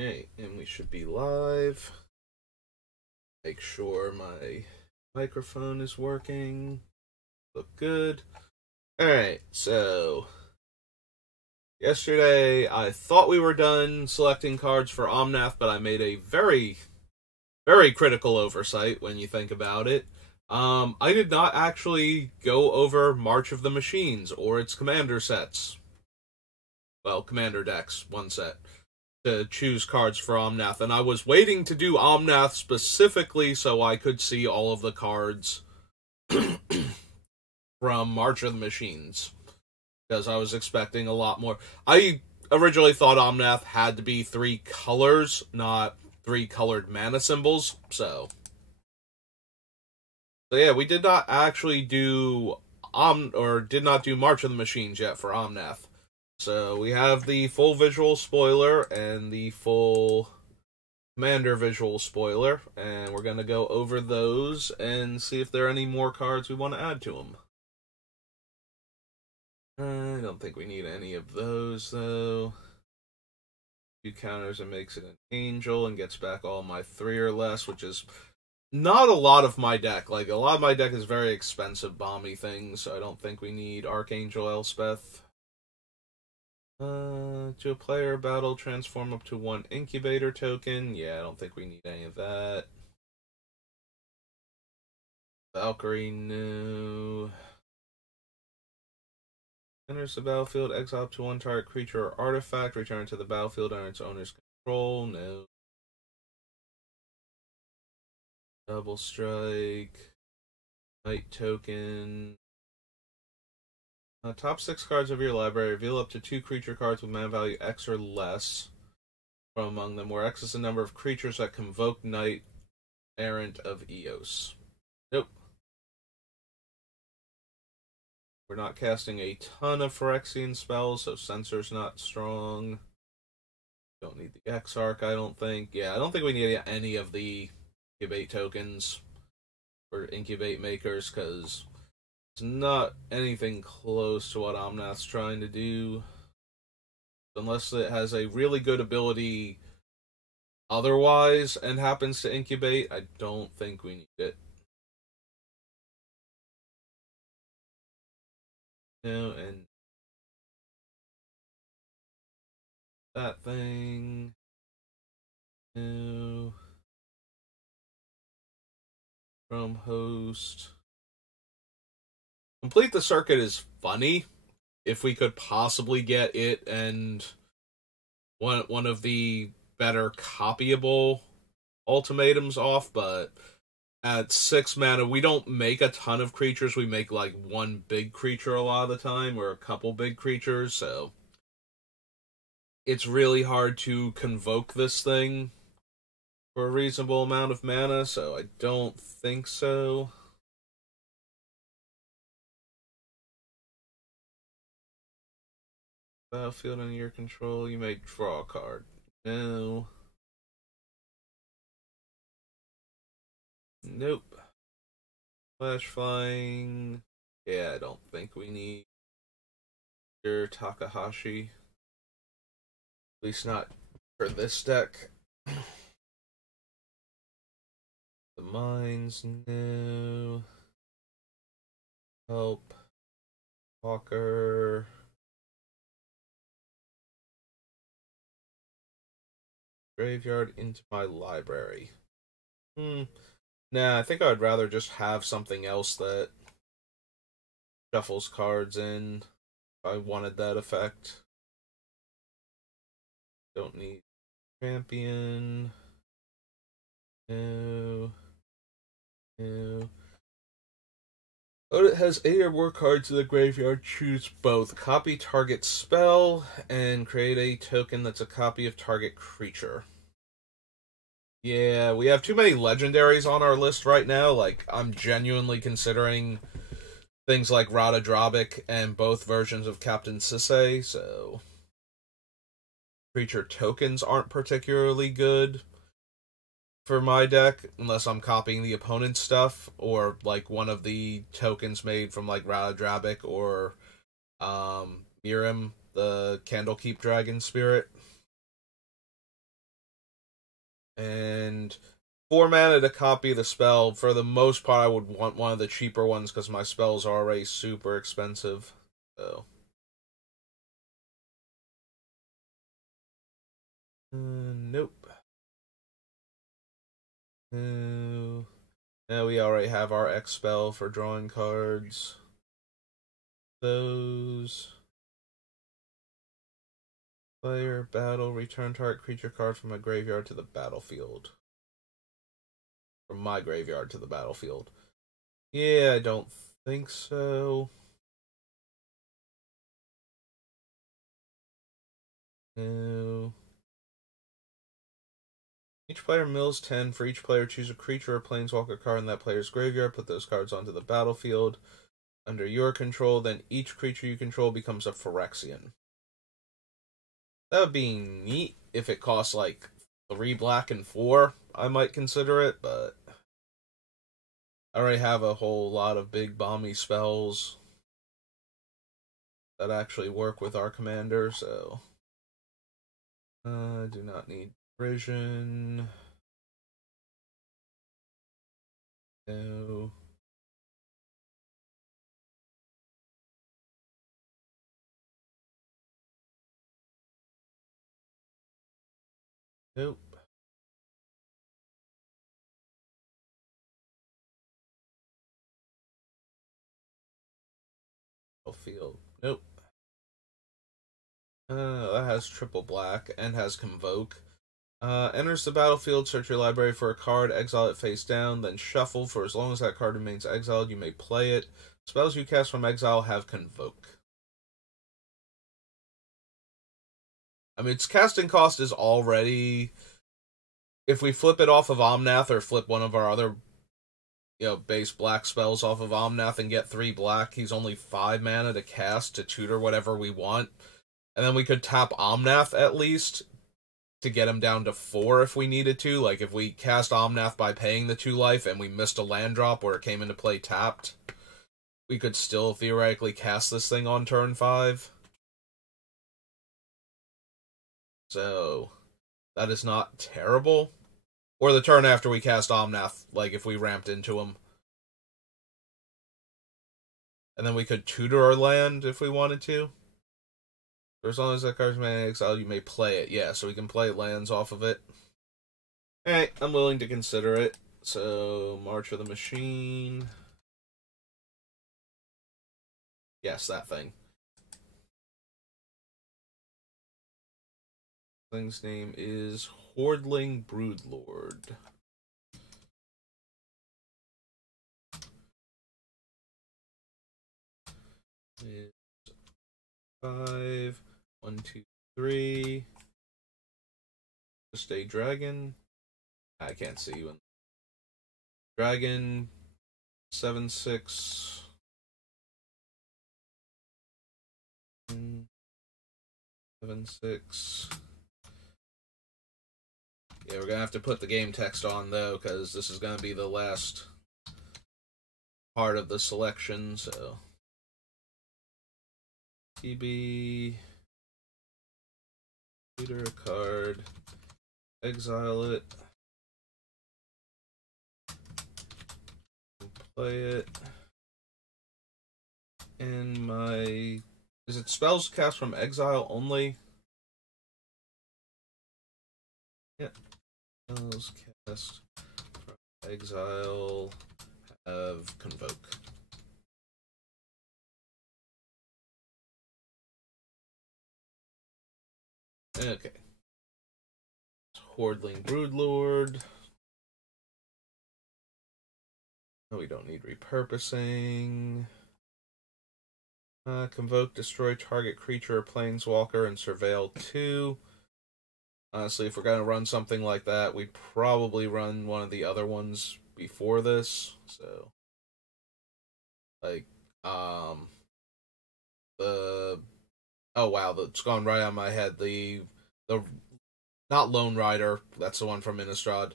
Okay, and we should be live. Make sure my microphone is working. Look good. Alright, so yesterday I thought we were done selecting cards for Omnath, but I made a very, very critical oversight when you think about it. I did not actually go over March of the Machines or its commander sets. Well, commander decks, one set, to choose cards for Omnath, and I was waiting to do Omnath specifically so I could see all of the cards from March of the Machines, because I was expecting a lot more. I originally thought Omnath had to be 3 colors, not 3 colored mana symbols, so yeah, we did not actually do did not do March of the Machines yet for Omnath. So we have the full visual spoiler and the full commander visual spoiler, and we're going to go over those and see if there are any more cards we want to add to them. I don't think we need any of those, though. 2 counters and makes it an angel and gets back all my 3 or less, which is not a lot of my deck. Like, a lot of my deck is very expensive bomby things, so I don't think we need Archangel Elspeth. To a player battle, transform up to 1 incubator token. Yeah, I don't think we need any of that. Valkyrie, no. Enters the battlefield, exile up to 1 target creature or artifact, return to the battlefield under its owner's control. No. Double strike. Knight token. Top 6 cards of your library. Reveal up to 2 creature cards with mana value X or less from among them, where X is the number of creatures that convoke Knight Errant of Eos. Nope. We're not casting a ton of Phyrexian spells, so Censor's not strong. Don't need the Exarch, I don't think. Yeah, I don't think we need any of the Incubate tokens or Incubate makers, because it's not anything close to what Omnath's trying to do. Unless it has a really good ability otherwise and happens to incubate, I don't think we need it. No, and that thing. No. Chrome host. Complete the Circuit is funny. If we could possibly get it and one of the better copyable ultimatums off, but at 6 mana, we don't make a ton of creatures. We make like 1 big creature a lot of the time, or a couple big creatures, so it's really hard to convoke this thing for a reasonable amount of mana, so I don't think so. Battlefield under your control, you may draw a card. No. Nope. Flash flying. Yeah, I don't think we need your Takahashi. At least not for this deck. The mines, no. Help. Walker. Graveyard into my library. Nah, I think I would rather just have something else that shuffles cards in if I wanted that effect. Don't need champion. No. No. Oh, it has 8 or more cards in the graveyard. Choose both. Copy target spell and create a token that's a copy of target creature. Yeah, we have too many legendaries on our list right now. Like, I'm genuinely considering things like Rada Drabic and both versions of Captain Sisay, so creature tokens aren't particularly good for my deck, unless I'm copying the opponent's stuff, or like one of the tokens made from like Rada Drabic or Mirim, the Candlekeep Dragon Spirit. And 4 mana to copy the spell. For the most part, I would want one of the cheaper ones because my spells are already super expensive. So. Nope. No. Now we already have our X spell for drawing cards. Those. Player, battle, return target creature card from a graveyard to the battlefield. From my graveyard to the battlefield. Yeah, I don't think so. No. Each player mills 10. For each player, choose a creature or planeswalker card in that player's graveyard. Put those cards onto the battlefield. Under your control, then each creature you control becomes a Phyrexian. That would be neat if it costs like 3 black and 4. I might consider it, but I already have a whole lot of big bomby spells that actually work with our commander, so I do not need Vision. No. Nope. Field. Nope. That has triple black and has Convoke. Enters the battlefield, search your library for a card, exile it face down, then shuffle. For as long as that card remains exiled, you may play it. Spells you cast from exile have Convoke. I mean, its casting cost is already... If we flip it off of Omnath or flip one of our other base black spells off of Omnath and get 3 black, he's only 5 mana to cast to tutor whatever we want. And then we could tap Omnath at least to get him down to 4 if we needed to. Like, if we cast Omnath by paying the 2 life and we missed a land drop where it came into play tapped, we could still theoretically cast this thing on turn 5. So, that is not terrible. Or the turn after we cast Omnath, like if we ramped into him. And then we could tutor our land if we wanted to. For as long as that card's mana exile, you may play it. Yeah, so we can play lands off of it. Alright, I'm willing to consider it. So, March of the Machine. Yes, that thing. Thing's name is Hordling Broodlord. It's 5, 1, 2, 3. Just a dragon. I can't see you. Dragon 7/6. 7/6. Yeah, we're gonna have to put the game text on though, because this is gonna be the last part of the selection. So, TB, tutor a card, exile it, play it, and my... Is it spells cast from exile only? Yeah. Spells cast from exile have Convoke. Okay. Hordling Broodlord. Oh, we don't need repurposing. Convoke, destroy target creature or planeswalker, and surveil 2. Honestly, if we're going to run something like that, we'd probably run one of the other ones before this. So, like, oh wow, that's gone right on my head. The not Lone Rider, that's the one from Innistrad.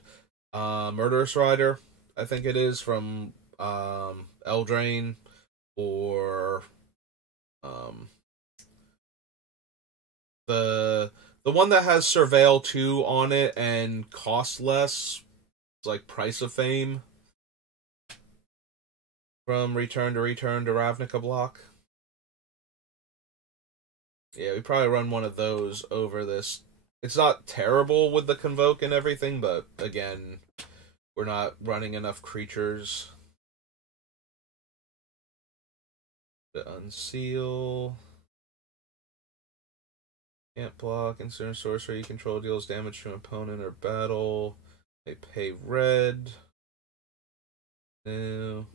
Murderous Rider, I think it is, from Eldraine, or the The one that has Surveil 2 on it and costs less, it's like Price of Fame. From Return to Ravnica block. Yeah, we probably run one of those over this. It's not terrible with the Convoke and everything, but again, we're not running enough creatures. The Unseal. Can't block. Instant sorcery you control deals damage to an opponent or battle. They pay red. No.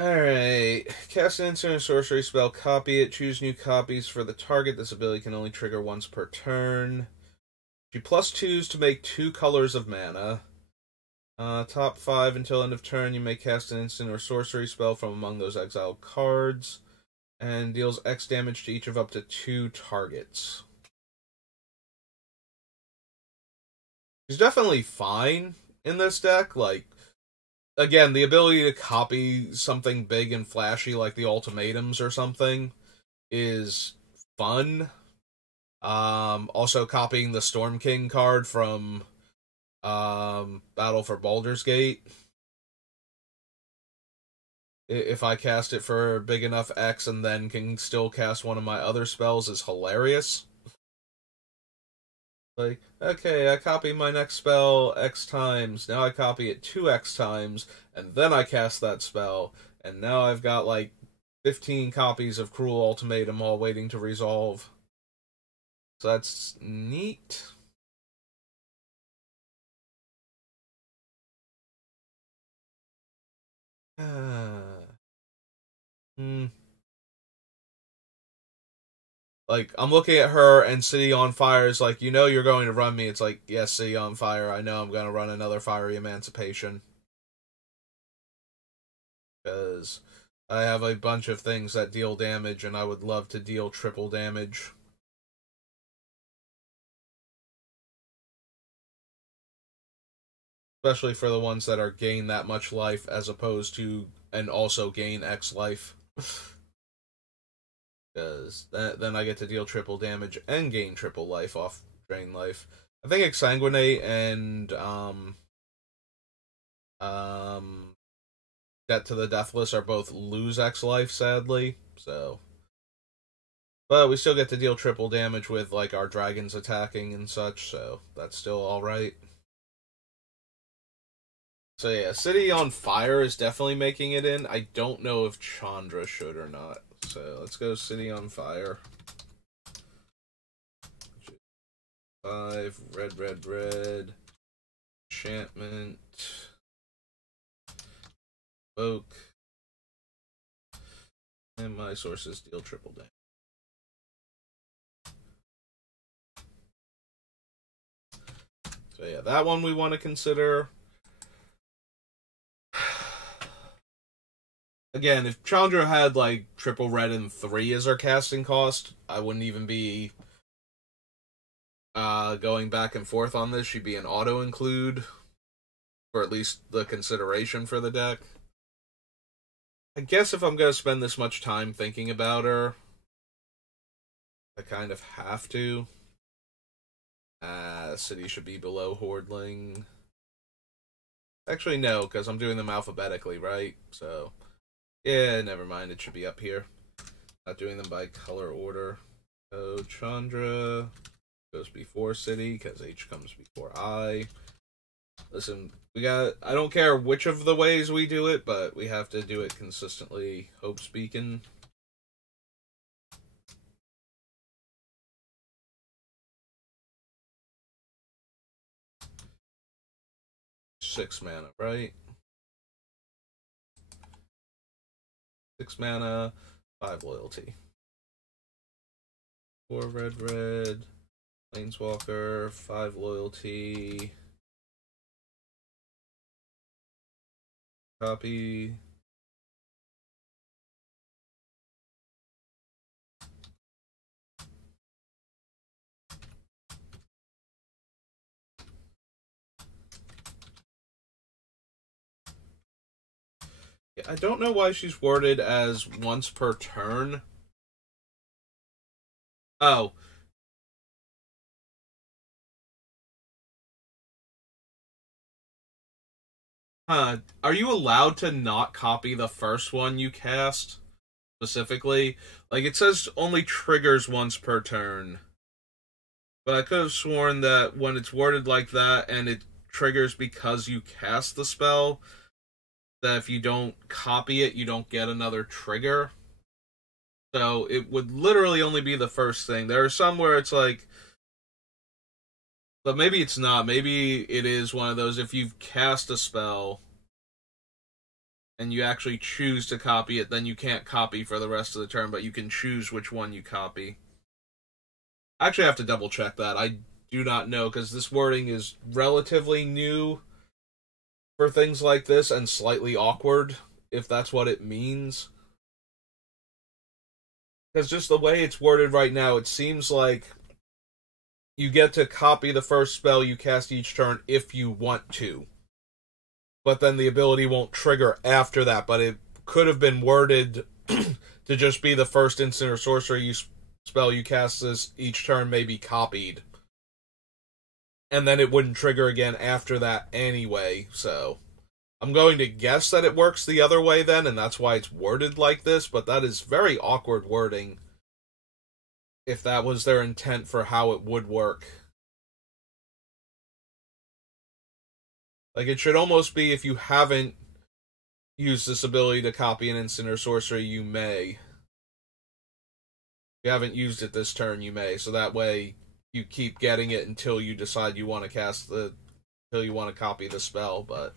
Alright. Cast an instant sorcery spell, copy it, choose new copies for the target. This ability can only trigger once per turn. She +2s to make 2 colors of mana. Top 5 until end of turn, you may cast an instant or sorcery spell from among those exiled cards. And deals X damage to each of up to 2 targets. She's definitely fine in this deck. Like, again, the ability to copy something big and flashy like the ultimatums or something is fun. Also copying the Storm King card from Battle for Baldur's Gate. If I cast it for big enough X and then can still cast one of my other spells is hilarious. Like, okay, I copy my next spell X times, now I copy it 2X times, and then I cast that spell, and now I've got like 15 copies of Cruel Ultimatum all waiting to resolve. So that's neat. Like, I'm looking at her and City on Fire is like, you know you're going to run me. It's like, yes, City on Fire, I know I'm going to run another Fiery Emancipation. Because I have a bunch of things that deal damage, and I would love to deal triple damage. Especially for the ones that are gain that much life, as opposed to, and also gain X life. Because then I get to deal triple damage and gain triple life off drain life. I think Exsanguinate and Debt to the Deathless are both lose X life, sadly. So, but we still get to deal triple damage with like our dragons attacking and such. So that's still all right. So yeah, City on Fire is definitely making it in. I don't know if Chandra should or not. So let's go City on Fire. 5, red. Enchantment. Oak. And my sources deal triple damage. So yeah, that one we want to consider. Again, if Chandra had like triple red and 3 as our casting cost, I wouldn't even be going back and forth on this. She'd be an auto include, or at least the consideration for the deck. I guess if I'm going to spend this much time thinking about her, I kind of have to. City should be below Hordling. Actually, no, because I'm doing them alphabetically, right? So, yeah, never mind. It should be up here. Not doing them by color order. So, Chandra goes before City, because H comes before I. Listen, I don't care which of the ways we do it, but we have to do it consistently, hope speaking. Six mana, right? 6 mana, 5 loyalty. 4 red. Planeswalker, 5 loyalty. Copy. Yeah, I don't know why she's worded as once per turn. Oh. Huh. Are you allowed to not copy the first one you cast? Specifically? Like, it says only triggers once per turn. But I could have sworn that when it's worded like that and it triggers because you cast the spell, that if you don't copy it, you don't get another trigger. So it would literally only be the first thing. There are some where it's like, but maybe it's not. Maybe it is one of those, if you've cast a spell and you actually choose to copy it, then you can't copy for the rest of the turn, but you can choose which one you copy. I actually have to double check that. I do not know, because this wording is relatively new for things like this and slightly awkward, if that's what it means. Because just the way it's worded right now, it seems like you get to copy the first spell you cast each turn if you want to. But then the ability won't trigger after that, but it could have been worded to just be the first instant or sorcery spell you cast this each turn may be copied. And then it wouldn't trigger again after that anyway, so I'm going to guess that it works the other way then, and that's why it's worded like this, but that is very awkward wording if that was their intent for how it would work. Like, it should almost be, if you haven't used this ability to copy an instant or sorcery, you may. If you haven't used it this turn, you may. So that way, you keep getting it until you decide you want to until you want to copy the spell, but...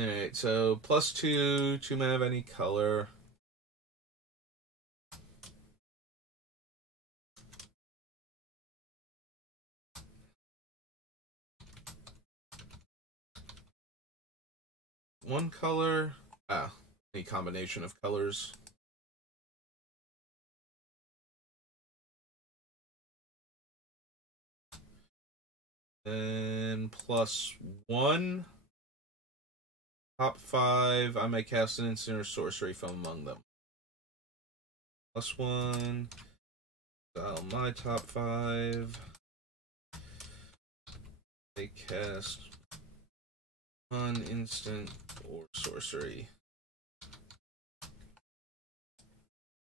Alright, so +2 mana of any color. One color. Any combination of colors. And +1. Top 5. I may cast an instant or sorcery from among them. +1. Dial my top 5. They cast one instant or sorcery.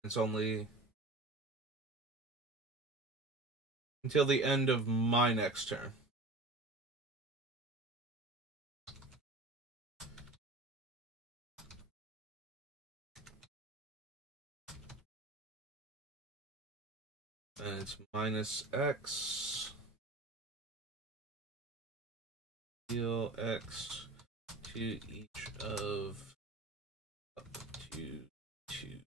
It's only until the end of my next turn. And it's -X. Deal X to each of up to 2.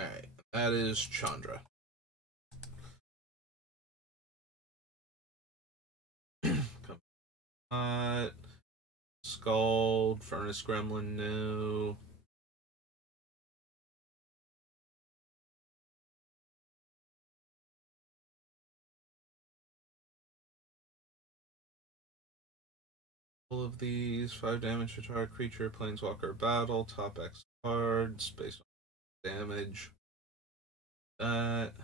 Alright, that is Chandra. Scald, Furnace Gremlin, no. All of these, 5 damage to target creature, planeswalker battle, top X cards, based on damage. That.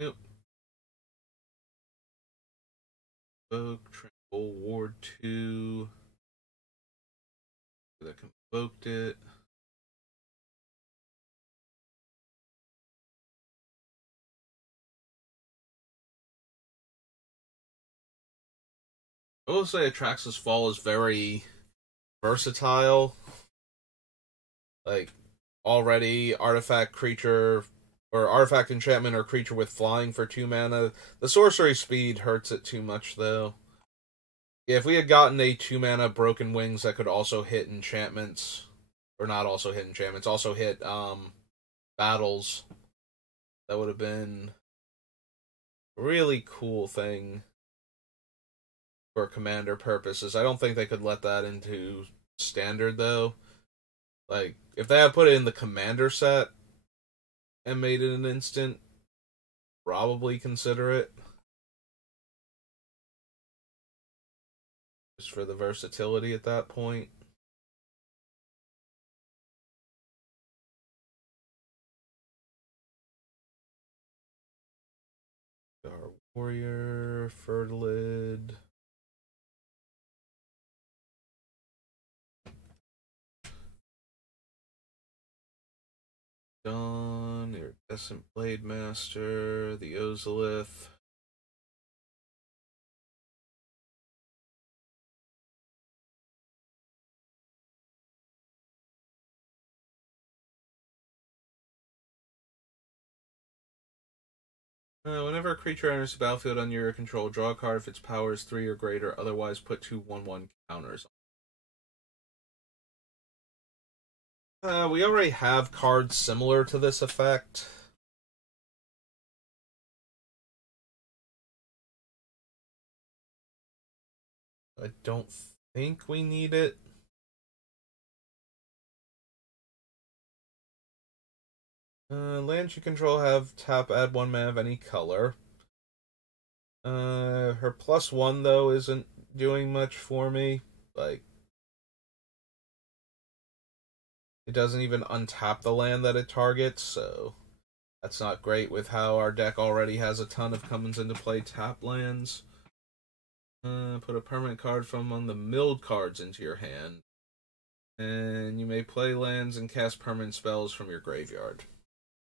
Yep. Invoke, Trample, Ward 2. That invoked it. I will say Atrax's Fall is very versatile. Like, already artifact creature or artifact enchantment or creature with flying for 2 mana. The sorcery speed hurts it too much though. Yeah, if we had gotten a 2 mana Broken Wings that could also hit enchantments, or not also hit enchantments, also hit battles, that would have been a really cool thing for commander purposes. I don't think they could let that into standard though. Like, if they had put it in the commander set and made it an instant, probably consider it. Just for the versatility at that point. Our warrior, Fertilid. Dawn, Iridescent Blade Master, the Ozolith. Whenever a creature enters the battlefield under your control, draw a card if its power is 3 or greater, otherwise put 2 1/1 counters. We already have cards similar to this effect. I don't think we need it. Lands you control have tap, add 1 mana of any color. Her +1 though isn't doing much for me. Like, it doesn't even untap the land that it targets, so that's not great with how our deck already has a ton of comes into play tap lands. Put a permanent card from among the milled cards into your hand. And you may play lands and cast permanent spells from your graveyard.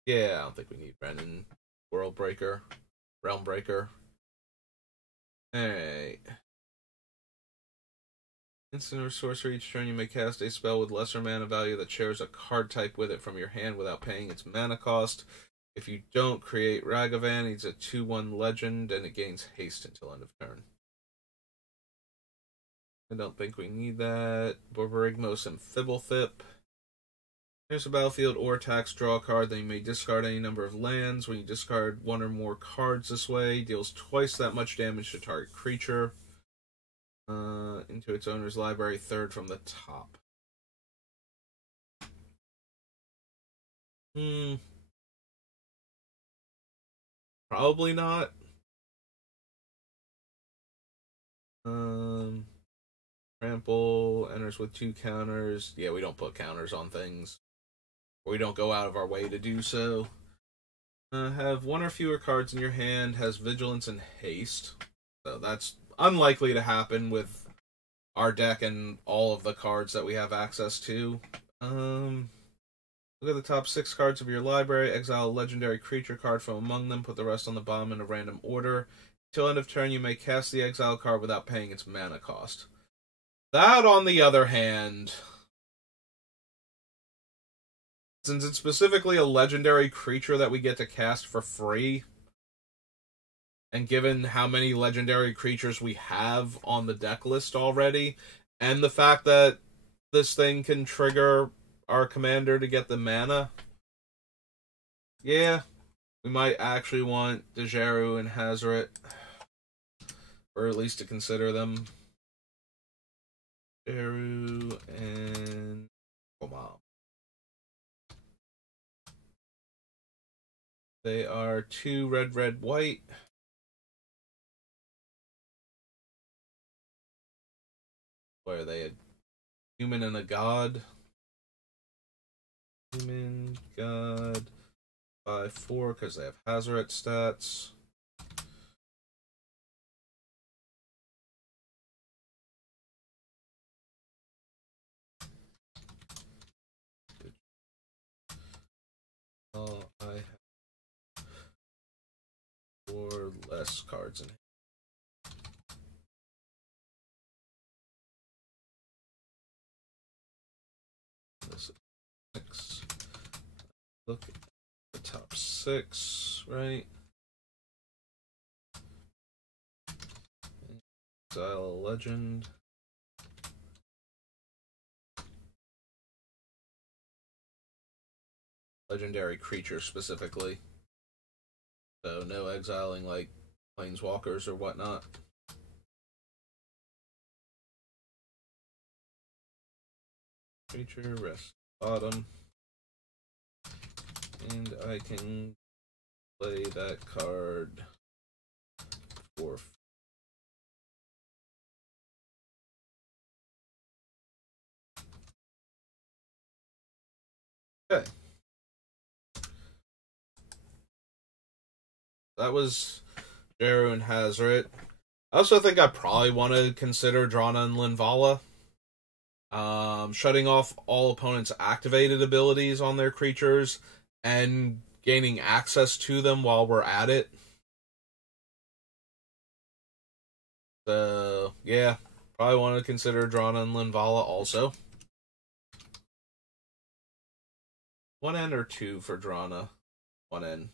Yeah, I don't think we need Renin, World Breaker, Realm Breaker. Alright. Instant or sorcery, each turn you may cast a spell with lesser mana value that shares a card type with it from your hand without paying its mana cost. If you don't create Ragavan, it's a 2/1 legend and it gains haste until end of turn. I don't think we need that. Borborygmos and Fibblethip. Here's a battlefield or attacks, draw a card, then you may discard any number of lands. When you discard 1 or more cards this way, deals twice that much damage to target creature. Into its owner's library, 3rd from the top. Probably not. Trample enters with 2 counters. Yeah, we don't put counters on things. We don't go out of our way to do so. Have 1 or fewer cards in your hand. Has Vigilance and Haste. So that's unlikely to happen with our deck and all of the cards that we have access to. Look at the top 6 cards of your library. Exile a legendary creature card from among them. Put the rest on the bottom in a random order. Till end of turn, you may cast the exile card without paying its mana cost. That, on the other hand, since it's specifically a legendary creature that we get to cast for free, and given how many legendary creatures we have on the deck list already, and the fact that this thing can trigger our commander to get the mana, yeah, we might actually want Dejaru and Hazoret, or at least to consider them. Dejaru and Omnath. They are 2 red, red, white. Where are they? A human and a god. Human, god. 5/4 because they have Hazoret stats. I have 4 less cards in here. This is 6. Look at the top 6, right? Exile a legend. Legendary creature specifically. So no exiling like planeswalkers or whatnot. Creature, rest bottom. And I can play that card for... Okay. That was Jeru and Hazret. I also think I probably want to consider Drana and Linvala. Shutting off all opponents' activated abilities on their creatures and gaining access to them while we're at it. So, yeah, probably want to consider Drana and Linvala also. 1 N or 2 for Drana? 1 N.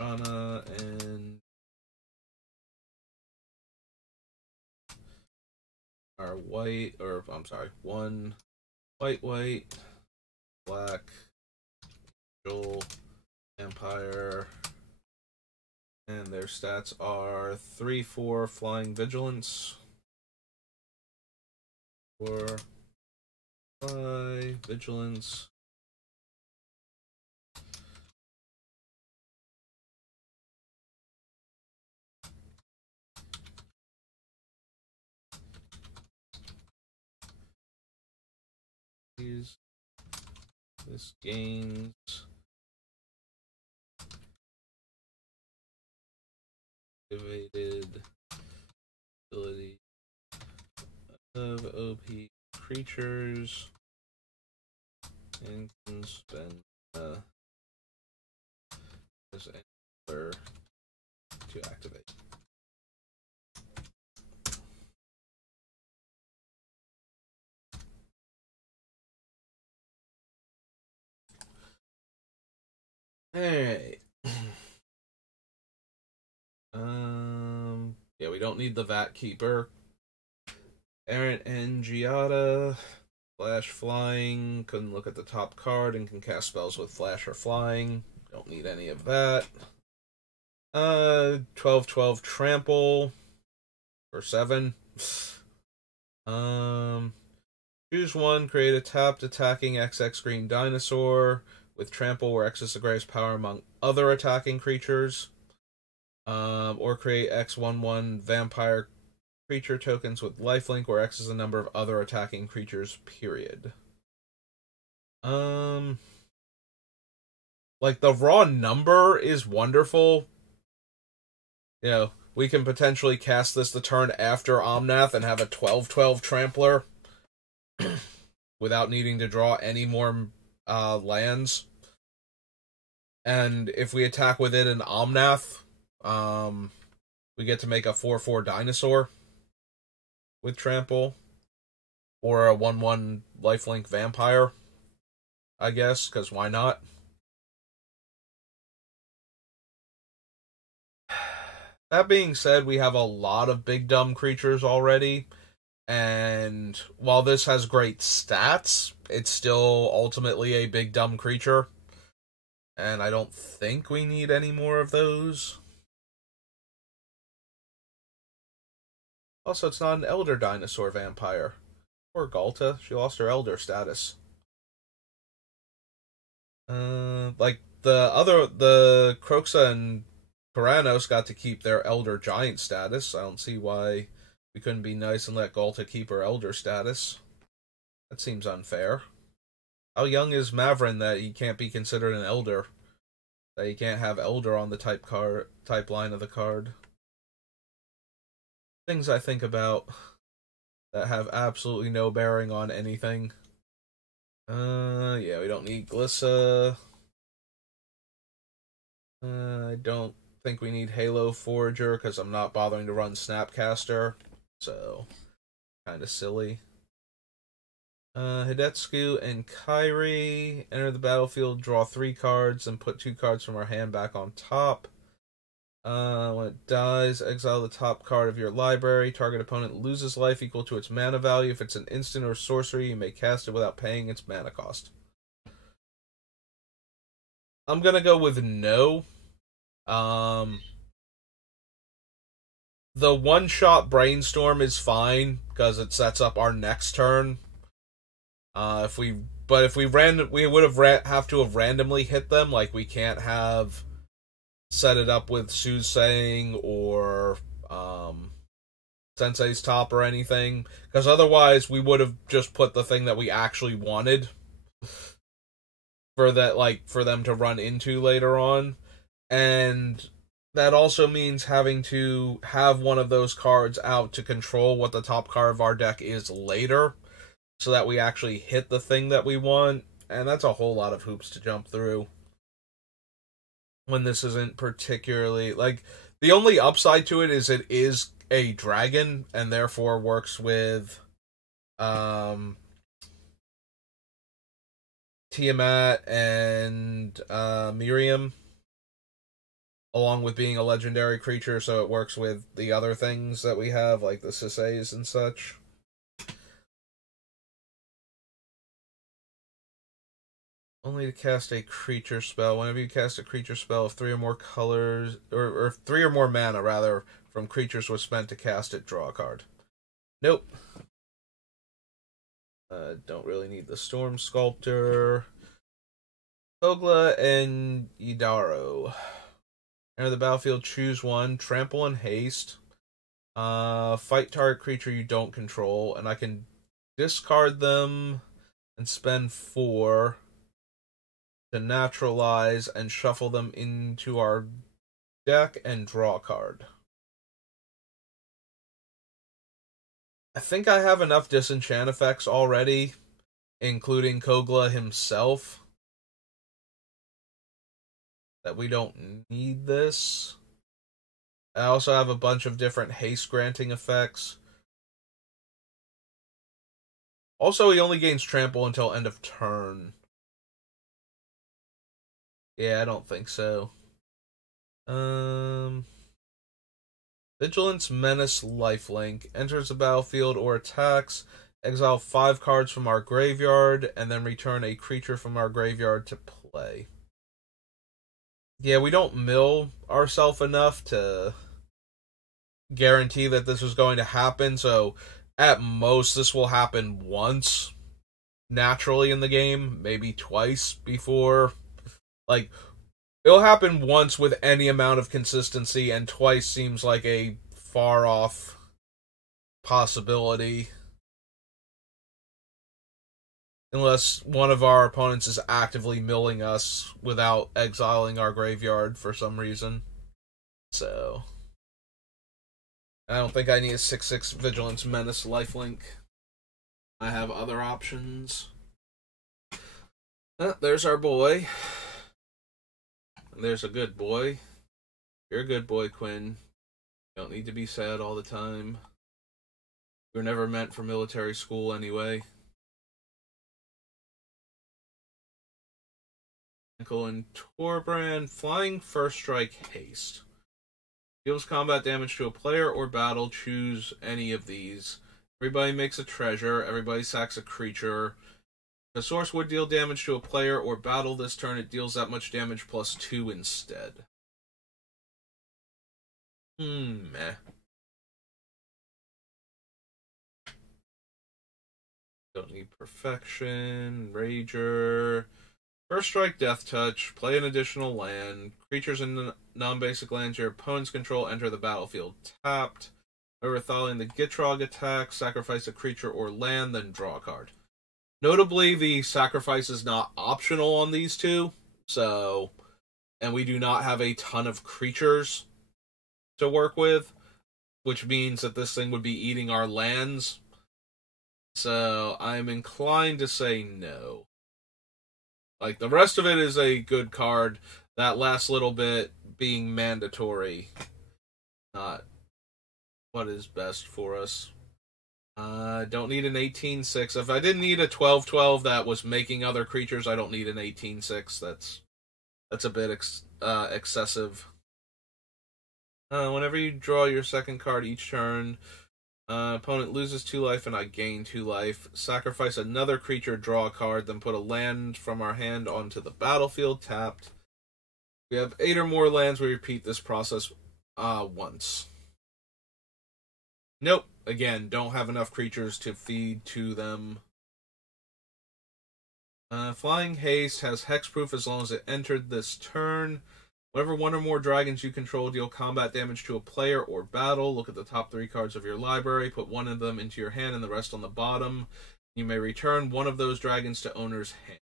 Drana and... Our white, or I'm sorry, 1 white, black, Joel, Vampire, and their stats are 3/4 flying vigilance, 4 fly vigilance. This gains activated ability of OP creatures and can spend as anywhere to activate. Alright. Yeah, we don't need the Vat Keeper. Errant and Giada. Flash flying. Couldn't look at the top card and can cast spells with flash or flying. Don't need any of that. 12/12 trample for 7. Choose 1, create a tapped attacking XX green dinosaur with trample where X is the greatest power among other attacking creatures. Or create X/1/1 vampire creature tokens with lifelink where X is the number of other attacking creatures, period. Like, the raw number is wonderful. You know, we can potentially cast this the turn after Omnath and have a 12/12 trampler without needing to draw any more lands. And if we attack with it in Omnath, we get to make a 4/4 dinosaur with trample, or a 1/1 lifelink vampire, I guess, because why not? That being said, we have a lot of big dumb creatures already, and while this has great stats, it's still ultimately a big dumb creature, and I don't think we need any more of those. Also, it's not an Elder Dinosaur Vampire. Poor Galta, she lost her Elder status. Like, the Kroxa and Karanos got to keep their Elder Giant status. I don't see why we couldn't be nice and let Galta keep her Elder status. That seems unfair. How young is Mavrin that he can't be considered an Elder? That he can't have Elder on the type line of the card? Things I think about that have absolutely no bearing on anything. Yeah, we don't need Glissa. I don't think we need Halo Forager because I'm not bothering to run Snapcaster, so kind of silly. Hidetsugu and Kairi enter the battlefield, draw 3 cards, and put 2 cards from our hand back on top. When it dies, exile the top card of your library. Target opponent loses life equal to its mana value. If it's an instant or sorcery, you may cast it without paying its mana cost. I'm gonna go with no. The one-shot Brainstorm is fine, because it sets up our next turn. If we we would have to have randomly hit them. Like we can't have set it up with soothsaying or Sensei's Top or anything, because otherwise we would have just put the thing that we actually wanted for that, like for them to run into later on, and that also means having to have one of those cards out to control what the top card of our deck is later, so that we actually hit the thing that we want, and that's a whole lot of hoops to jump through when this isn't particularly, like, the only upside to it is a dragon, and therefore works with Tiamat and Miriam, along with being a legendary creature, so it works with the other things that we have, like the Siseis and such. Only to cast a creature spell. Whenever you cast a creature spell, if 3 or more colors, or 3 or more mana, rather, from creatures was spent to cast it, draw a card. Nope. Don't really need the Storm Sculptor. Kogla and Yidaro. Enter the battlefield, choose one. Trample and haste. Fight target creature you don't control, and I can discard them and spend 4 to naturalize and shuffle them into our deck and draw a card. I think I have enough disenchant effects already, including Kogla himself, that we don't need this. I also have a bunch of different haste granting effects. Also, he only gains trample until end of turn. Yeah, I don't think so. Vigilance, Menace, Lifelink. Enters the battlefield or attacks. Exile 5 cards from our graveyard, and then return a creature from our graveyard to play. Yeah, we don't mill ourselves enough to guarantee that this is going to happen, so at most this will happen once naturally in the game, maybe twice before. Like, it'll happen once with any amount of consistency, and twice seems like a far-off possibility. Unless one of our opponents is actively milling us without exiling our graveyard for some reason. So, I don't think I need a 6/6 Vigilance, Menace, Lifelink. I have other options. There's our boy. There's a good boy. You're a good boy, Quinn. You don't need to be sad all the time. You're never meant for military school anyway. Nickel and Torbrand. Flying First Strike Haste. Deals combat damage to a player or battle. Choose any of these. Everybody makes a treasure. Everybody sacks a creature. The source would deal damage to a player or battle this turn. It deals that much damage plus 2 instead. Meh. Don't need Perfection. Rager. First Strike, Death Touch. Play an additional land. Creatures in non-basic lands your opponents control enter the battlefield tapped. Overthaling the Gitrog attack. Sacrifice a creature or land, then draw a card. Notably, the sacrifice is not optional on these two, so, and we do not have a ton of creatures to work with, which means that this thing would be eating our lands, so I'm inclined to say no. Like, the rest of it is a good card, that last little bit being mandatory, not what is best for us. Don't need an 18/6. If I didn't need a 12/12 that was making other creatures, I don't need an 18/6. That's a bit excessive. Whenever you draw your second card each turn, opponent loses 2 life and I gain 2 life. Sacrifice another creature, draw a card, then put a land from our hand onto the battlefield tapped. We have 8 or more lands. We repeat this process once. Nope. Again, don't have enough creatures to feed to them. Flying Haste has hexproof as long as it entered this turn. Whenever one or more dragons you control deal combat damage to a player or battle, look at the top 3 cards of your library, put one of them into your hand and the rest on the bottom. You may return one of those dragons to owner's hand.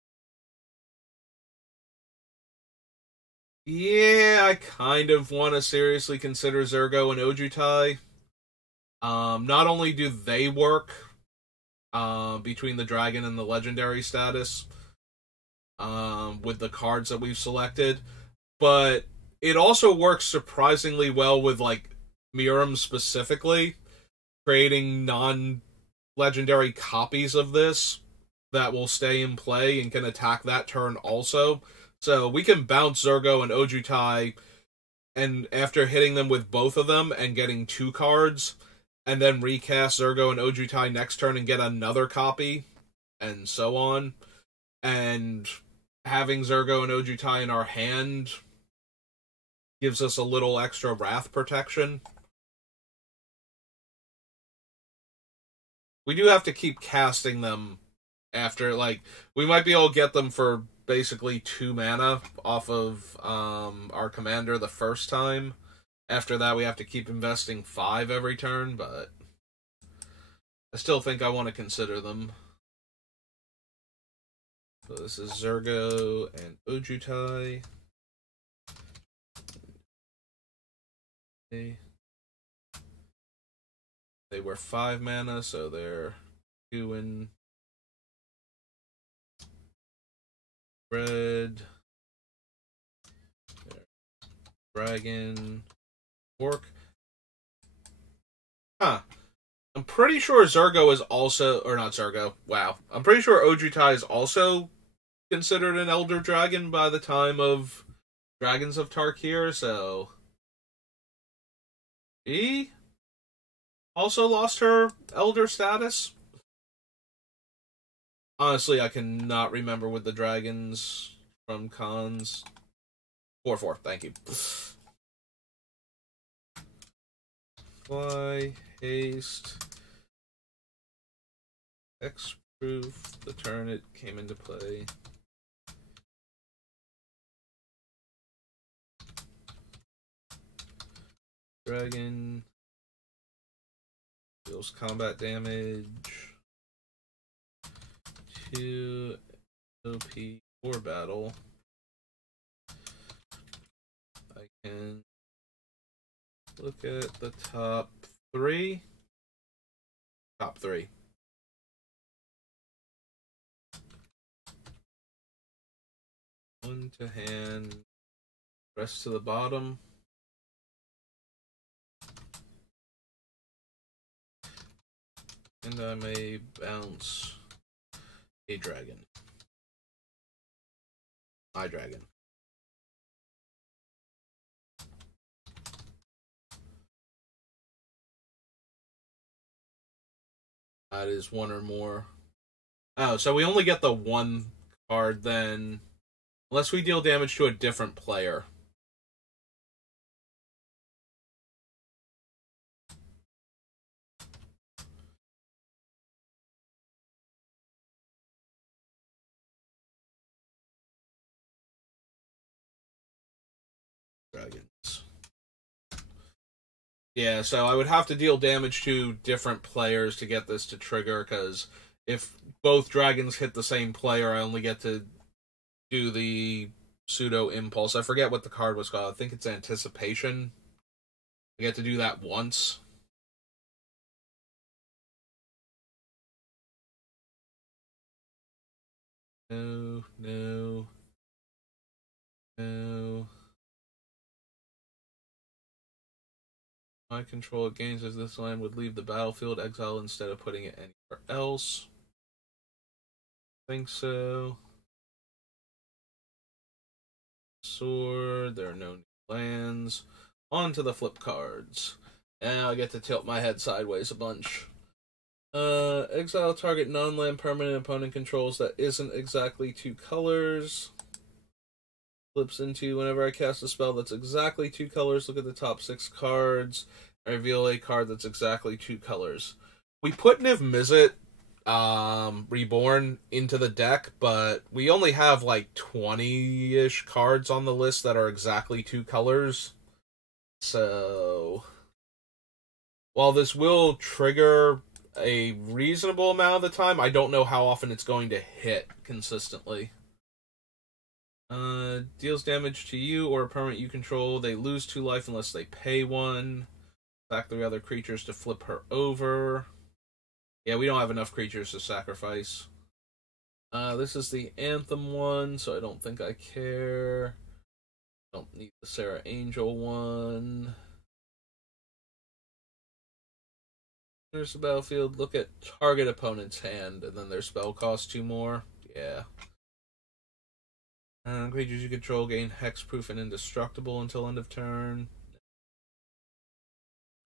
Yeah, I kind of want to seriously consider Zurgo and Ojutai. Not only do they work between the dragon and the legendary status with the cards that we've selected, but it also works surprisingly well with, like, Miram specifically, creating non-legendary copies of this that will stay in play and can attack that turn also. So we can bounce Zurgo and Ojutai, and after hitting them with both of them and getting 2 cards, and then recast Zurgo and Ojutai next turn and get another copy, and so on. And having Zurgo and Ojutai in our hand gives us a little extra wrath protection. We do have to keep casting them after, like, we might be able to get them for basically 2 mana off of our commander the first time. After that, we have to keep investing 5 every turn, but I still think I want to consider them. So this is Zurgo and Ojutai. They were 5 mana, so they're 2 in red. Dragon. Orc. Huh. I'm pretty sure Zurgo is also, or not Zurgo, wow. I'm pretty sure Ojutai is also considered an Elder Dragon by the time of Dragons of Tarkir, so she also lost her Elder status. Honestly, I cannot remember with the dragons from Khans. 4/4, thank you. Fly, haste, hexproof, the turn it came into play. Dragon deals combat damage to OP or battle. I can look at the top 3. Top 3. One to hand, rest to the bottom. And I may bounce a dragon. My dragon. That is 1 or more. Oh, so we only get the 1 card then, unless we deal damage to a different player. Dragons. Yeah, so I would have to deal damage to different players to get this to trigger, because if both dragons hit the same player, I only get to do the pseudo impulse. I forget what the card was called. I think it's Anticipation. I get to do that once. No, no, no. My control gains as this land would leave the battlefield exile instead of putting it anywhere else. I think so. Sword, there are no new lands. On to the flip cards. Now I get to tilt my head sideways a bunch. Exile target non-land permanent opponent controls that isn't exactly 2 colors. Flips into whenever I cast a spell that's exactly 2 colors, look at the top 6 cards. I reveal a card that's exactly 2 colors. We put Niv Mizzet Reborn into the deck, but we only have like 20-ish cards on the list that are exactly 2 colors. So while this will trigger a reasonable amount of the time, I don't know how often it's going to hit consistently. Deals damage to you or a permanent you control. They lose 2 life unless they pay 1. Sack 3 other creatures to flip her over. Yeah, we don't have enough creatures to sacrifice. This is the Anthem one, so I don't think I care. Don't need the Sarah Angel one. There's the battlefield. Look at target opponent's hand, and then their spell costs 2 more. Yeah. Creatures you control gain hexproof and indestructible until end of turn.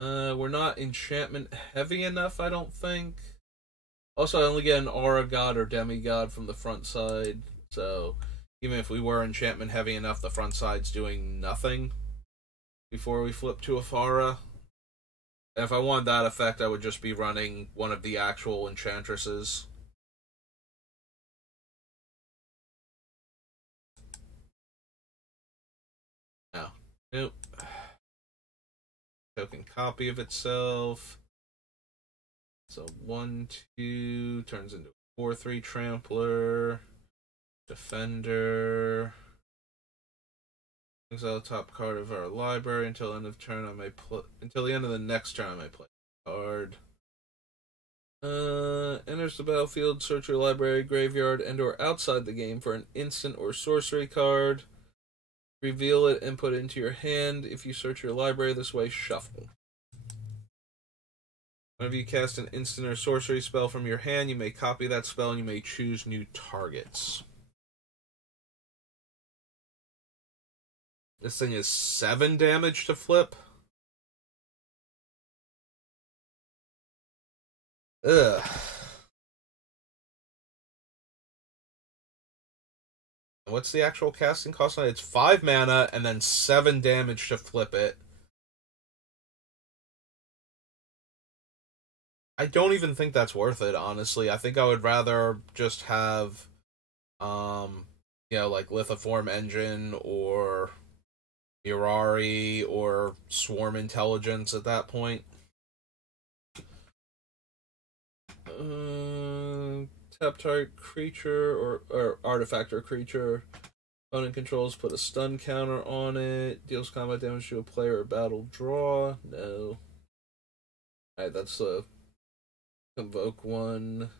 We're not enchantment heavy enough, I don't think. Also, I only get an Aura God or Demigod from the front side, so even if we were enchantment heavy enough, the front side's doing nothing before we flip to a Aura. And if I wanted that effect, I would just be running one of the actual enchantresses. No. Nope. Token copy of itself. So 1/2 turns into 4/3 Trampler. Defender. Exile the top card of our library until end of turn. Until the end of the next turn, I may play a card. Enters the battlefield. Search your library, graveyard, and/or outside the game for an instant or sorcery card. Reveal it and put it into your hand. If you search your library this way, shuffle. Whenever you cast an instant or sorcery spell from your hand, you may copy that spell and you may choose new targets. This thing is 7 damage to flip. Ugh. What's the actual casting cost on it? It's 5 mana and then 7 damage to flip it. I don't even think that's worth it, honestly. I think I would rather just have, like Lithoform Engine or Mirari or Swarm Intelligence at that point. Tap target creature or artifact or creature. Opponent controls, put a stun counter on it. Deals combat damage to a player or battle draw. No. Alright, that's a convoke one.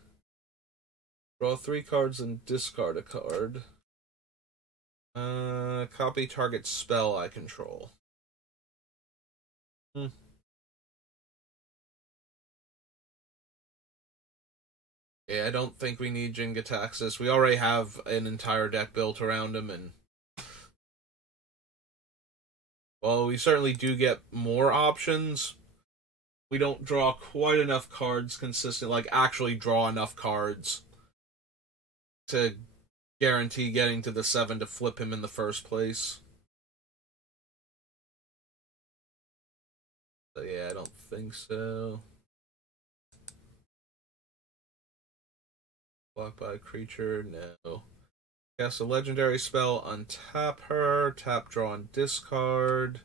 Draw 3 cards and discard a card. Copy target spell I control. Yeah, I don't think we need Jin-Gitaxias. We already have an entire deck built around him, and well, we certainly do get more options. We don't draw quite enough cards consistently, like actually draw enough cards to guarantee getting to the 7 to flip him in the first place. So yeah, I don't think so. Blocked by a creature, no. Cast a legendary spell, untap her, tap, draw, and discard.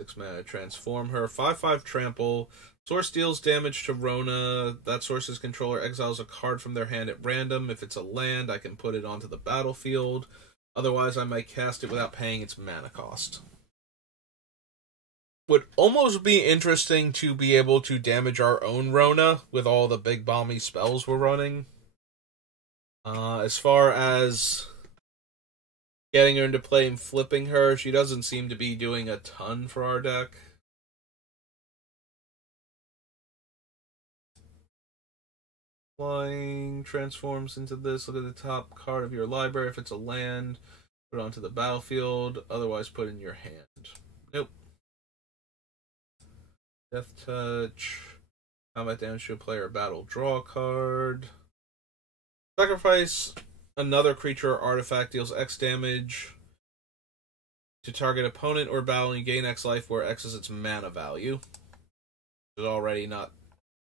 6 mana, transform her. 5/5 trample. Source deals damage to Rona. That source's controller exiles a card from their hand at random. If it's a land, I can put it onto the battlefield. Otherwise, I might cast it without paying its mana cost. Would almost be interesting to be able to damage our own Rona with all the big bomby spells we're running. As far as getting her into play and flipping her, she doesn't seem to be doing a ton for our deck. Flying transforms into this. Look at the top card of your library. If it's a land, put it onto the battlefield. Otherwise, put it in your hand. Nope. Death Touch. Combat damage to a player, battle, draw a card. Sacrifice another creature or artifact, deals X damage to target opponent or battle, and you gain X life, where X is its mana value. Which is already not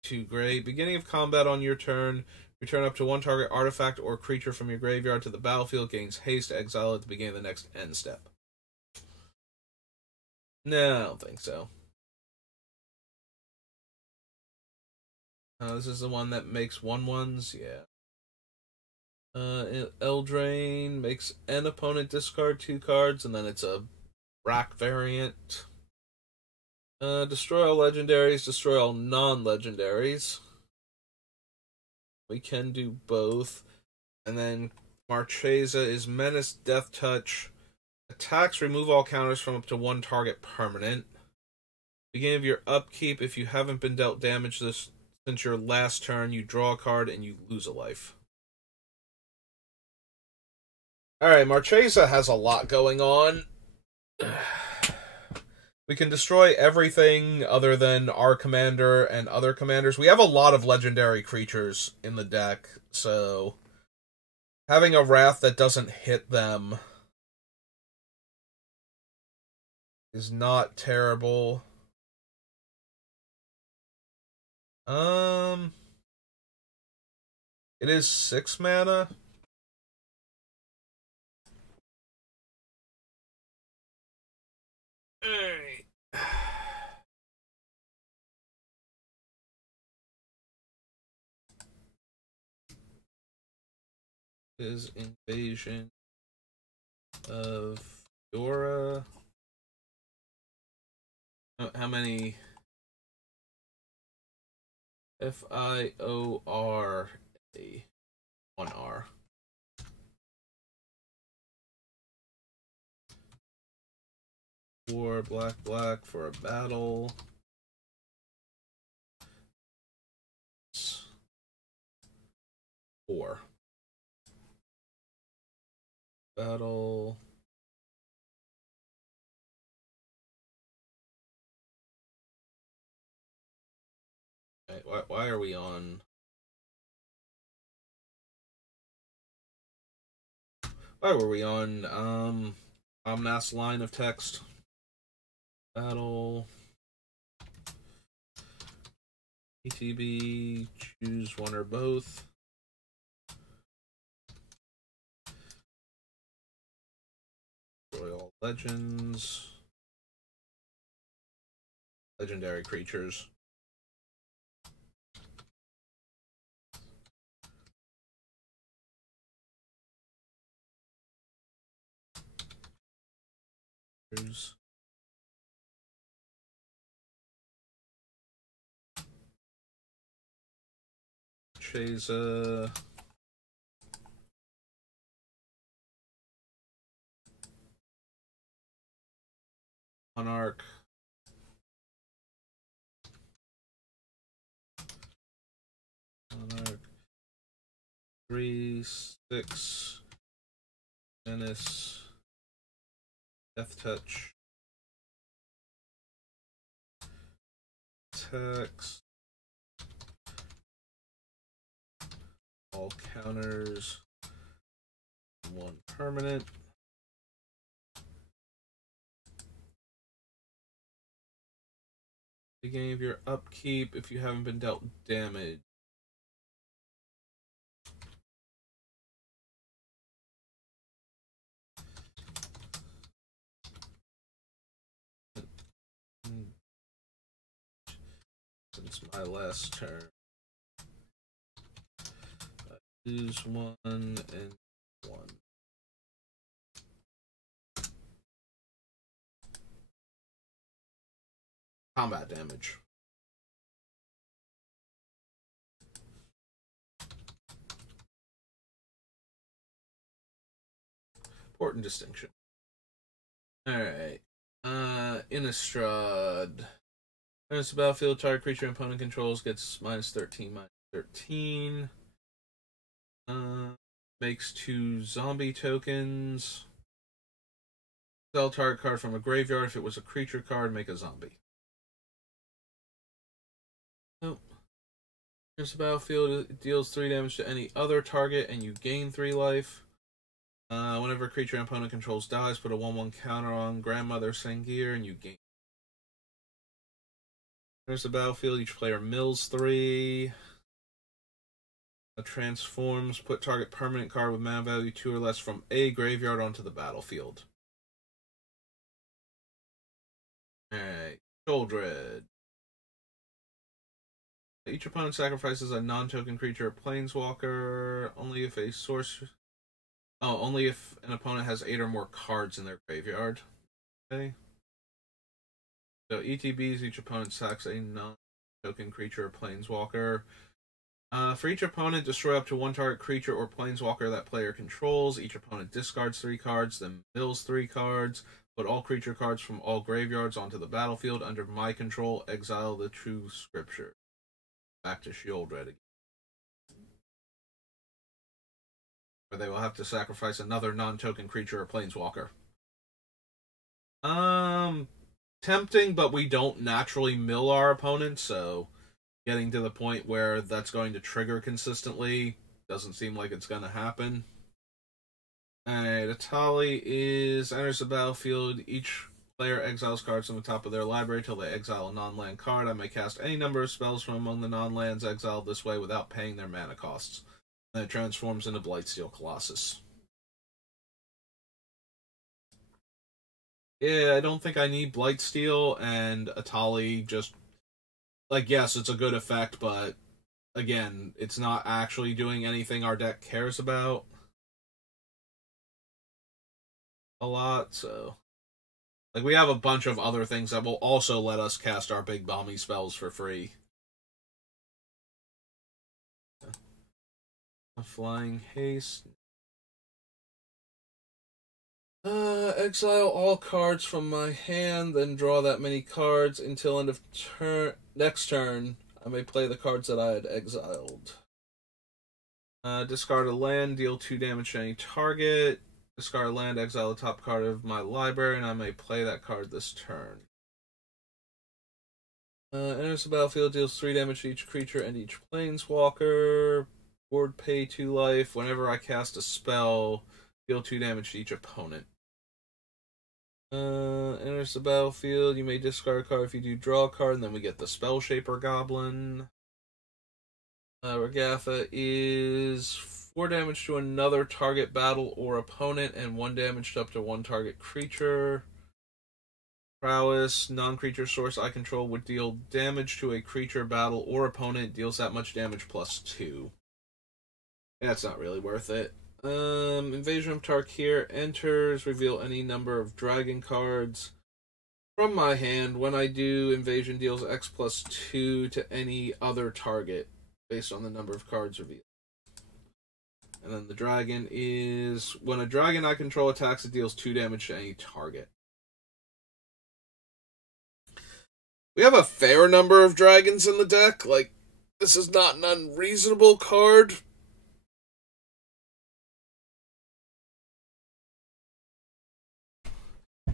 2 gray. Beginning of combat on your turn, return up to 1 target artifact or creature from your graveyard to the battlefield, gains haste, exile at the beginning of the next end step. No, I don't think so. This is the one that makes 1/1s, yeah. Eldraine makes an opponent discard 2 cards, and then it's a rack variant. Destroy all legendaries, destroy all non-legendaries. We can do both. And then Marchesa is Menace, Death Touch. Attacks remove all counters from up to 1 target permanent. Beginning of your upkeep, if you haven't been dealt damage since your last turn, you draw a card and you lose a life. Alright, Marchesa has a lot going on. We can destroy everything other than our commander and other commanders. We have a lot of legendary creatures in the deck, so having a Wrath that doesn't hit them is not terrible. It is 6 mana. Alright. Is Invasion of Fiora. How many? Fiora. 1R. War black for a battle. 4. Battle. Why are we on? Why were we on Omnath's line of text? Battle. ETB, choose one or both. Royal Legends. Legendary creatures. Chesa. Monarch. Monarch. 3, 6. Menace. Death Touch. Attacks. All counters. 1 permanent. Beginning of your upkeep if you haven't been dealt damage. Since my last turn. I lose 1 and 1. Combat damage. Important distinction. Alright. Innistrad. When it's a battlefield, target creature opponent controls gets -13, -13. Makes 2 zombie tokens. Sell target card from a graveyard. If it was a creature card, make a zombie. Oh. When it's a battlefield, it deals 3 damage to any other target, and you gain 3 life. Whenever a creature an opponent controls dies, put a 1/1 counter on Grandmother Sangir, and you gain. There's the battlefield. Each player mills 3. Transforms. Put target permanent card with mana value 2 or less from a graveyard onto the battlefield. Alright. Sholdred. Each opponent sacrifices a non-token creature or planeswalker. Only if a sorcerer... Oh, only if an opponent has 8 or more cards in their graveyard. Okay. So ETBs, each opponent sacks a non-token creature or planeswalker. For each opponent, destroy up to 1 target creature or planeswalker that player controls. Each opponent discards 3 cards, then mills 3 cards. Put all creature cards from all graveyards onto the battlefield under my control. Exile the true scripture. Back to Sholdred again. Where they will have to sacrifice another non-token creature or planeswalker. Tempting, but we don't naturally mill our opponents, so getting to the point where that's going to trigger consistently doesn't seem like it's going to happen. Alright, Atali enters the battlefield. Each player exiles cards from the top of their library till they exile a non-land card. I may cast any number of spells from among the non-lands exiled this way without paying their mana costs. Then it transforms into Blightsteel Colossus. Yeah, I don't think I need Blightsteel, and Atali just... Like, yes, it's a good effect, but again, it's not actually doing anything our deck cares about a lot, so... Like, we have a bunch of other things that will also let us cast our big bomby spells for free. A Flying Haste. Exile all cards from my hand, then draw that many cards until end of next turn. I may play the cards that I had exiled. Discard a land, deal 2 damage to any target. Discard a land, exile the top card of my library, and I may play that card this turn. Enters the battlefield, deals 3 damage to each creature and each planeswalker. Board pay 2 life. Whenever I cast a spell, deal 2 damage to each opponent. Enters the battlefield. You may discard a card if you do draw a card, and then we get the Spell Shaper Goblin. Regatha is 4 damage to another target battle or opponent, and 1 damage to up to 1 target creature. Prowess, non-creature source I control would deal damage to a creature, battle, or opponent. Deals that much damage plus 2. That's not really worth it. Invasion of Tarkir enters, reveal any number of dragon cards from my hand. When I do, invasion deals X plus 2 to any other target based on the number of cards revealed. And then the dragon is, when a dragon I control attacks, it deals 2 damage to any target. We have a fair number of dragons in the deck. Like, this is not an unreasonable card.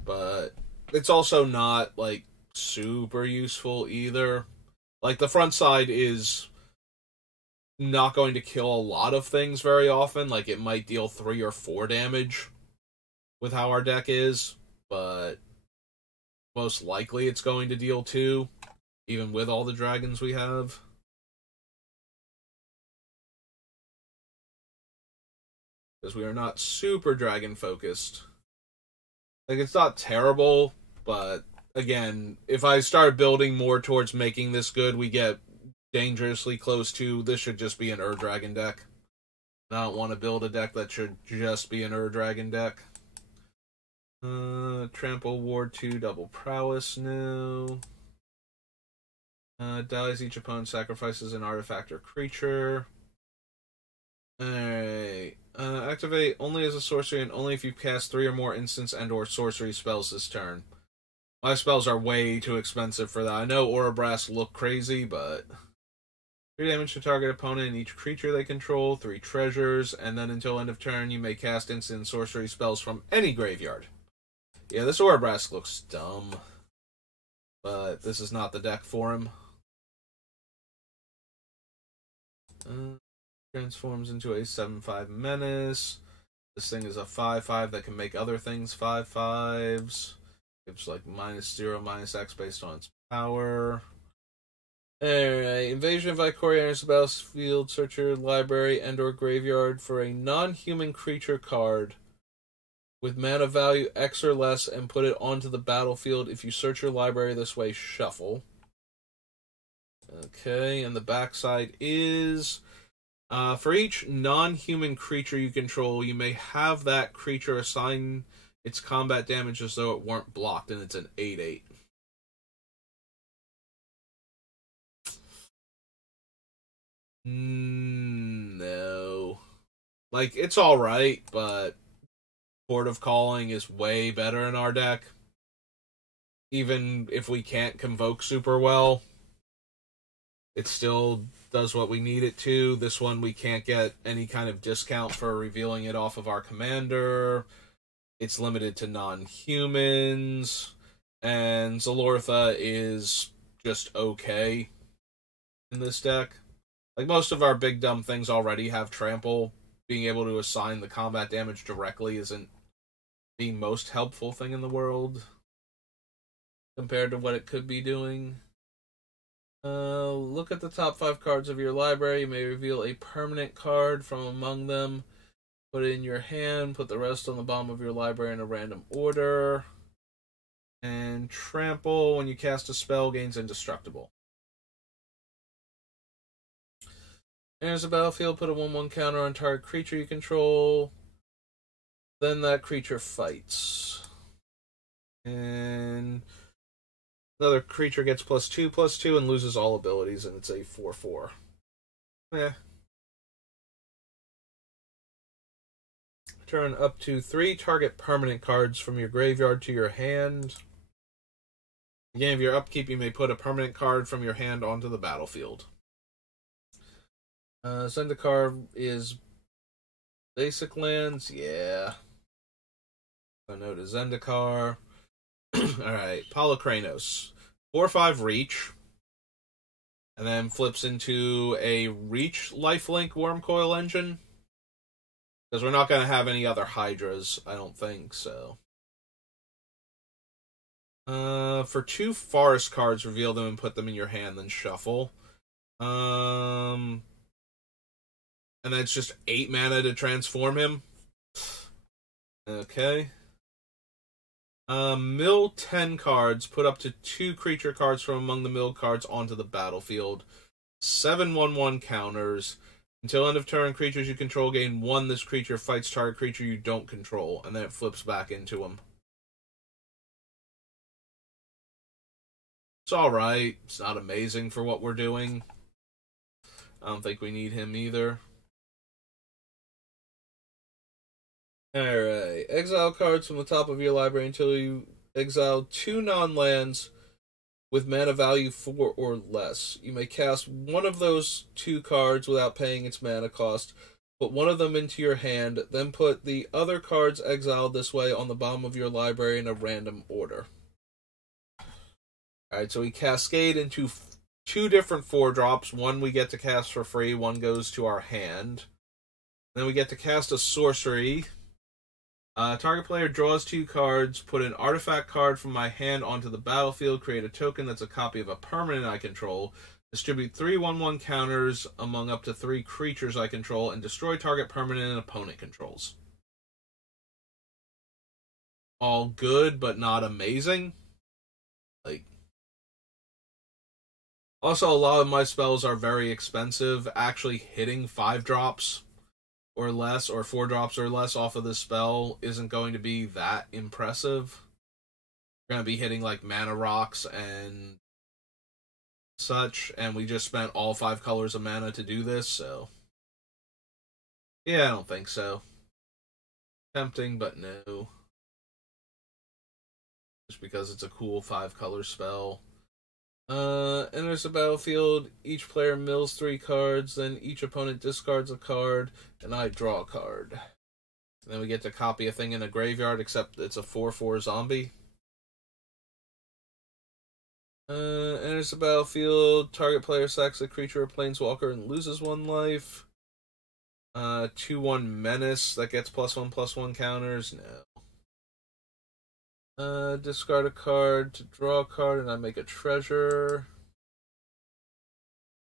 But it's also not, like, super useful either. Like, the front side is not going to kill a lot of things very often. Like, it might deal 3 or 4 damage with how our deck is, but most likely it's going to deal 2, even with all the dragons we have. Because we are not super dragon focused. Like, it's not terrible, but again, if I start building more towards making this good, we get dangerously close to, this should just be an Ur-Dragon deck. I don't want to build a deck that should just be an Ur-Dragon deck. Trample, Ward 2, double prowess now. Dies, each opponent sacrifices an artifact or creature. Alright. Activate only as a sorcery and only if you cast 3 or more instants and or sorcery spells this turn. My spells are way too expensive for that. I know Aurabrass look crazy, but 3 damage to target opponent and each creature they control, 3 treasures, and then until end of turn you may cast instant sorcery spells from any graveyard. Yeah, this Aurabrass looks dumb, but this is not the deck for him. Transforms into a 7/5 menace. This thing is a 5/5 that can make other things 5/5s. Gives like -0, -X based on its power. Alright, Invasion of Ikoria enters the battlefield. Search your library and or graveyard for a non-human creature card with mana value X or less and put it onto the battlefield. If you search your library this way, shuffle. Okay, and the backside is... for each non-human creature you control, you may have that creature assign its combat damage as though it weren't blocked, and it's an 8/8. No. Like, it's alright, but Port of Calling is way better in our deck. Even if we can't convoke super well, it still does what we need it to. This one, we can't get any kind of discount for revealing it off of our commander. It's limited to non-humans. And Zalortha is just okay in this deck. Like, most of our big dumb things already have trample. Being able to assign the combat damage directly isn't the most helpful thing in the world compared to what it could be doing. Look at the top 5 cards of your library. You may reveal a permanent card from among them. Put it in your hand. Put the rest on the bottom of your library in a random order. And trample, when you cast a spell, gains indestructible. Enters the battlefield, put a 1/1 counter on target creature you control. Then that creature fights. And another creature gets +2/+2 and loses all abilities, and it's a 4/4. Turn up to 3 target permanent cards from your graveyard to your hand. At the beginning of your upkeep, you may put a permanent card from your hand onto the battlefield. Zendikar is basic lands, yeah. So no to Zendikar. Alright, Polykranos. 4/5 reach. And then flips into a reach lifelink Wormcoil Engine. Because we're not going to have any other Hydras, I don't think, so. For 2 forest cards, reveal them and put them in your hand, then shuffle. And then it's just 8 mana to transform him. Okay. Mill 10 cards. Put up to 2 creature cards from among the milled cards onto the battlefield. 7 1/1 counters. Until end of turn, creatures you control gain 1. This creature fights target creature you don't control. And then it flips back into him. It's alright. It's not amazing for what we're doing. I don't think we need him either. Alright. Exile cards from the top of your library until you exile 2 non-lands with mana value 4 or less. You may cast one of those 2 cards without paying its mana cost. Put one of them into your hand, then put the other cards exiled this way on the bottom of your library in a random order. Alright, so we cascade into 2 different 4-drops. One we get to cast for free, one goes to our hand. Then we get to cast a sorcery. Target player draws 2 cards, put an artifact card from my hand onto the battlefield, create a token that's a copy of a permanent I control, distribute 3 1/1 counters among up to 3 creatures I control, and destroy target permanent an opponent controls. All good, but not amazing. Like, also, a lot of my spells are very expensive. Actually hitting 5-drops or less, or 4-drops or less off of this spell isn't going to be that impressive. We're going to be hitting like mana rocks and such, and we just spent all 5 colors of mana to do this, so yeah, I don't think so. Tempting, but no. Just because it's a cool 5-color spell. Enters the battlefield, each player mills 3 cards, then each opponent discards a card, and I draw a card. And then we get to copy a thing in a graveyard, except it's a 4/4 zombie. Enters the battlefield, target player sacks a creature or planeswalker and loses 1 life. 2/1 menace that gets +1/+1 counters, no. Discard a card to draw a card, and I make a treasure.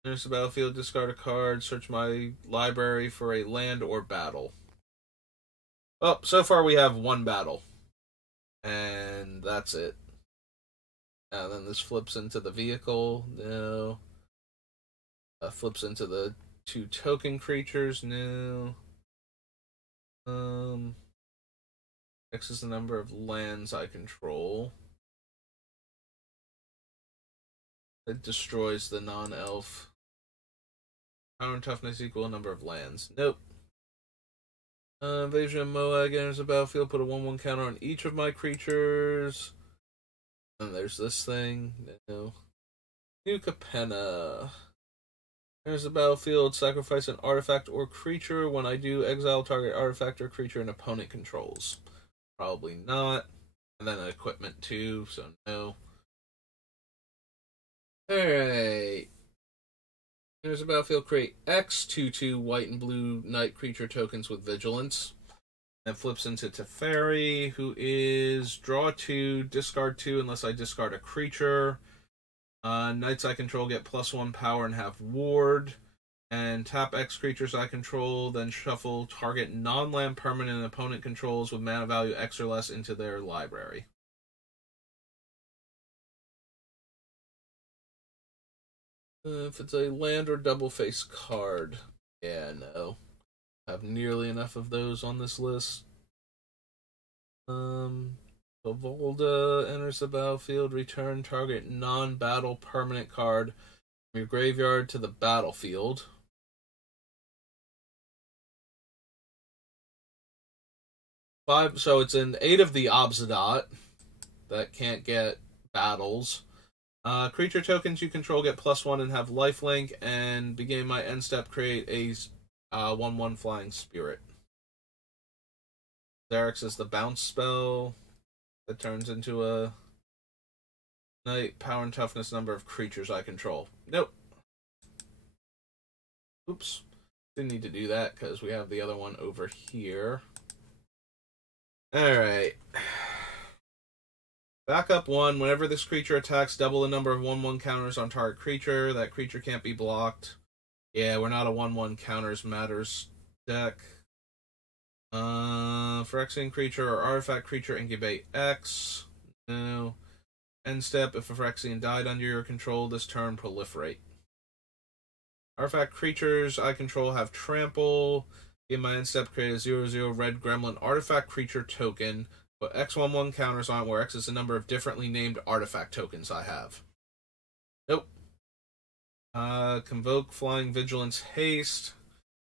There's the battlefield, discard a card, search my library for a land or battle. Well, so far we have one battle. And that's it. And then this flips into the vehicle. No. Flips into the 2 token creatures. No. X is the number of lands I control. It destroys the non-elf. Power and toughness equal number of lands. Nope. Invasion of Moag enters the battlefield. Put a 1/1 counter on each of my creatures. And there's this thing. No. New Capenna. Enters the battlefield. Sacrifice an artifact or creature. When I do, exile target artifact or creature an opponent controls. Probably not. And then an equipment too, so no. Alright. There's a battlefield. Create X 2/2 white and blue knight creature tokens with vigilance. And flips into Teferi, who is draw 2, discard 2 unless I discard a creature. Knights I control get +1 power and have ward. And tap X creatures I control, then shuffle target non-land permanent opponent controls with mana value X or less into their library. If it's a land or double face card, yeah, no. I have nearly enough of those on this list. Volda enters the battlefield. Return target non-battle permanent card from your graveyard to the battlefield. So it's an 8 of the Obsidian that can't get battles. Creature tokens you control get +1 and have lifelink, and beginning my end step, create a 1/1 flying spirit. Xerix is the bounce spell that turns into a knight, power and toughness number of creatures I control. Nope. Oops. Didn't need to do that because we have the other one over here. Alright. Backup 1. Whenever this creature attacks, double the number of 1/1 counters on target creature. That creature can't be blocked. Yeah, we're not a 1/1 counters matters deck. Phyrexian creature or artifact creature incubate X. No. End step. If a Phyrexian died under your control this turn, proliferate. Artifact creatures I control have trample. In my end step, create a 0/0 red gremlin artifact creature token. Put X 1/1 counters on where X is the number of differently named artifact tokens I have. Nope. Convoke Flying Vigilance Haste.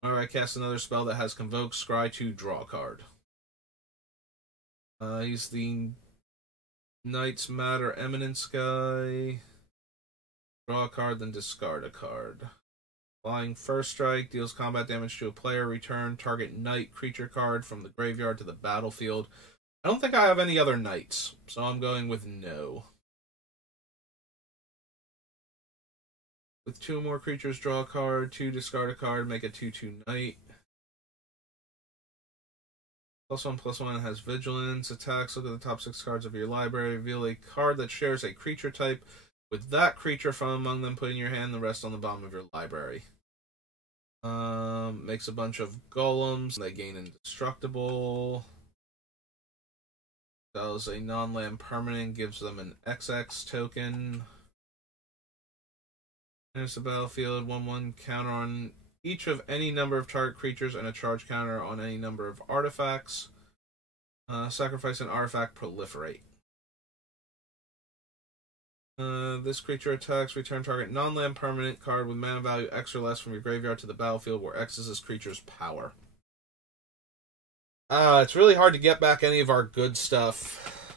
Alright, cast another spell that has Convoke Scry 2, draw a card. He's the Knight's Matter Eminence guy. Draw a card, then discard a card. Flying First Strike deals combat damage to a player. Return target knight creature card from the graveyard to the battlefield. I don't think I have any other knights, so I'm going with no. With 2 more creatures, draw a card. 2, discard a card, make a 2/2 knight. +1/+1 has vigilance. Attacks. Look at the top 6 cards of your library. Reveal a card that shares a creature type with that creature from among them. Put in your hand, the rest on the bottom of your library. Makes a bunch of golems. They gain indestructible. Sells a non-land permanent. Gives them an XX token. Enters the battlefield. 1/1 counter on each of any number of target creatures and a charge counter on any number of artifacts. Sacrifice an artifact, proliferate. This creature attacks, return target non-land permanent card with mana value X or less from your graveyard to the battlefield where X is this creature's power. It's really hard to get back any of our good stuff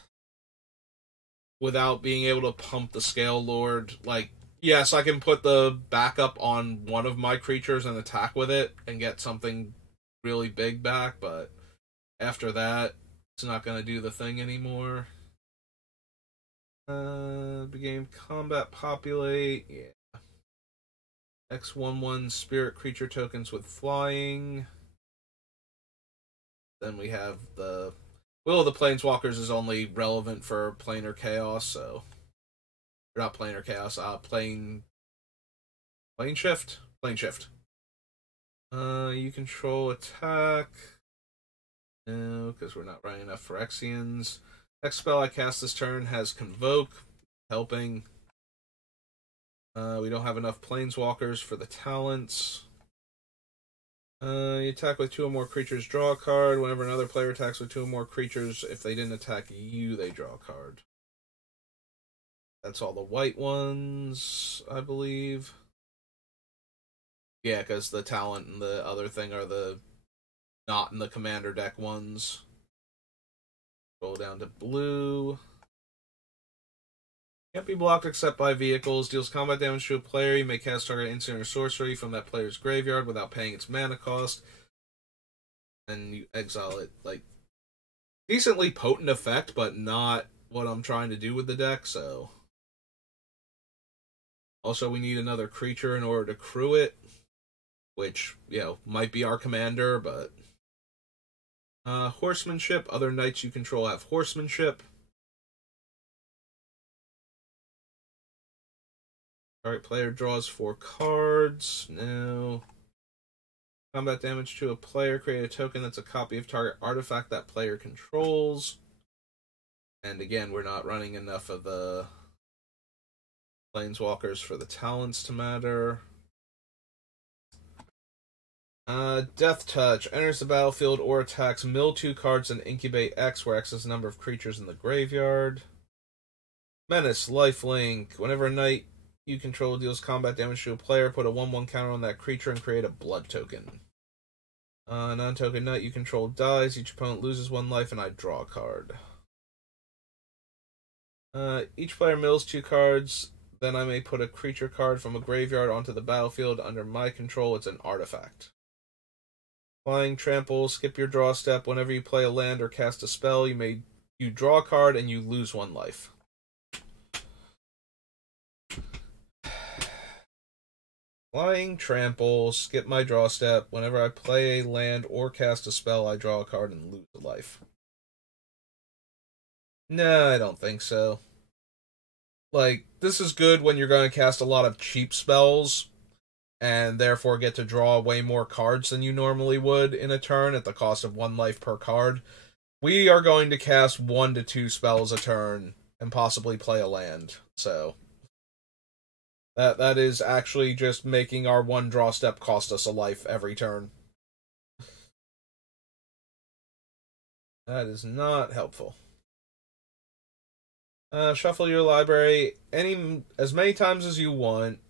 without being able to pump the Scale Lord. Like, yes, I can put the backup on one of my creatures and attack with it and get something really big back, but after that, it's not going to do the thing anymore. Begin combat, populate, yeah. X 1/1 spirit creature tokens with flying. Then we have the Will of the Planeswalkers is only relevant for planar chaos, so. Or not planar chaos, plane Plane shift? Plane shift. You control attack. No, because we're not running enough Phyrexians. Next spell I cast this turn has Convoke, helping. We don't have enough Planeswalkers for the talents. You attack with 2 or more creatures, draw a card. Whenever another player attacks with 2 or more creatures, if they didn't attack you, they draw a card. That's all the white ones, I believe. Yeah, because the talent and the other thing are the not in the commander deck ones. Go down to blue. Can't be blocked except by vehicles. Deals combat damage to a player. You may cast target instant or sorcery from that player's graveyard without paying its mana cost. And you exile it. Like, decently potent effect, but not what I'm trying to do with the deck, so. Also, we need another creature in order to crew it. Which, you know, might be our commander, but. Horsemanship. Other knights you control have horsemanship. Target player draws 4 cards. No. Combat damage to a player. Create a token that's a copy of target artifact that player controls. And again, we're not running enough of the Planeswalkers for the talents to matter. Death Touch. Enters the battlefield or attacks. Mill 2 cards and incubate X, where X is the number of creatures in the graveyard. Menace. Lifelink. Whenever a knight you control deals combat damage to a player, put a 1/1 counter on that creature and create a blood token. Non-token knight you control dies. Each opponent loses 1 life, and I draw a card. Each player mills 2 cards. Then I may put a creature card from a graveyard onto the battlefield under my control. It's an artifact. Flying Trample. Skip your draw step. Whenever you play a land or cast a spell, you draw a card and you lose 1 life. Flying Trample, skip my draw step. Whenever I play a land or cast a spell, I draw a card and lose a life. Nah, I don't think so. Like, this is good when you're going to cast a lot of cheap spells, and therefore get to draw way more cards than you normally would in a turn at the cost of 1 life per card. We are going to cast 1 to 2 spells a turn, and possibly play a land, so. That is actually just making our 1 draw step cost us a life every turn. That is not helpful. Shuffle your library as many times as you want.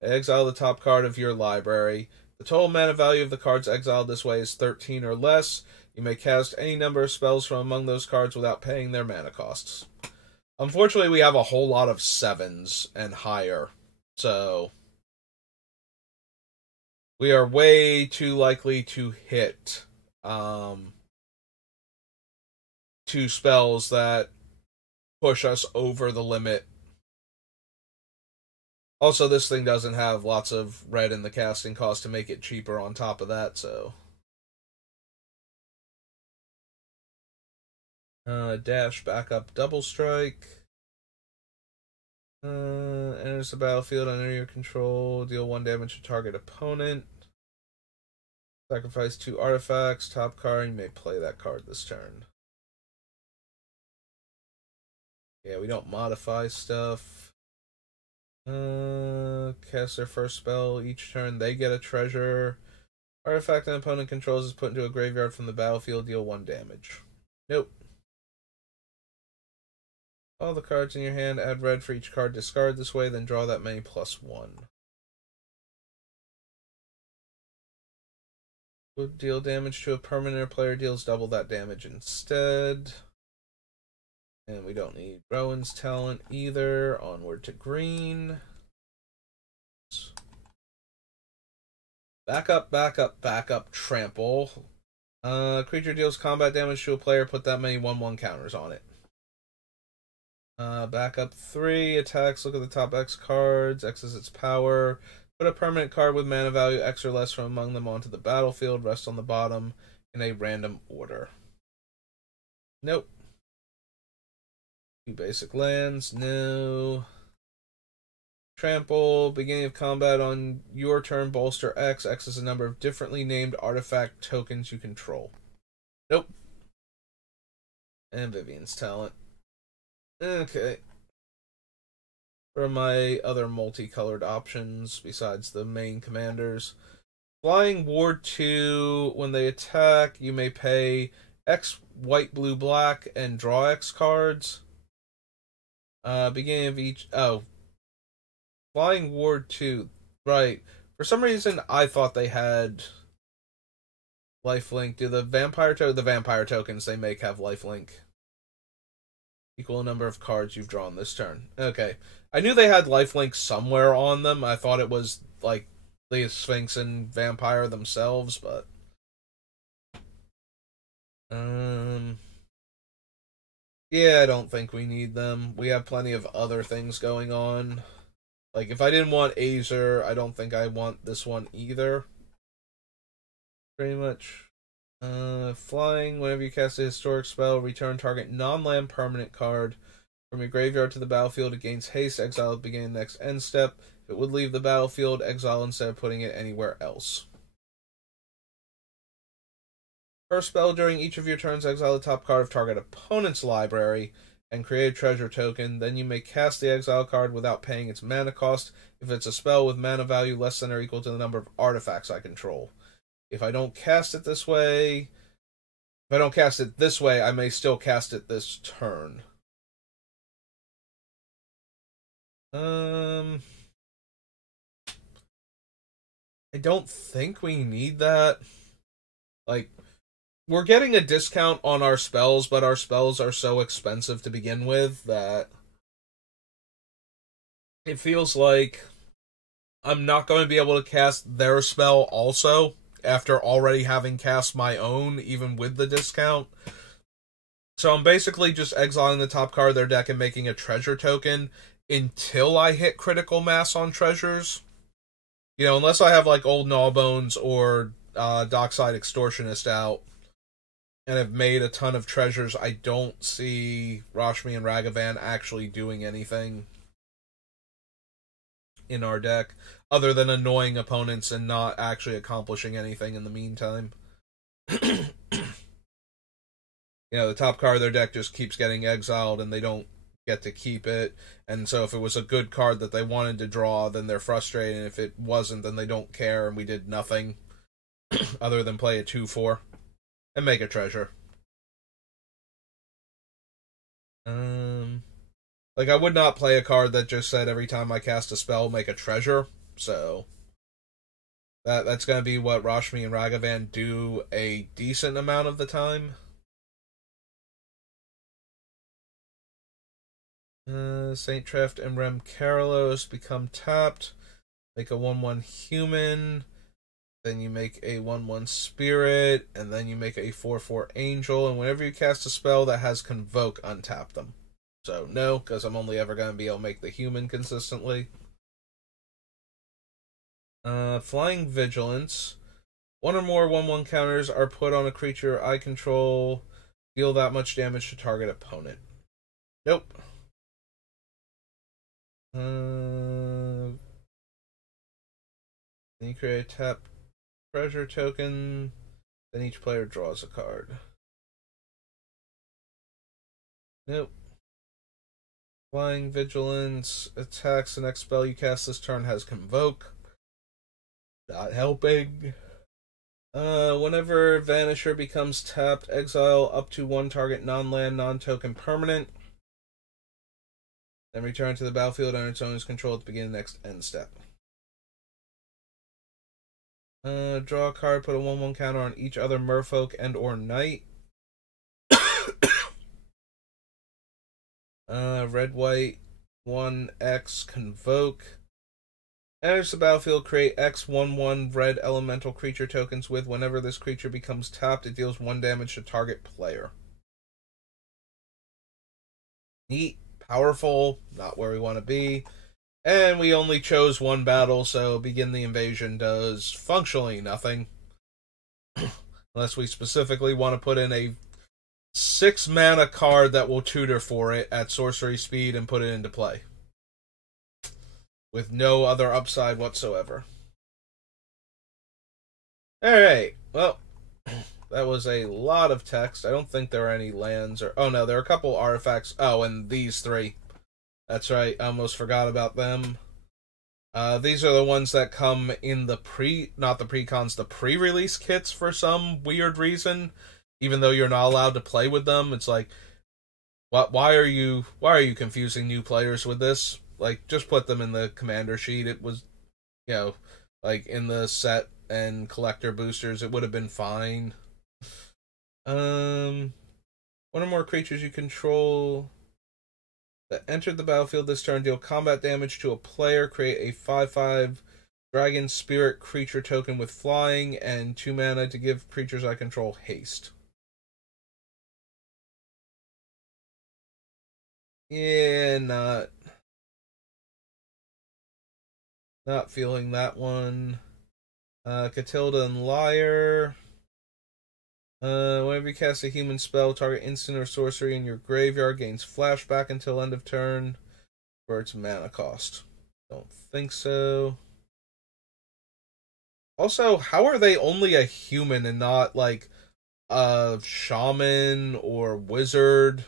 Exile the top card of your library. The total mana value of the cards exiled this way is 13 or less. You may cast any number of spells from among those cards without paying their mana costs. Unfortunately, we have a whole lot of 7s and higher, so we are way too likely to hit 2 spells that push us over the limit. Also, this thing doesn't have lots of red in the casting cost to make it cheaper on top of that, so. Dash, backup, double strike. Enters the battlefield under your control. Deal 1 damage to target opponent. Sacrifice 2 artifacts. Top card. You may play that card this turn. Yeah, we don't modify stuff. Cast their first spell each turn. They get a treasure. Artifact an opponent controls is put into a graveyard from the battlefield. Deal 1 damage. Nope. All the cards in your hand, add red for each card discarded this way, then draw that many +1. Would deal damage to a permanent, or player deals double that damage instead. And we don't need Rowan's talent either. Onward to green. Back up, trample. Creature deals combat damage to a player, put that many 1/1 counters on it. Backup 3, attacks, look at the top X cards, X is its power. Put a permanent card with mana value X or less from among them onto the battlefield, rest on the bottom in a random order. Nope. 2 basic lands, no. Trample, beginning of combat on your turn, bolster X. X is a number of differently named artifact tokens you control. Nope. And Vivian's talent. Okay. For my other multicolored options, besides the main commanders, Flying Ward 2, when they attack, you may pay X white, blue, black, and draw X cards. Beginning of each... Oh. Flying Ward 2. Right. For some reason, I thought they had lifelink. Do the vampire tokens they make have lifelink? Equal number of cards you've drawn this turn. Okay. I knew they had lifelink somewhere on them. I thought it was, like, the Sphinx and Vampire themselves, but... Yeah, I don't think we need them. We have plenty of other things going on. Like, if I didn't want Azer, I don't think I want this one either. Pretty much. Flying, whenever you cast a historic spell, return target non-land permanent card from your graveyard to the battlefield. It gains haste, exile at the beginning of the next end step. If it would leave the battlefield, exile instead of putting it anywhere else. First spell, during each of your turns, exile the top card of target opponent's library and create a treasure token. Then you may cast the exile card without paying its mana cost if it's a spell with mana value less than or equal to the number of artifacts I control. If I don't cast it this way... I may still cast it this turn. I don't think we need that. Like, we're getting a discount on our spells, but our spells are so expensive to begin with that it feels like I'm not going to be able to cast their spell also after already having cast my own, even with the discount. So I'm basically just exiling the top card of their deck and making a treasure token until I hit critical mass on treasures. You know, unless I have, like, Old Gnawbones or Dockside Extortionist out and have made a ton of treasures, I don't see Rashmi and Ragavan actually doing anything in our deck, other than annoying opponents and not actually accomplishing anything in the meantime. You know, the top card of their deck just keeps getting exiled and they don't get to keep it, and so if it was a good card that they wanted to draw, then they're frustrated, and if it wasn't, then they don't care, and we did nothing other than play a 2/4 and make a treasure. Like, I would not play a card that just said every time I cast a spell, make a treasure, so that's going to be what Rashmi and Ragavan do a decent amount of the time. Saint Treft and Rem Karalos become tapped. Make a 1/1 human. Then you make a 1/1 spirit. And then you make a 4/4 angel. And whenever you cast a spell that has Convoke, untap them. So, no, because I'm only ever going to be able to make the human consistently. Flying Vigilance. One or more 1/1 counters are put on a creature I control. Deal that much damage to target opponent. Nope. Then you create a tap treasure token. Then each player draws a card. Nope. Flying Vigilance attacks. The next spell you cast this turn has Convoke. Not helping. Whenever Vanisher becomes tapped, exile up to one target non-land, non-token permanent. Then return to the battlefield under its owner's control at the beginning of the next end step. Draw a card, put a 1/1 counter on each other merfolk and or knight. Red, white, 1/X, Convoke. Enters the battlefield, create X 1/1 red elemental creature tokens with. Whenever this creature becomes tapped, it deals 1 damage to target player. Neat. Powerful, not where we want to be. And we only chose one battle, so Begin the Invasion does functionally nothing. Unless we specifically want to put in a 6 mana card that will tutor for it at sorcery speed and put it into play. with no other upside whatsoever. Alright, well, that was a lot of text. I don't think there are any lands or... Oh, no, there are a couple artifacts. Oh, and these three. That's right, I almost forgot about them. These are the ones that come in the not the pre-cons, the pre-release kits for some weird reason. Even though you're not allowed to play with them, it's like, why are you confusing new players with this? Like, just put them in the commander sheet. It was, like in the set and collector boosters, it would have been fine. One or more creatures you control that entered the battlefield this turn deal combat damage to a player, create a 5/5 dragon spirit creature token with flying and 2 mana to give creatures I control haste. Yeah, not feeling that one. Catilda and Liar. Whenever you cast a human spell, target instant or sorcery in your graveyard gains flashback until end of turn for its mana cost. Don't think so. Also, how are they only a human and not like a shaman or wizard?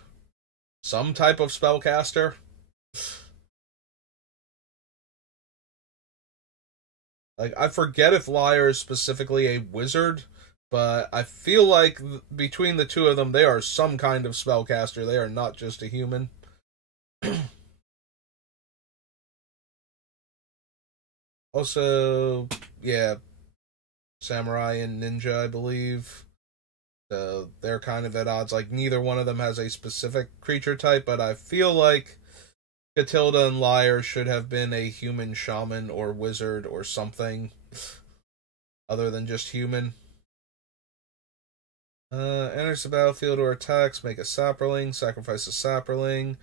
Some type of spellcaster? Like, I forget if Liar is specifically a wizard, but I feel like between the two of them, they are some kind of spellcaster. They are not just a human. Also, yeah, Samurai and Ninja, I believe. So they're kind of at odds. Like, neither one of them has a specific creature type, but I feel like Catilda and Liar should have been a human shaman or wizard or something other than just human. Enters the battlefield or attacks, make a Saproling, sacrifice a Saproling,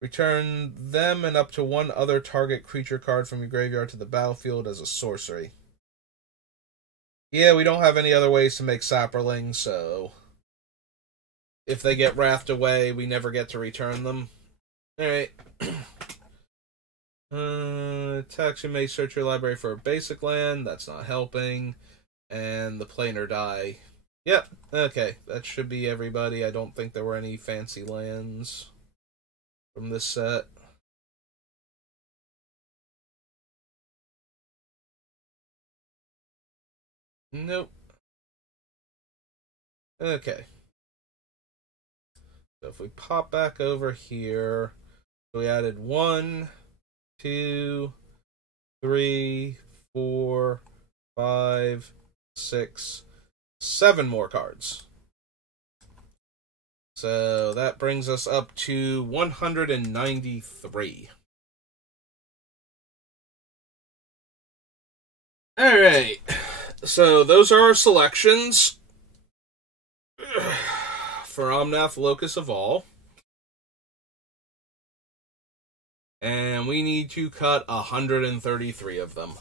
return them and up to one other target creature card from your graveyard to the battlefield as a sorcery. Yeah, we don't have any other ways to make Saproling, so if they get wrathed away, we never get to return them. Alright. Attacks, you may search your library for a basic land. That's not helping. And the planar die. Yep, okay. That should be everybody. I don't think there were any fancy lands from this set. Nope. Okay. So if we pop back over here, we added 1, 2, 3, 4, 5, 6, 7 more cards. So that brings us up to 193. Alright. So those are our selections for Omnath Locus of all. And we need to cut 133 of them.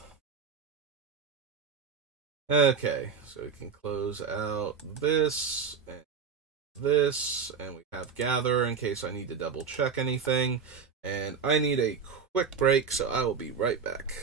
Okay, so we can close out this and this, and we have Gather in case I need to double check anything. And I need a quick break, so I will be right back.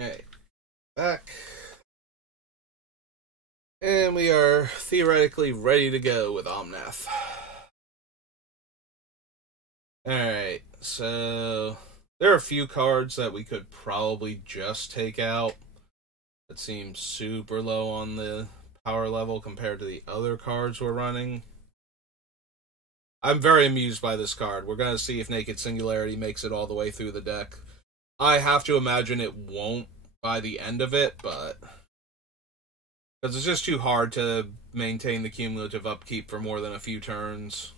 Okay, back. And we are theoretically ready to go with Omnath. Alright, so there are a few cards that we could probably just take out that seem super low on the power level compared to the other cards we're running. I'm very amused by this card. We're going to see if Naked Singularity makes it all the way through the deck. I have to imagine it won't by the end of it, but because it's just too hard to maintain the cumulative upkeep for more than a few turns.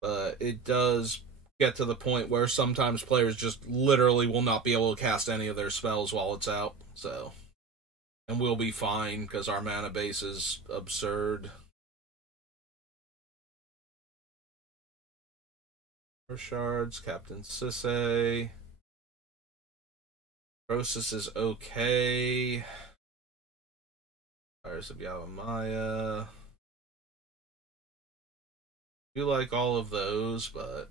But it does get to the point where sometimes players just literally will not be able to cast any of their spells while it's out. So, and we'll be fine because our mana base is absurd. Shards, Captain Sisay. Crosis is okay. Fires of Yavimaya. I do like all of those, but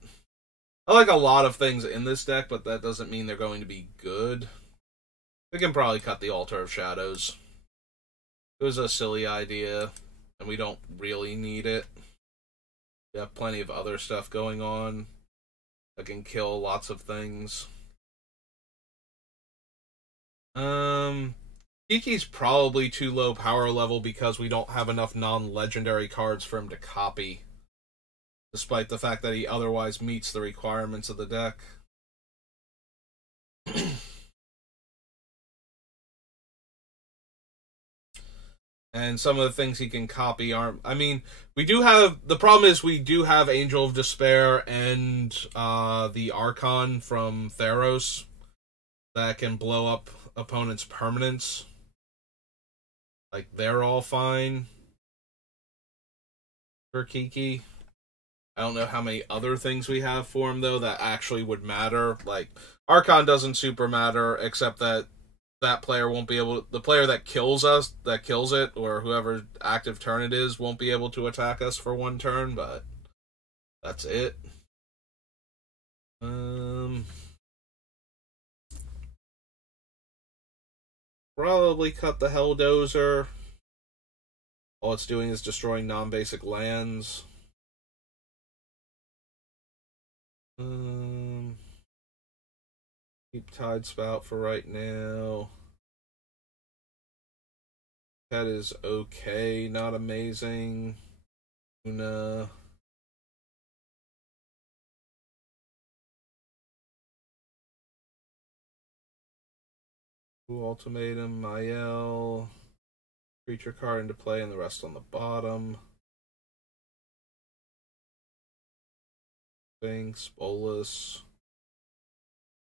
I like a lot of things in this deck, but that doesn't mean they're going to be good. We can probably cut the Altar of Shadows. It was a silly idea, and we don't really need it. We have plenty of other stuff going on that can kill lots of things. Kiki's probably too low power level because we don't have enough non-legendary cards for him to copy, despite the fact that he otherwise meets the requirements of the deck. And some of the things he can copy aren't... I mean, we do have... The problem is we do have Angel of Despair and the Archon from Theros that can blow up opponents' permanents. Like, they're all fine for Kiki. I don't know how many other things we have for him, though, that actually would matter. Like, Archon doesn't super matter, except that that player won't be able to... The player that kills us, that kills it, or whoever active turn it is, won't be able to attack us for one turn, but that's it. Probably cut the Helldozer. All it's doing is destroying non-basic lands. Keep Tidespout for right now. That is okay, not amazing. Una. Ultimatum, Mael. Creature card into play and the rest on the bottom. Sphinx, Bolus.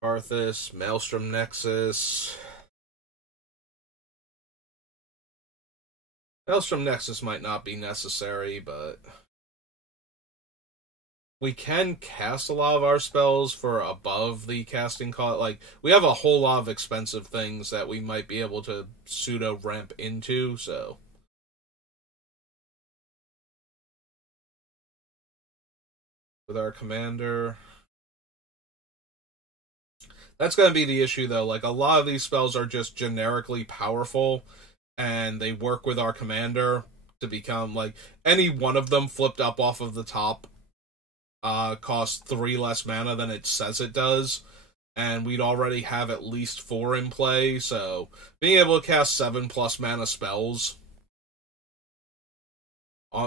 Arthas, Maelstrom Nexus. Maelstrom Nexus might not be necessary, but we can cast a lot of our spells for above the casting cost. Like, we have a whole lot of expensive things that we might be able to pseudo-ramp into, so... With our commander... That's going to be the issue, though. Like, a lot of these spells are just generically powerful, and they work with our commander to become, like, any one of them flipped up off of the top costs 3 less mana than it says it does, and we'd already have at least 4 in play, so being able to cast 7+ mana spells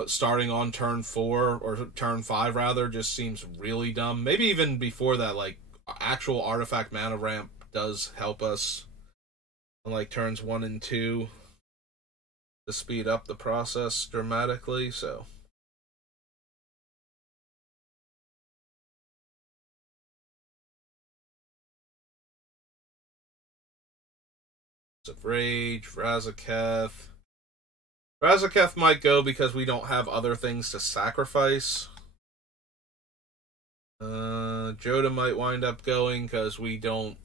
starting on turn 4, or turn 5, rather, just seems really dumb. Maybe even before that, like, actual artifact mana ramp does help us on like turns 1 and 2 to speed up the process dramatically, so of Rage, Razaketh. Razaketh might go because we don't have other things to sacrifice. Joda might wind up going because we don't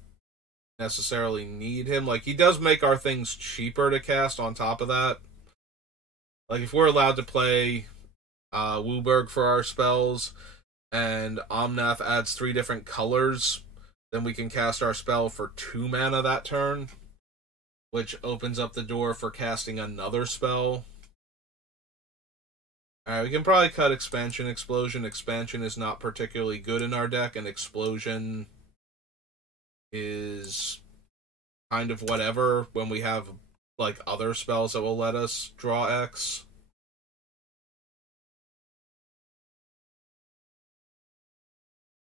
necessarily need him. Like, he does make our things cheaper to cast on top of that. Like, if we're allowed to play Wooburg for our spells, and Omnath adds 3 different colors, then we can cast our spell for 2 mana that turn, which opens up the door for casting another spell. Alright, we can probably cut Expansion, Explosion. Expansion is not particularly good in our deck, and Explosion is kind of whatever when we have, like, other spells that will let us draw X.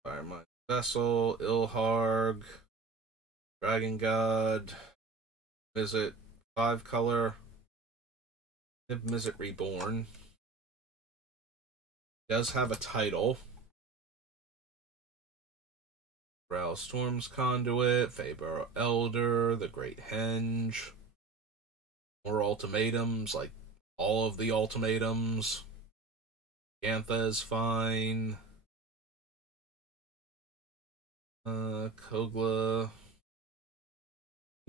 Firemind Vessel, Ilharg, Dragon God, Mizzet 5-color, Mizzet Reborn. Does have a title. Growl Storm's Conduit, Faber Elder, The Great Henge. More ultimatums, like all of the ultimatums. Gantha is fine. Kogla.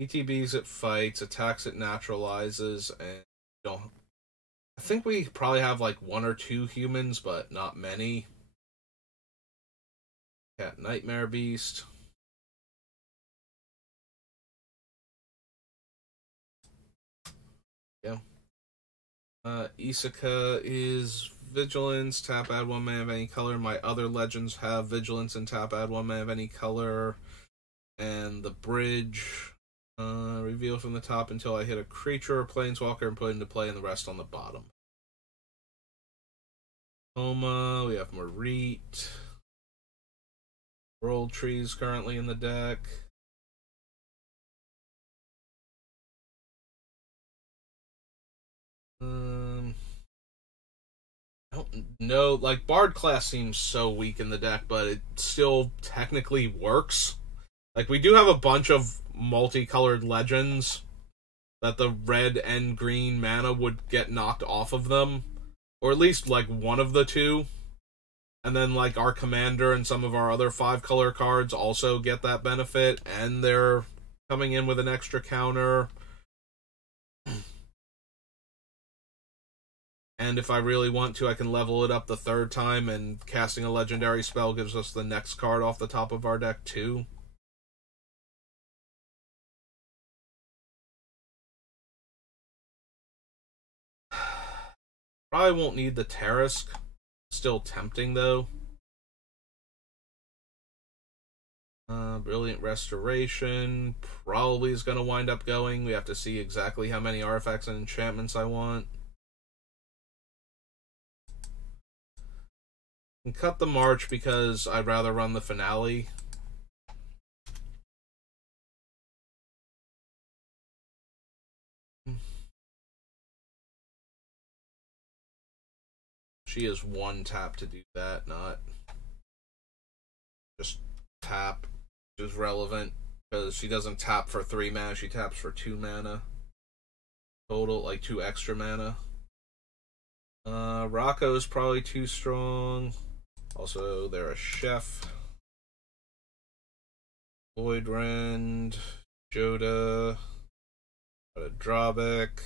ETBs it fights, attacks it naturalizes, and don't. I think we probably have like 1 or 2 humans, but not many. Cat Nightmare Beast. Yeah. Isaka is Vigilance, tap add 1 mana of any color. My other legends have Vigilance and tap add 1 mana of any color. And the Bridge, reveal from the top until I hit a creature or planeswalker and put into play, and the rest on the bottom. Homa, we have Mareet. World Trees currently in the deck. I don't know, like, Bard class seems so weak in the deck, but it still technically works. Like, we do have a bunch of multicolored legends that the red and green mana would get knocked off of them. Or at least, like, one of the two. And then, like, our commander and some of our other 5-color cards also get that benefit, and they're coming in with an extra counter. And if I really want to, I can level it up the 3rd time, and casting a legendary spell gives us the next card off the top of our deck, too. Probably won't need the Tarisk. Still tempting, though. Brilliant Restoration probably is going to wind up going. We have to see exactly how many artifacts and enchantments I want. And cut the March because I'd rather run the Finale. She is 1 tap to do that, not just tap, which is relevant because she doesn't tap for 3 mana, she taps for 2 mana total, like 2 extra mana. Rocco is probably too strong. Also, they're a chef. Void Rend, Joda, got a drawback.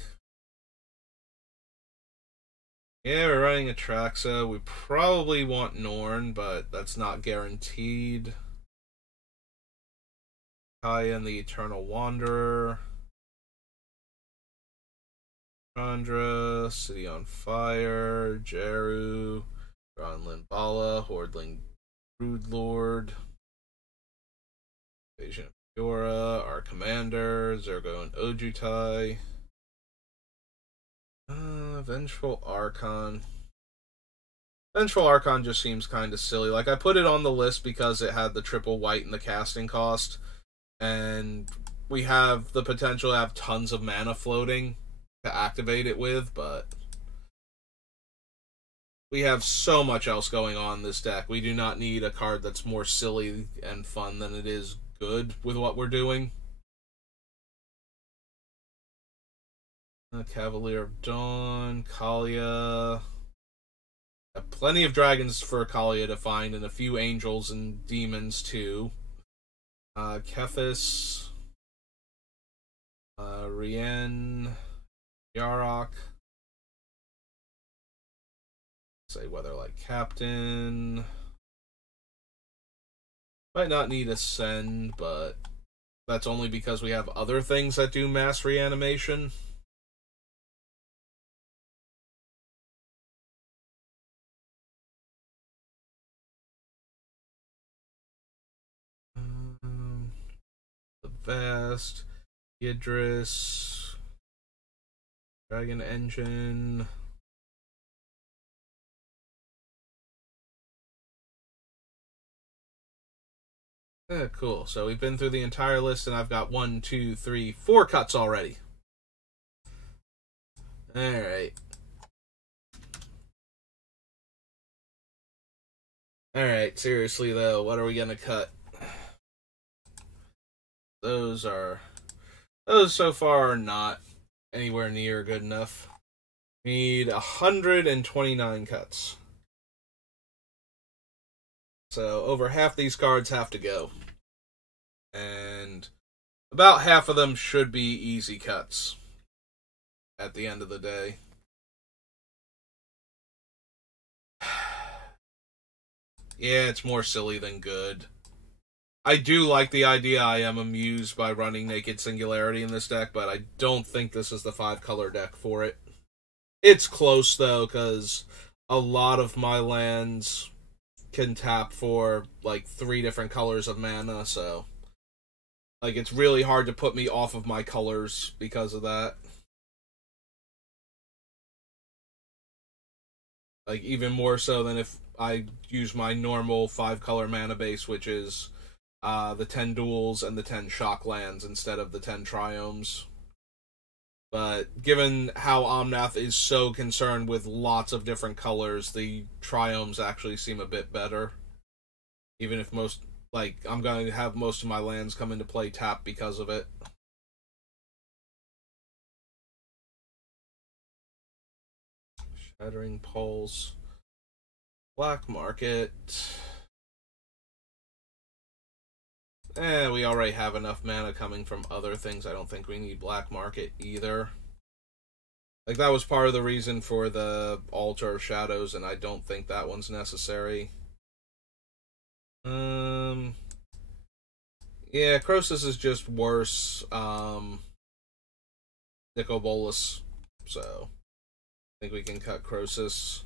Yeah, we're running Atraxa. We probably want Norn, but that's not guaranteed. Kaya and the Eternal Wanderer. Chandra, City on Fire, Jeru, Ron Limbala, Hordling Broodlord, Invasion of Fiora, our commander, Zergo and Ojutai. Vengeful Archon. Vengeful Archon just seems kind of silly. Like, I put it on the list because it had the triple white and the casting cost, and we have the potential to have tons of mana floating to activate it with, but we have so much else going on in this deck. We do not need a card that's more silly and fun than it is good with what we're doing. Cavalier of Dawn, Kalia. Plenty of dragons for Kalia to find, and a few angels and demons too. Kefis, Rien, Yarok. Say Weatherlight Captain. Might not need Ascend, but that's only because we have other things that do mass reanimation. The Vast, Idris, Dragon Engine. Yeah, cool. So we've been through the entire list, and I've got 1, 2, 3, 4 cuts already. Alright. Alright, seriously though, what are we gonna cut? Those so far are not anywhere near good enough. We need 129 cuts. So over half these cards have to go. And about half of them should be easy cuts at the end of the day. Yeah, it's more silly than good. I do like the idea. I am amused by running Naked Singularity in this deck, but I don't think this is the 5-color deck for it. It's close, though, because a lot of my lands can tap for, like, 3 different colors of mana, so... Like, it's really hard to put me off of my colors because of that. Like, even more so than if I use my normal 5-color mana base, which is the 10 duels and the 10 shock lands instead of the 10 triomes. But given how Omnath is so concerned with lots of different colors, the triomes actually seem a bit better. Even if most, like, I'm going to have most of my lands come into play tap because of it. Shattering Pulse. Black Market. We already have enough mana coming from other things. I don't think we need Black Market either. Like, that was part of the reason for the Altar of Shadows, and I don't think that one's necessary. Yeah, Croesus is just worse. Nicol Bolas, so I think we can cut Croesus.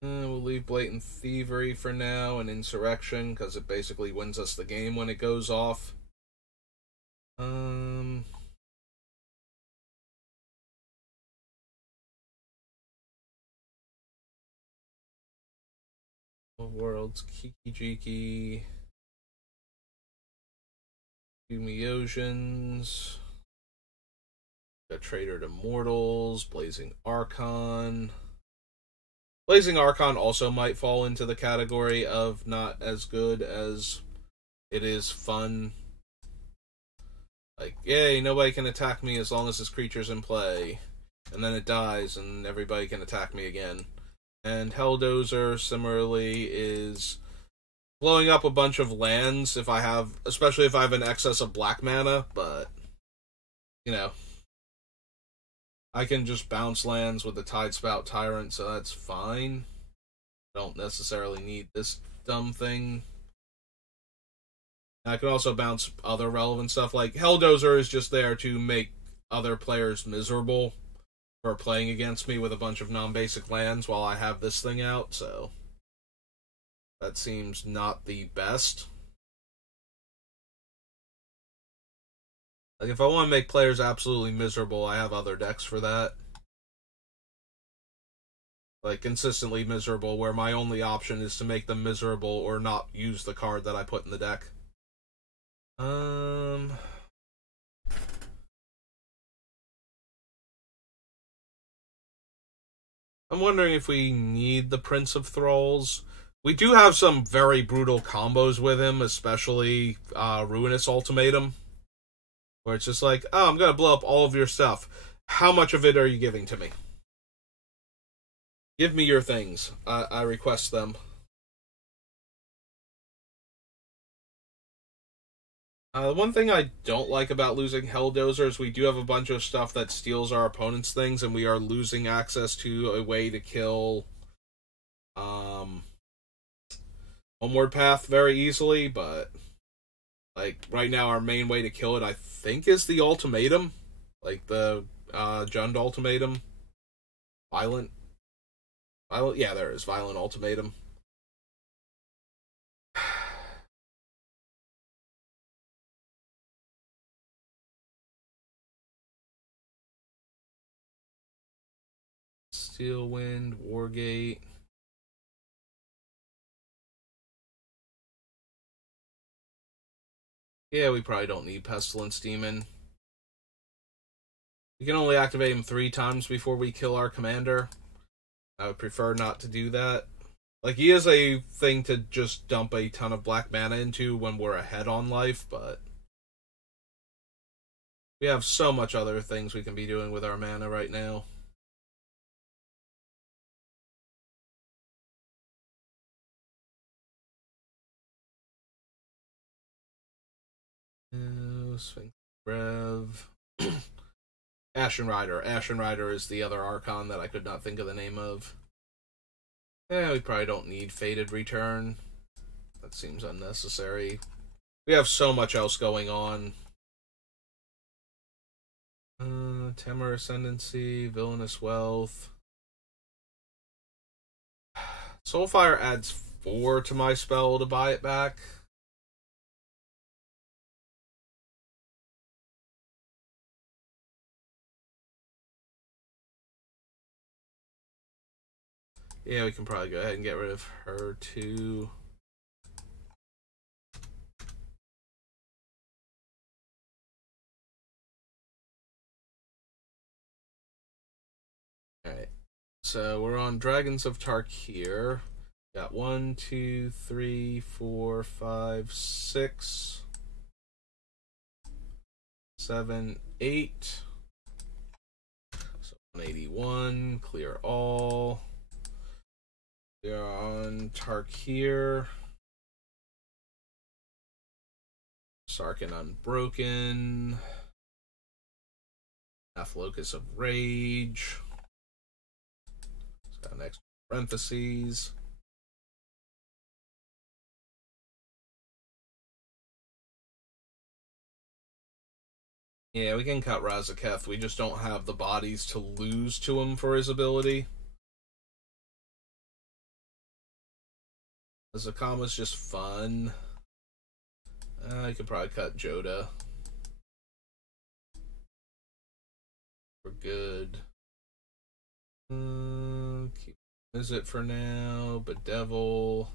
We'll leave Blatant Thievery for now and Insurrection, because it basically wins us the game when it goes off. Worlds, Kiki-Jiki, Yumiosians, got Traitor to Mortals, Blazing Archon. Blazing Archon also might fall into the category of not as good as it is fun. Like, yay, nobody can attack me as long as this creature's in play. And then it dies, and everybody can attack me again. And Helldozer, similarly, is blowing up a bunch of lands if I have, especially if I have an excess of black mana, but, you know, I can just bounce lands with the Tidespout Tyrant, so that's fine. Don't necessarily need this dumb thing. I can also bounce other relevant stuff, like Helldozer is just there to make other players miserable for playing against me with a bunch of non-basic lands while I have this thing out, so that seems not the best. Like, if I want to make players absolutely miserable, I have other decks for that. Like, consistently miserable, where my only option is to make them miserable or not use the card that I put in the deck. I'm wondering if we need the Prince of Thralls. We do have some very brutal combos with him, especially Ruinous Ultimatum, where it's just like, oh, I'm going to blow up all of your stuff. How much of it are you giving to me? Give me your things. I request them. One thing I don't like about losing Helldozer is we do have a bunch of stuff that steals our opponent's things, and we are losing access to a way to kill homeward path very easily, but like right now our main way to kill it I think is the ultimatum. Like the Jund ultimatum. Violent, yeah, there is violent ultimatum. Steel Wind, Wargate. Yeah, we probably don't need Pestilence Demon. We can only activate him 3 times before we kill our commander. I would prefer not to do that. Like, he is a thing to just dump a ton of black mana into when we're ahead on life, but we have so much other things we can be doing with our mana right now. Sphinx Rev. Ashen Rider. Ashen Rider is the other Archon that I could not think of the name of. Yeah, we probably don't need Fated Return. That seems unnecessary. We have so much else going on. Temur Ascendancy, Villainous Wealth. Soulfire adds 4 to my spell to buy it back. Yeah, we can probably go ahead and get rid of her too. Alright. So we're on Dragons of Tarkir. Got 1, 2, 3, 4, 5, 6, 7, 8. So 181, clear all. We're on Tarkir. Sarkin Unbroken. Omnath Locus of Rage. It's got an extra parentheses. Yeah, we can cut Razaketh. We just don't have the bodies to lose to him for his ability. Zakama's just fun. I could probably cut Joda. We're good. Keep Visit for now, Bedevil.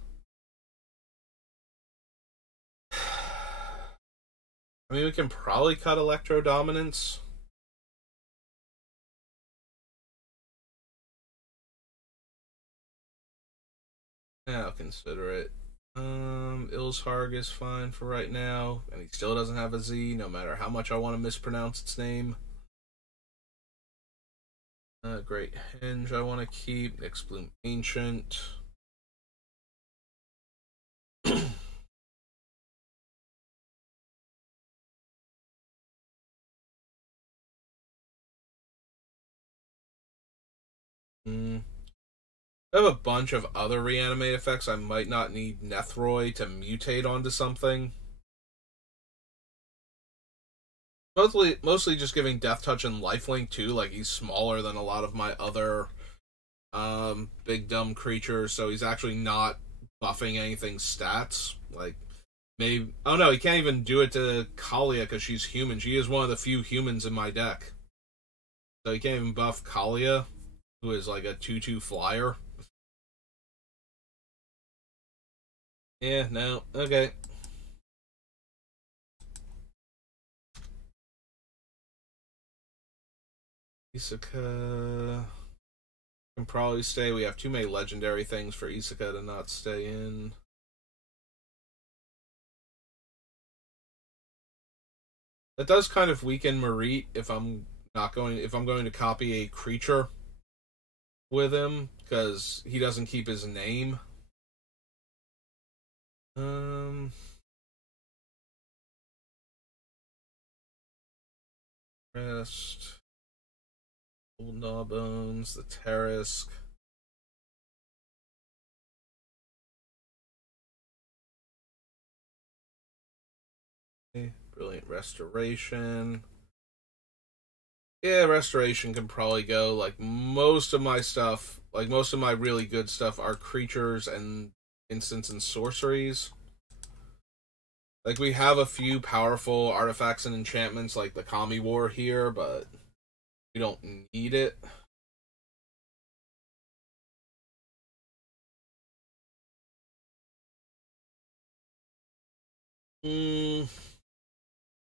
I mean, we can probably cut Electro Dominance. Yeah, I'll consider it. Ilsharg is fine for right now, and he still doesn't have a Z, no matter how much I want to mispronounce its name. Great Henge I want to keep. Next Bloom Ancient. I have a bunch of other reanimate effects. I might not need Nethroi to mutate onto something. Mostly just giving Death Touch and Lifelink too. Like, he's smaller than a lot of my other big dumb creatures, so he's actually not buffing anything's stats. Like, maybe... Oh no, he can't even do it to Kalia because she's human. She is one of the few humans in my deck. So he can't even buff Kalia, who is like a 2/2 flyer. Yeah, no. Okay. Isaka can probably stay. We have too many legendary things for Isaka to not stay in. That does kind of weaken Marit if I'm going to copy a creature with him, because he doesn't keep his name. Rest. Old Gnawbones, the Terrask. Brilliant Restoration. Yeah, Restoration can probably go. Like, most of my stuff, like, most of my really good stuff are creatures and instants and sorceries. Like, we have a few powerful artifacts and enchantments, like the Kami War here, but we don't need it.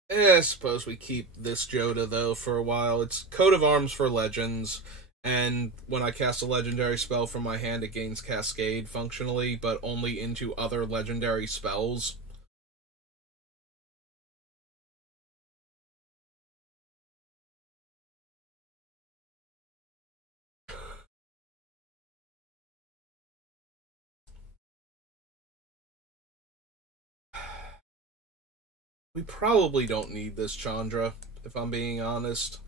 I suppose we keep this Joda, though, for a while. It's Coat of Arms for Legends, and when I cast a legendary spell from my hand, it gains Cascade functionally, but only into other legendary spells. We probably don't need this Chandra, if I'm being honest.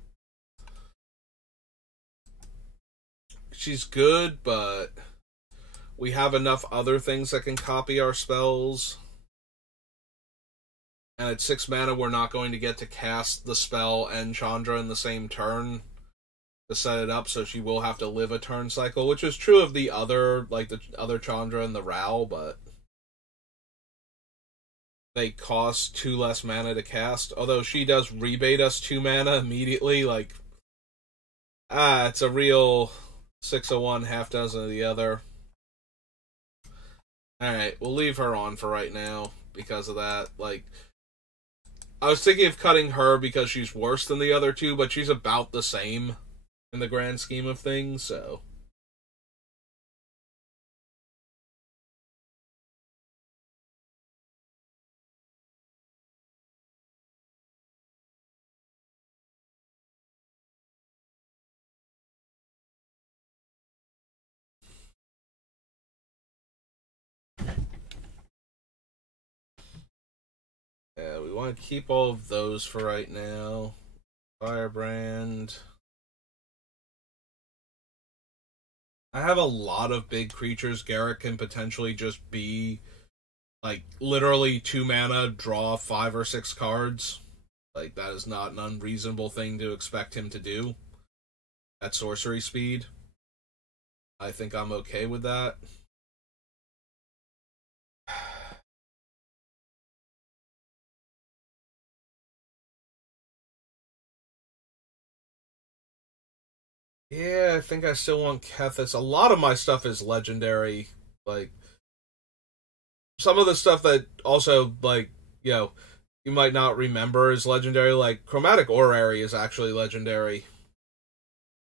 She's good, but we have enough other things that can copy our spells. And at 6 mana, we're not going to get to cast the spell and Chandra in the same turn to set it up, so she will have to live a turn cycle, which is true of the other, like the other Chandra and the Ral, but they cost 2 less mana to cast. Although she does rebate us 2 mana immediately, like, it's a real 6 of one, half dozen of the other. Alright, we'll leave her on for right now because of that. Like, I was thinking of cutting her because she's worse than the other two, but she's about the same in the grand scheme of things, so. Yeah, we want to keep all of those for right now. Firebrand. I have a lot of big creatures. Garrett can potentially just be, like, literally 2 mana, draw 5 or 6 cards. Like, that is not an unreasonable thing to expect him to do at sorcery speed. I think I'm okay with that. Yeah, I think I still want Kethis. A lot of my stuff is legendary. Like, some of the stuff that also, like, you know, you might not remember is legendary. Like, Chromatic Orrery is actually legendary.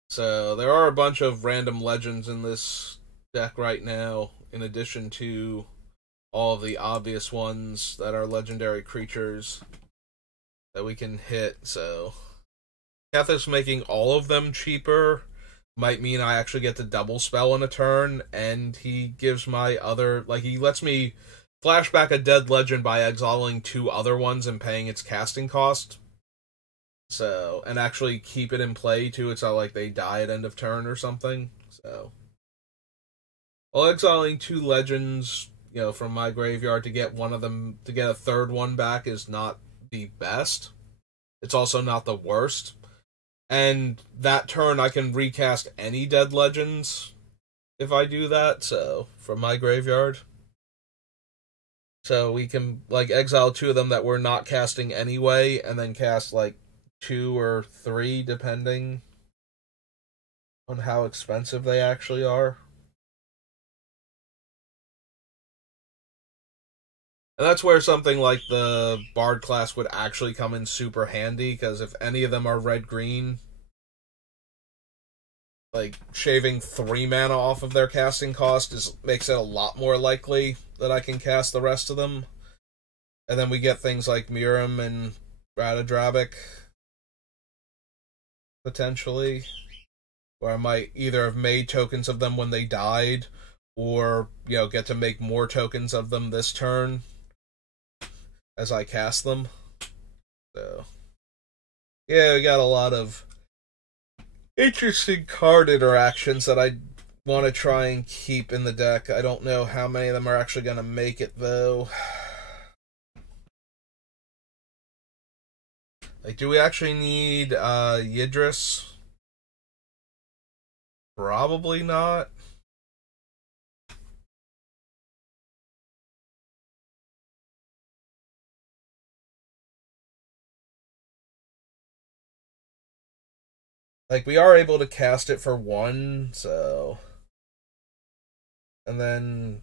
So, there are a bunch of random legends in this deck right now, in addition to all of the obvious ones that are legendary creatures that we can hit. So, Kethis making all of them cheaper might mean I actually get to double spell in a turn, and he gives my other, like, he lets me flashback a dead legend by exiling 2 other ones and paying its casting cost. So, and actually keep it in play too. It's not like they die at end of turn or something. So, well, exiling 2 legends, you know, from my graveyard to get one of them, to get a third one back is not the best. It's also not the worst. And that turn, I can recast any dead legends if I do that, so, from my graveyard. So we can, like, exile 2 of them that we're not casting anyway, and then cast, like, 2 or 3, depending on how expensive they actually are. And that's where something like the Bard class would actually come in super handy, because if any of them are red-green, like, shaving 3 mana off of their casting cost makes it a lot more likely that I can cast the rest of them. And then we get things like Miram and Radadrabic, potentially, where I might either have made tokens of them when they died, or, you know, get to make more tokens of them this turn as I cast them. So, yeah, we got a lot of interesting card interactions that I want to try and keep in the deck. I don't know how many of them are actually going to make it, though. Like, do we actually need Yidris? Probably not. Like, we are able to cast it for 1, so... And then...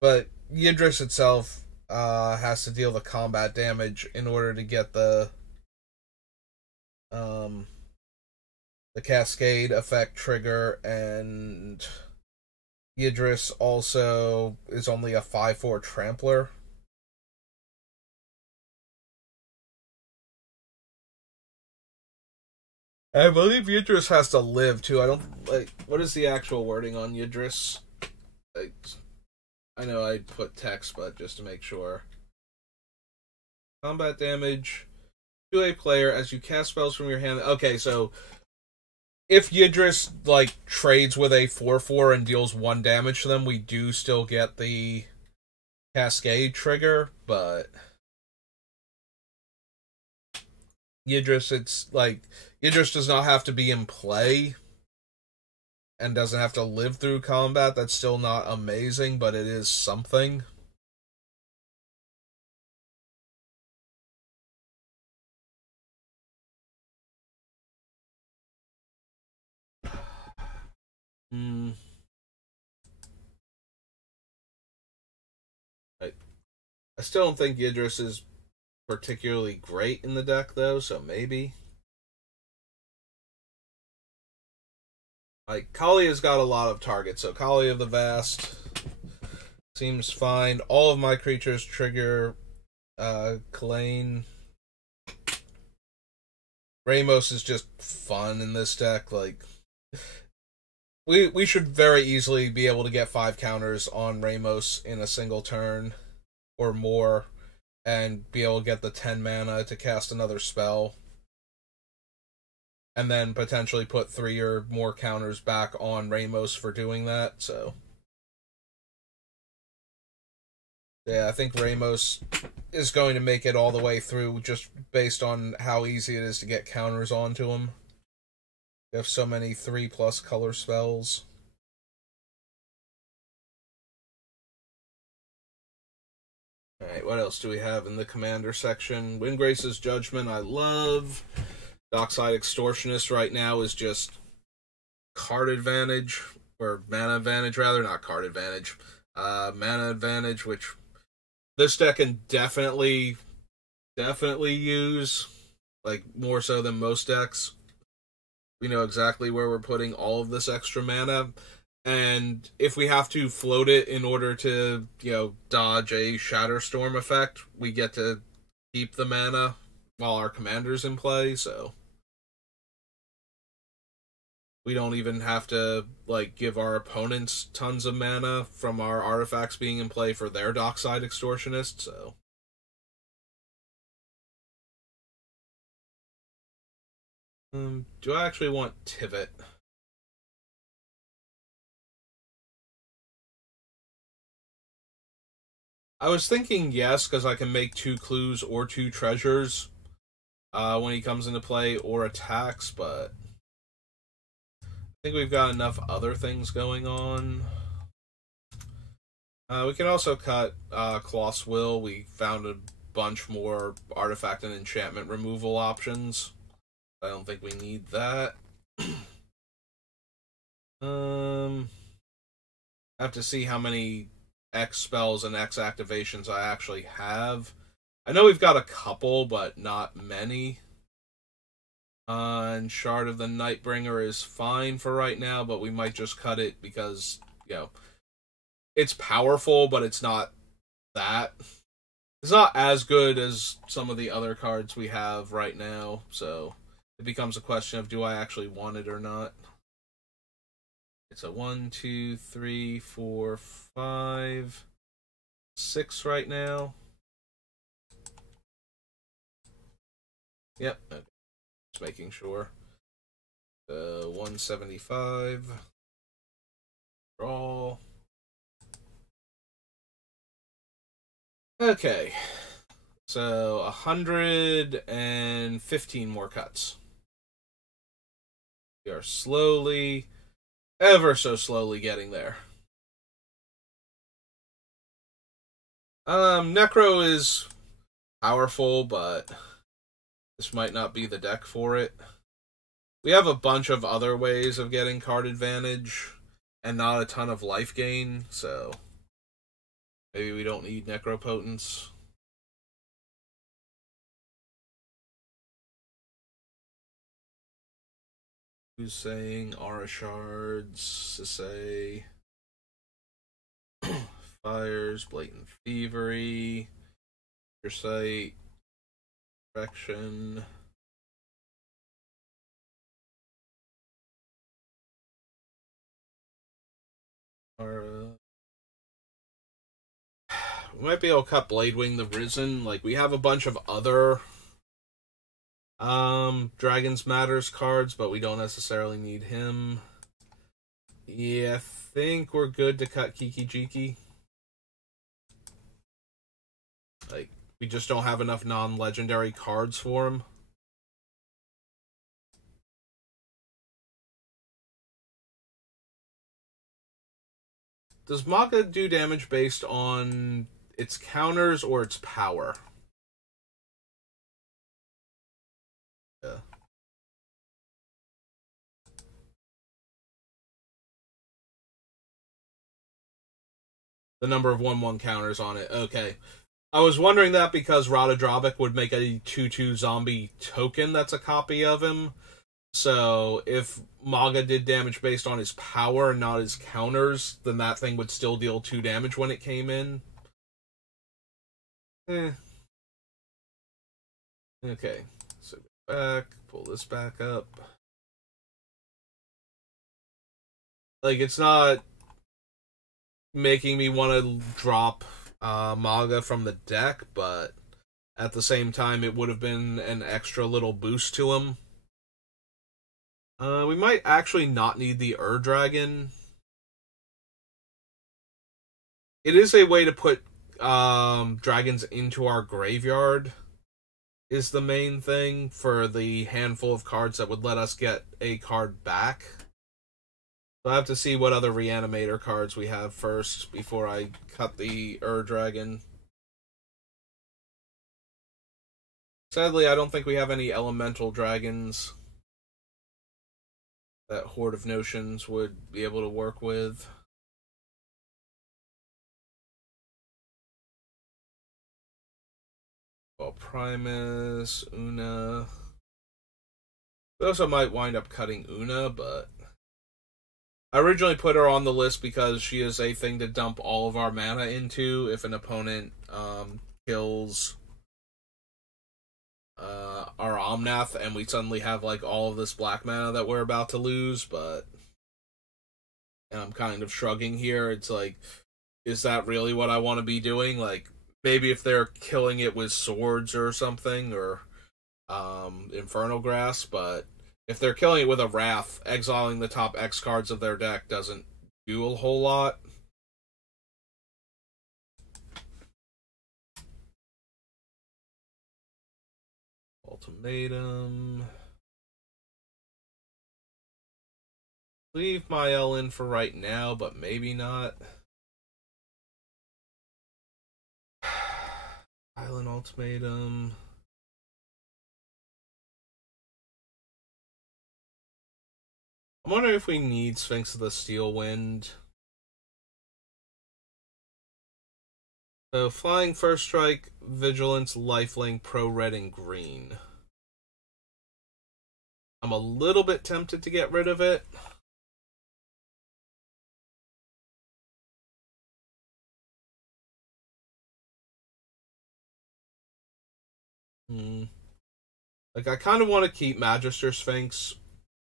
But Yidris itself has to deal the combat damage in order to get the cascade effect trigger, and Yidris also is only a 5/4 trampler. I believe Yidris has to live too. I don't like, what is the actual wording on Yidris? Like, I know I put text, but just to make sure. Combat damage to a player as you cast spells from your hand. Okay, so if Yidris like trades with a 4/4 and deals 1 damage to them, we do still get the cascade trigger, but Yidris, it's like Yidris does not have to be in play and doesn't have to live through combat. That's still not amazing, but it is something. Hmm. I still don't think Yidris is particularly great in the deck, though, so maybe. Like, Kalia's got a lot of targets, so Kalia of the Vast seems fine. All of my creatures trigger Kalane. Ramos is just fun in this deck. Like, we should very easily be able to get 5 counters on Ramos in a single turn or more, and be able to get the 10 mana to cast another spell, and then potentially put 3 or more counters back on Ramos for doing that. So yeah, I think Ramos is going to make it all the way through just based on how easy it is to get counters onto him. You have so many 3+ color spells. Alright, what else do we have in the commander section? Windgrace's Judgment, I love. Dockside Extortionist right now is just card advantage, or mana advantage rather, not card advantage. Mana advantage, which this deck can definitely use, like, more so than most decks. We know exactly where we're putting all of this extra mana, and if we have to float it in order to, dodge a Shatterstorm effect, we get to keep the mana while our commander's in play, so we don't even have to, like, give our opponents tons of mana from our artifacts being in play for their Dockside Extortionist, so... do I actually want Tivit? I was thinking yes, because I can make 2 clues or 2 treasures when he comes into play, or attacks, but I think we've got enough other things going on. We can also cut Kloth's Will. We found a bunch more artifact and enchantment removal options. I don't think we need that. I have to see how many X spells and X activations I actually have. I know we've got a couple, but not many. And Shard of the Nightbringer is fine for right now, but we might just cut it because, it's powerful, but it's not that. It's not as good as some of the other cards we have right now, so it becomes a question of, do I actually want it or not? It's a 1, 2, 3, 4, 5, 6 right now. Yep, okay. Just making sure. 175. Draw. Okay. So 115 more cuts. We are slowly, ever so slowly getting there. Necro is powerful, but this might not be the deck for it. We have a bunch of other ways of getting card advantage and not a ton of life gain, so maybe we don't need Necropotence. Who's saying Aura Shards to say Fires, Blatant Thievery, Your Sight, Direction. Aura. We might be able to cut Bladewing the Risen. Like, we have a bunch of other Dragons Matters cards, but we don't necessarily need him. Yeah, I think we're good to cut Kiki Jiki. Like, we just don't have enough non-legendary cards for him. Does Maga do damage based on its counters or its power? Yeah. The number of 1/1 counters on it. Okay. I was wondering that because Radadravik would make a 2/2 zombie token that's a copy of him. So if Maga did damage based on his power and not his counters, then that thing would still deal 2 damage when it came in. Okay. So back, pull this back up. Like, it's not making me want to drop Maga from the deck, but at the same time, it would have been an extra little boost to him. We might actually not need the Dragon. It is a way to put dragons into our graveyard, is the main thing for the handful of cards that would let us get a card back. So I have to see what other Reanimator cards we have first before I cut the Dragon. Sadly, I don't think we have any Elemental Dragons that Horde of Notions would be able to work with. Well, Primus, Una. We also might wind up cutting Una, but I originally put her on the list because she is a thing to dump all of our mana into if an opponent kills our Omnath and we suddenly have like all of this black mana that we're about to lose, but and I'm kind of shrugging here. It's like, is that really what I want to be doing? Like, maybe if they're killing it with swords or something, or Infernal Grasp, but if they're killing it with a Wrath, exiling the top X cards of their deck doesn't do a whole lot. Ultimatum. Leave Mael in for right now, but maybe not. Island Ultimatum. I'm wondering if we need Sphinx of the Steel Wind. So, Flying First Strike, Vigilance, Lifelink, Pro Red, and Green. I'm a little bit tempted to get rid of it. Like, I kind of want to keep Magister Sphinx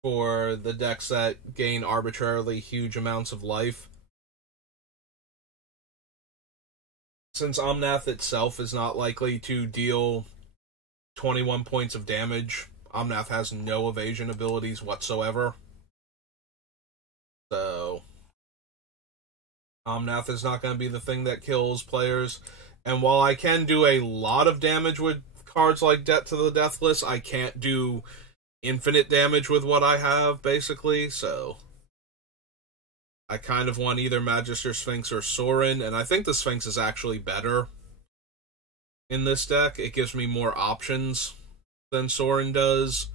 for the decks that gain arbitrarily huge amounts of life. Since Omnath itself is not likely to deal 21 points of damage, Omnath has no evasion abilities whatsoever. So, Omnath is not going to be the thing that kills players. And while I can do a lot of damage with cards like Debt to the Deathless, I can't do infinite damage with what I have, basically, so I kind of want either Magister Sphinx or Sorin, and I think the Sphinx is actually better in this deck. It gives me more options than Sorin does.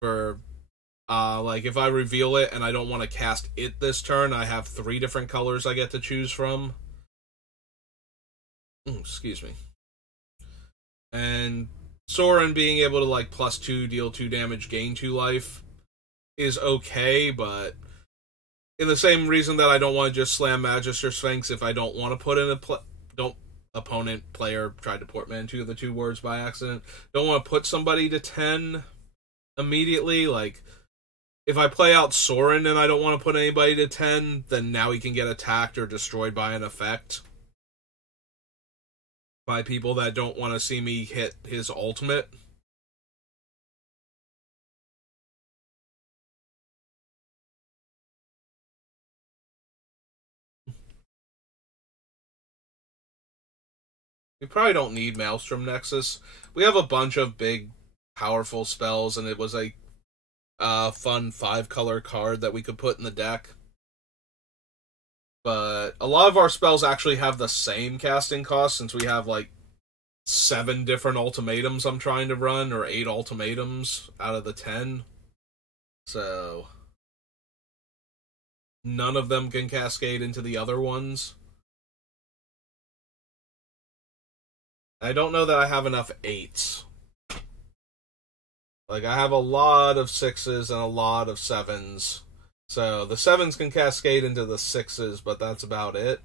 For, like, if I reveal it and I don't want to cast it this turn, I have 3 different colors I get to choose from. Excuse me. And Sorin being able to, like, +2, deal 2 damage, gain 2 life is okay, but in the same reason that I don't want to just slam Magister Sphinx if I don't want to put in opponent player tried to portmanteau the 2 words by accident. Don't want to put somebody to 10 immediately. Like, if I play out Sorin and I don't want to put anybody to 10, then now he can get attacked or destroyed by an effect by people that don't want to see me hit his ultimate. We probably don't need Maelstrom Nexus. We have a bunch of big, powerful spells, and it was a fun 5-color card that we could put in the deck. But a lot of our spells actually have the same casting cost, since we have, like, 7 different ultimatums I'm trying to run, or 8 ultimatums out of the 10. So none of them can cascade into the other ones. I don't know that I have enough 8s. Like, I have a lot of 6s and a lot of 7s. So the 7s can cascade into the 6s, but that's about it.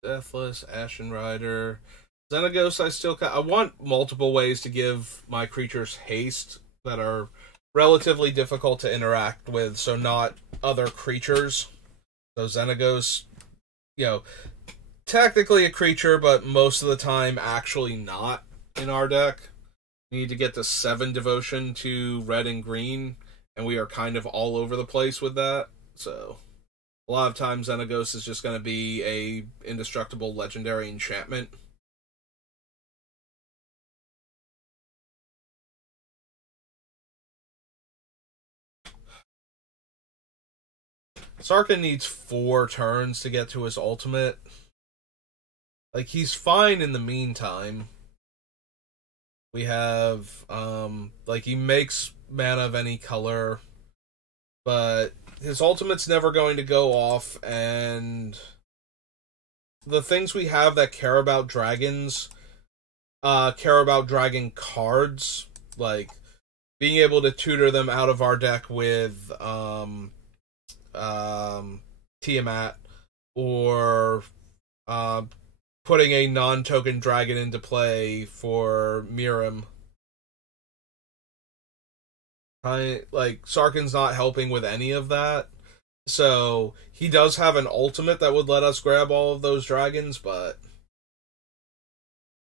Deathless, Ashen Rider, Xenagos. I want multiple ways to give my creatures haste that are relatively difficult to interact with, so not other creatures. So Xenagos, technically a creature, but most of the time actually not in our deck. We need to get to 7 devotion to red and green, and we are kind of all over the place with that, so a lot of times Xenagos is just going to be a indestructible legendary enchantment. Sarkhan needs 4 turns to get to his ultimate. Like, he's fine in the meantime. We have, he makes mana of any color, but his ultimate's never going to go off, and the things we have that care about dragons care about dragon cards, like being able to tutor them out of our deck with Tiamat, or putting a non-token dragon into play for Mirim. Sarkhan's not helping with any of that. So, he does have an ultimate that would let us grab all of those dragons, but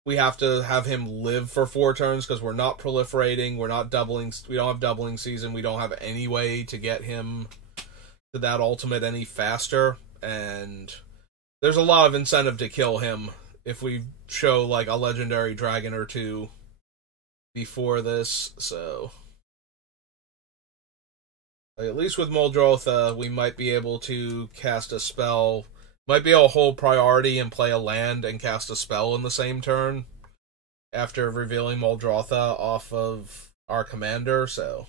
we have to have him live for 4 turns because we're not proliferating, we're not doubling, we don't have doubling season, we don't have any way to get him to that ultimate any faster, and there's a lot of incentive to kill him if we show, like, a legendary dragon or 2 before this, so at least with Muldrotha, we might be able to cast a spell. Might be able to hold priority and play a land and cast a spell in the same turn after revealing Muldrotha off of our commander, so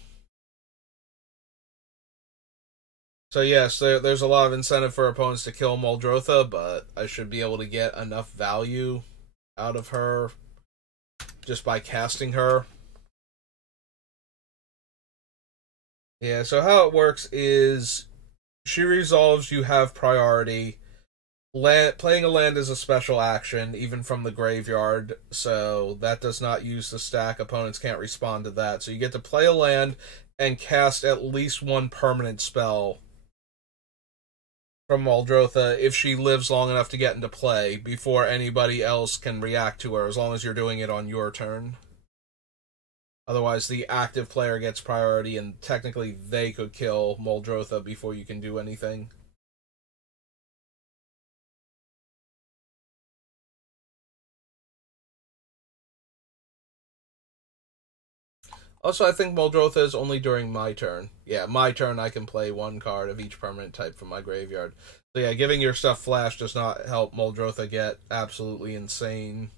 yes, there's a lot of incentive for opponents to kill Muldrotha, but I should be able to get enough value out of her just by casting her. Yeah, so how it works is she resolves, you have priority. Playing a land is a special action, even from the graveyard, so that does not use the stack. Opponents can't respond to that. So you get to play a land and cast at least 1 permanent spell from Muldrotha if she lives long enough to get into play before anybody else can react to her, as long as you're doing it on your turn. Otherwise, the active player gets priority, and technically they could kill Muldrotha before you can do anything. Also, I think Muldrotha is only during my turn. Yeah, my turn I can play one card of each permanent type from my graveyard. So yeah, giving your stuff flash does not help Muldrotha get absolutely insane.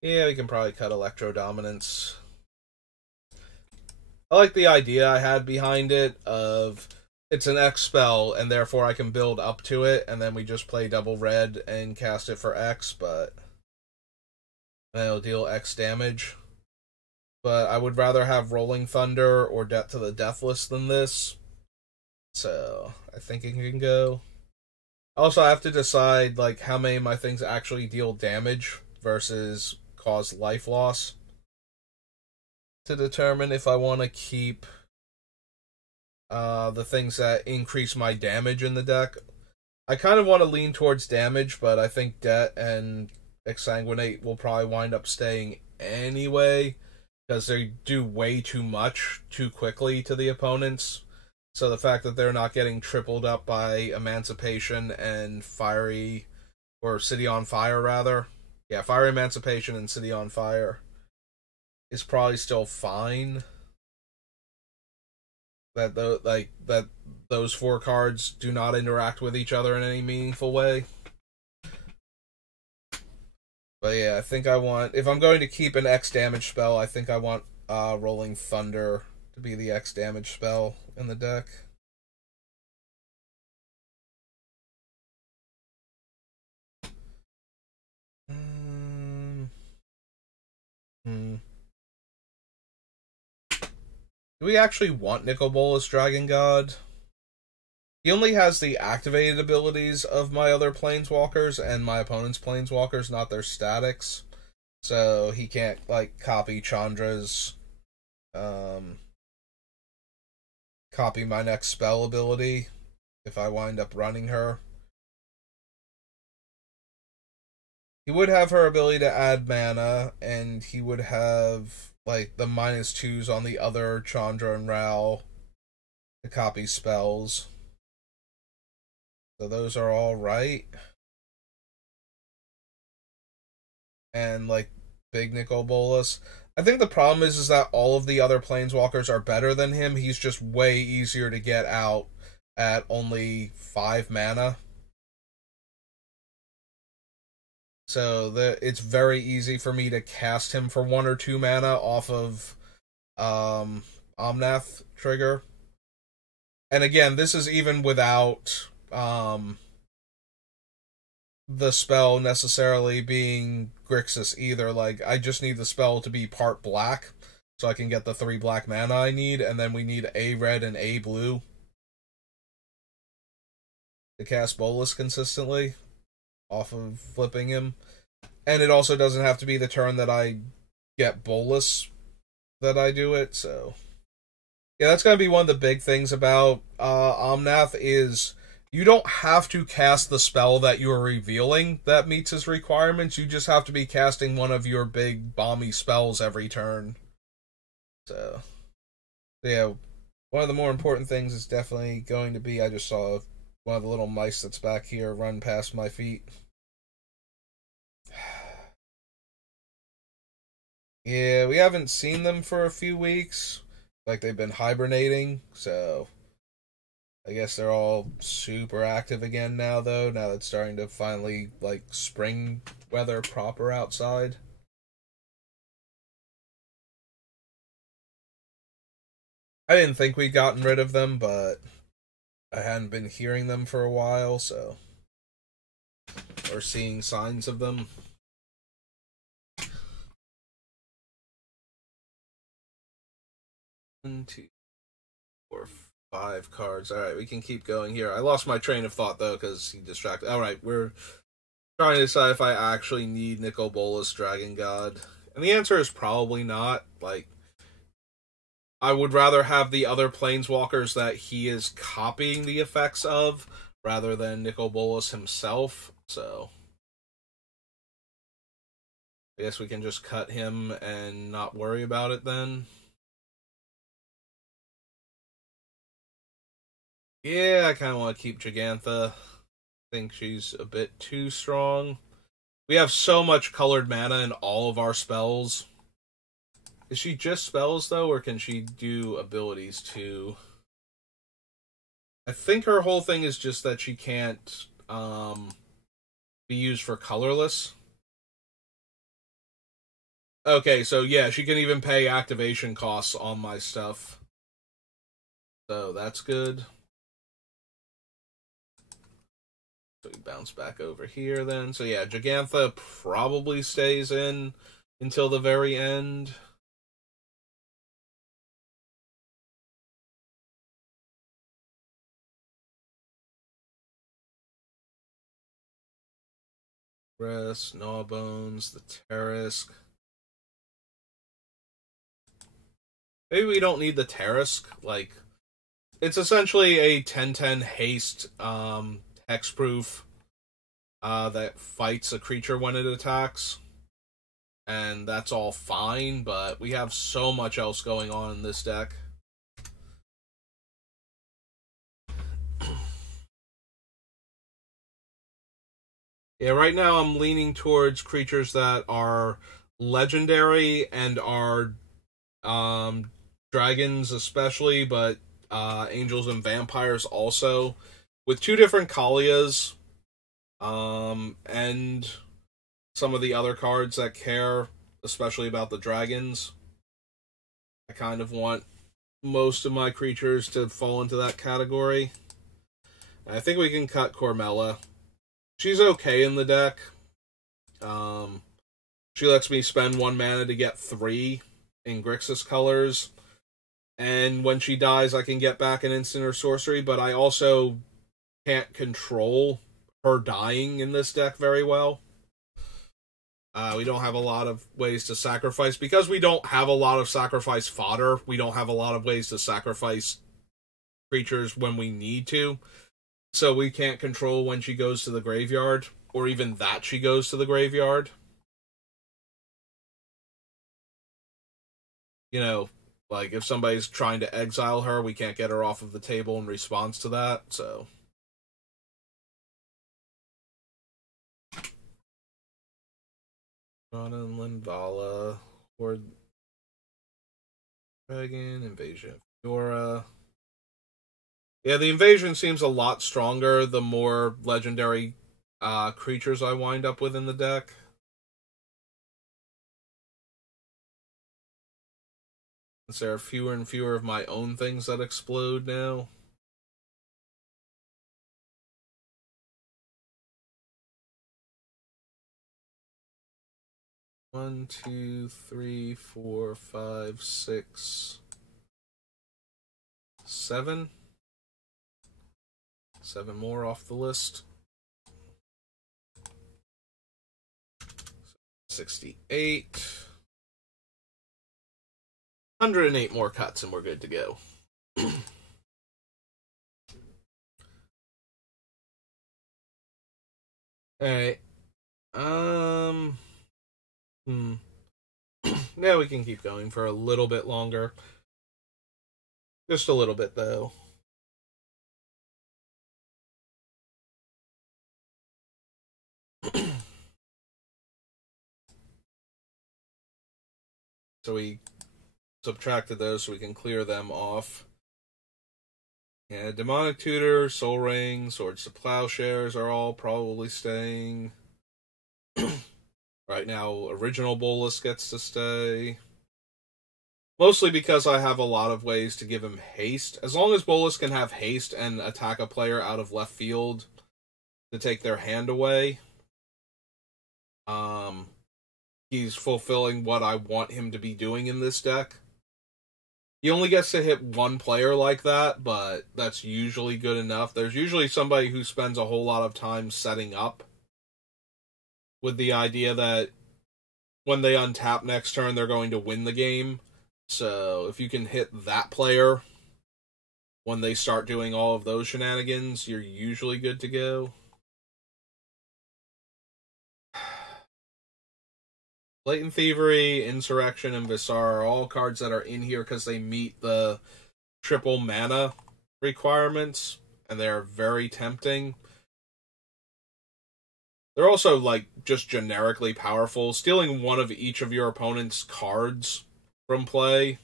Yeah, we can probably cut Electro Dominance. I like the idea I had behind it of it's an X spell, and therefore I can build up to it, and then we just play double red and cast it for X, but then it'll deal X damage. But I would rather have Rolling Thunder or Death to the Deathless than this. So I think it can go. Also, I have to decide like how many of my things actually deal damage versus cause life loss to determine if I want to keep the things that increase my damage in the deck. I kind of want to lean towards damage, but I think Debt and Exsanguinate will probably wind up staying anyway, because they do way too much too quickly to the opponents. So the fact that they're not getting tripled up by Emancipation and Fiery, or City on Fire rather. Yeah, Fiery Emancipation and City on Fire is probably still fine. That those four cards do not interact with each other in any meaningful way. But yeah, I think I want, if I'm going to keep an X damage spell, I think I want Rolling Thunder to be the X damage spell in the deck. Do we actually want Nicol Bolas Dragon God? He only has the activated abilities of my other Planeswalkers and my opponent's Planeswalkers, not their statics. So he can't, like, copy Chandra's, copy my next spell ability if I wind up running her. He would have her ability to add mana, and he would have, like, the -2s on the other Chandra and Ral to copy spells. So those are all right. And, like, big Nicol Bolas. I think the problem is that all of the other Planeswalkers are better than him. He's just way easier to get out at only 5 mana. So it's very easy for me to cast him for 1 or 2 mana off of Omnath trigger. And again, this is even without the spell necessarily being Grixis either. Like, I just need the spell to be part black, so I can get the 3 black mana I need, and then we need a red and a blue to cast Bolas consistently off of flipping him. And it also doesn't have to be the turn that I get Bolas that I do it, so yeah, that's going to be one of the big things about Omnath is you don't have to cast the spell that you're revealing that meets his requirements. You just have to be casting one of your big bomby spells every turn. So yeah, one of the more important things is definitely going to be, I just saw one of the little mice that's back here run past my feet. Yeah, we haven't seen them for a few weeks. Like, they've been hibernating, so I guess they're all super active again now, though, now that it's starting to finally, like, spring weather proper outside. I didn't think we'd gotten rid of them, but I hadn't been hearing them for a while, so or seeing signs of them. 1, 2, 4, 5 cards. Alright, we can keep going here. I lost my train of thought, though, because he distracted. Alright, we're trying to decide if I actually need Nicol Bolas Dragon God. And the answer is probably not. Like, I would rather have the other planeswalkers that he is copying the effects of, rather than Nicol Bolas himself, so I guess we can just cut him and not worry about it then. Yeah, I kind of want to keep Gigantha. I think she's a bit too strong. We have so much colored mana in all of our spells. Is she just spells, though, or can she do abilities, too? I think her whole thing is just that she can't be used for colorless. Okay, so yeah, she can even pay activation costs on my stuff. So that's good. So we bounce back over here then. So yeah, Gigantha probably stays in until the very end. Rest, Gnawbones, the Tarisk. Maybe we don't need the Tarisk. Like, it's essentially a 10/10 haste hexproof that fights a creature when it attacks. And that's all fine, but we have so much else going on in this deck. Yeah, right now I'm leaning towards creatures that are legendary and are dragons especially, but angels and vampires also, with 2 different Kalias, and some of the other cards that care, especially about the dragons. I kind of want most of my creatures to fall into that category. I think we can cut Cormella. She's okay in the deck. She lets me spend 1 mana to get 3 in Grixis colors. And when she dies, I can get back an instant or sorcery, but I also can't control her dying in this deck very well. We don't have a lot of ways to sacrifice. Because we don't have a lot of sacrifice fodder, we don't have a lot of ways to sacrifice creatures when we need to. So we can't control when she goes to the graveyard, or even that she goes to the graveyard. You know, like, if somebody's trying to exile her, we can't get her off of the table in response to that, so... Ronan, Linvala, Horde... Dragon, Invasion of Fiora... Yeah, the Invasion seems a lot stronger the more legendary creatures I wind up with in the deck. Since there are fewer and fewer of my own things that explode now. One, two, three, four, five, 6, 7. 7 more off the list. 68. 108 more cuts and we're good to go. Alright. Yeah, we can keep going for a little bit longer. Just a little bit, though. So we subtracted those so we can clear them off. Yeah, Demonic Tutor, Soul Ring, Swords to Plowshares are all probably staying. Right now, Original Bolas gets to stay. Mostly because I have a lot of ways to give him haste. As long as Bolas can have haste and attack a player out of left field to take their hand away, he's fulfilling what I want him to be doing in this deck. He only gets to hit 1 player like that, but that's usually good enough. There's usually somebody who spends a whole lot of time setting up with the idea that when they untap next turn, they're going to win the game. So if you can hit that player when they start doing all of those shenanigans, you're usually good to go. Blatant Thievery, Insurrection, and Viscera are all cards that are in here because they meet the triple mana requirements, and they are very tempting. They're also, like, just generically powerful. Stealing one of each of your opponent's cards from play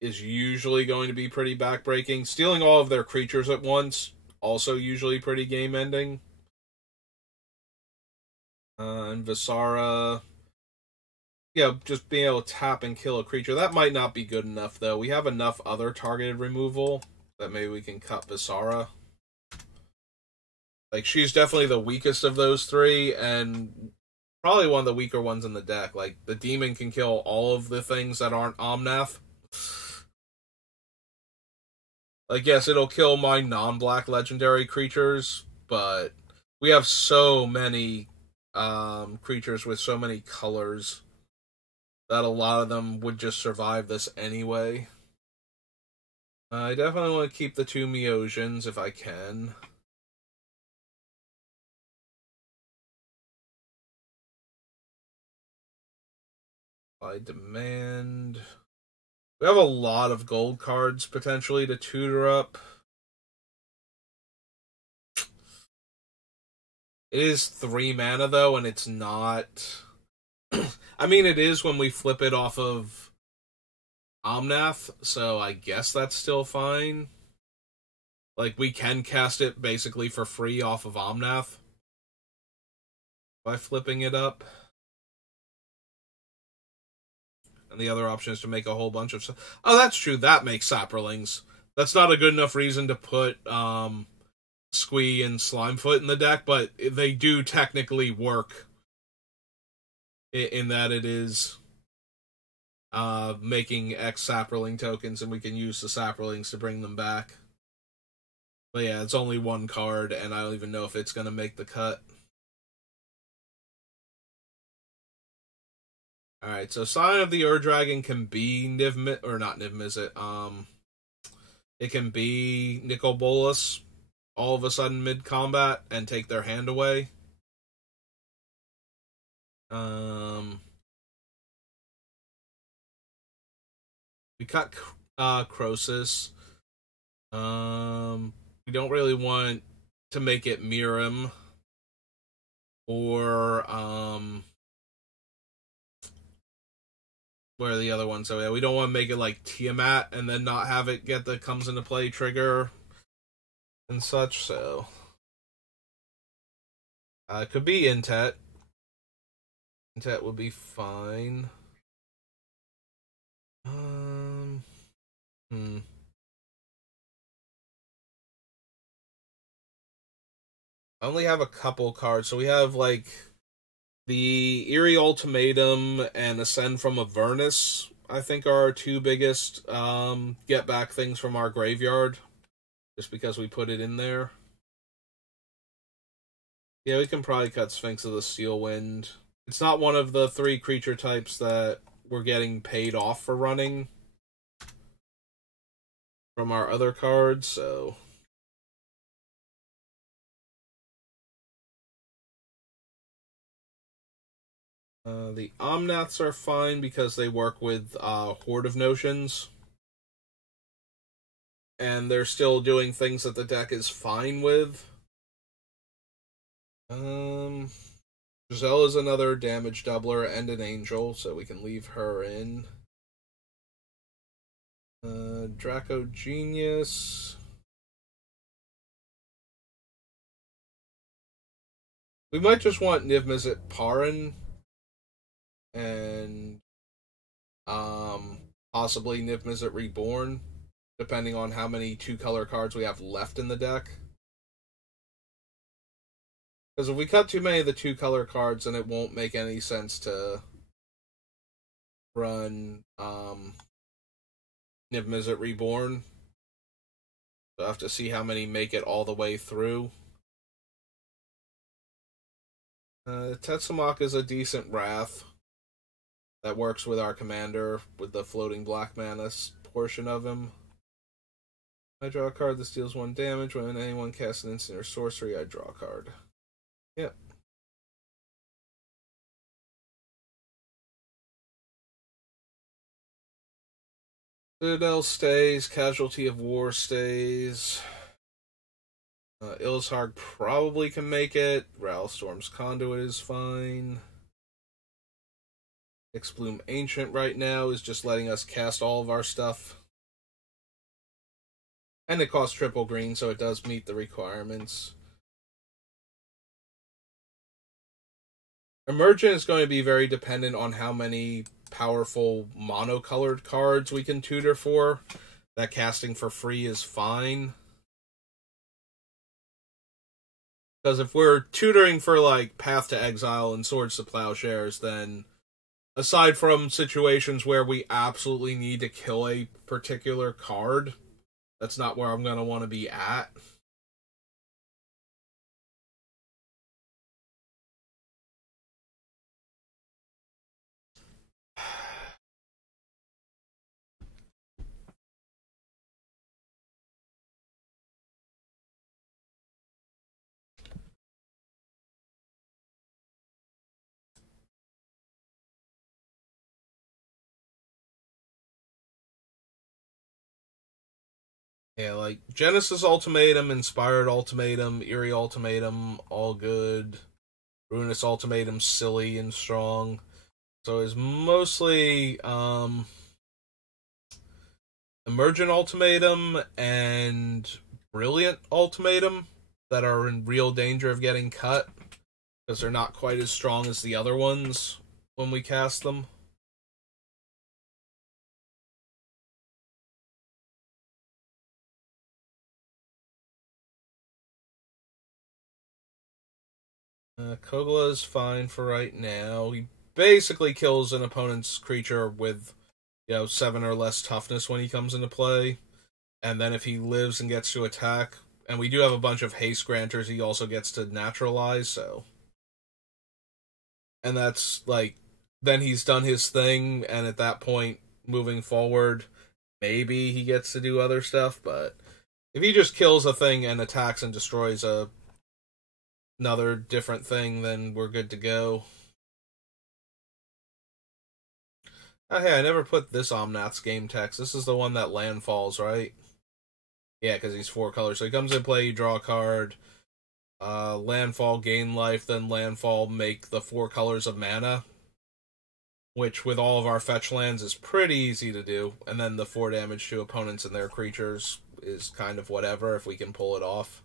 is usually going to be pretty backbreaking. Stealing all of their creatures at once, also usually pretty game-ending. And Viscera, yeah, just being able to tap and kill a creature. That might not be good enough, though. We have enough other targeted removal that maybe we can cut Viscera. Like, she's definitely the weakest of those three, and probably one of the weaker ones in the deck. Like, the demon can kill all of the things that aren't Omnath. Like, yes, it'll kill my non-black legendary creatures, but we have so many creatures with so many colors that a lot of them would just survive this anyway. I definitely want to keep the 2 Meosians if I can. By demand. We have a lot of gold cards potentially to tutor up. It is 3 mana though, and it's not... I mean, it is when we flip it off of Omnath, so I guess that's still fine. Like, we can cast it basically for free off of Omnath by flipping it up. And the other option is to make a whole bunch of... Oh, that's true. That makes Saprolings. That's not a good enough reason to put Squee and Slimefoot in the deck, but they do technically work in that it is making X Saproling tokens, and we can use the Saprolings to bring them back. But yeah, it's only 1 card, and I don't even know if it's going to make the cut. Alright, so Sign of the Ur-Dragon can be or not Niv-Mizzet, it can be Nicol Bolas all of a sudden mid-combat and take their hand away. We cut Crosis. We don't really want to make it Mirim or where are the other ones? So yeah, we don't want to make it like Tiamat and then not have it get the comes into play trigger and such. So it could be Intet. Intet would be fine. I only have a couple cards, so we have like the Eerie Ultimatum and Ascend from Avernus, I think, are our 2 biggest get back things from our graveyard, just because we put it in there. Yeah, we can probably cut Sphinx of the Steel Wind. It's not one of the 3 creature types that we're getting paid off for running from our other cards, so... the Omnaths are fine because they work with Horde of Notions. And they're still doing things that the deck is fine with. Giselle is another damage doubler and an angel, so we can leave her in. Draco Genius. We might just want Niv-Mizzet Parin and possibly Niv-Mizzet Reborn, depending on how many 2-color cards we have left in the deck. Because if we cut too many of the 2-color cards, then it won't make any sense to run Niv-Mizzet Reborn. So I have to see how many make it all the way through. Tetsamok is a decent Wrath. That works with our commander, with the floating black mana portion of him. I draw a card that deals 1 damage. When anyone casts an instant or sorcery, I draw a card. Yep. Citadel stays. Casualty of War stays. Ilzharg probably can make it. Ralstorm's Conduit is fine. Ixbloom Ancient right now is just letting us cast all of our stuff. And it costs triple green, so it does meet the requirements. Emergent is going to be very dependent on how many powerful monocolored cards we can tutor for. That casting for free is fine. Because if we're tutoring for, like, Path to Exile and Swords to Plowshares, then aside from situations where we absolutely need to kill a particular card, that's not where I'm going to want to be at. Yeah, like, Genesis Ultimatum, Inspired Ultimatum, Eerie Ultimatum, all good. Ruinous Ultimatum, silly and strong. So it's mostly, Emergent Ultimatum and Brilliant Ultimatum that are in real danger of getting cut, because they're not quite as strong as the other ones when we cast them. Kogla is fine for right now. He basically kills an opponent's creature with, 7 or less toughness when he comes into play. And then if he lives and gets to attack, and we do have a bunch of haste granters, he also gets to naturalize, so. And that's, like, then he's done his thing, and at that point, moving forward, maybe he gets to do other stuff, but if he just kills a thing and attacks and destroys another different thing, then we're good to go. Oh, hey, I never put this Omnath's game text. This is the one that landfalls, right? Yeah, because he's 4 colors. So he comes in play, you draw a card. Landfall, gain life, then landfall, make the 4 colors of mana. Which, with all of our fetch lands, is pretty easy to do. And then the 4 damage to opponents and their creatures is kind of whatever, if we can pull it off.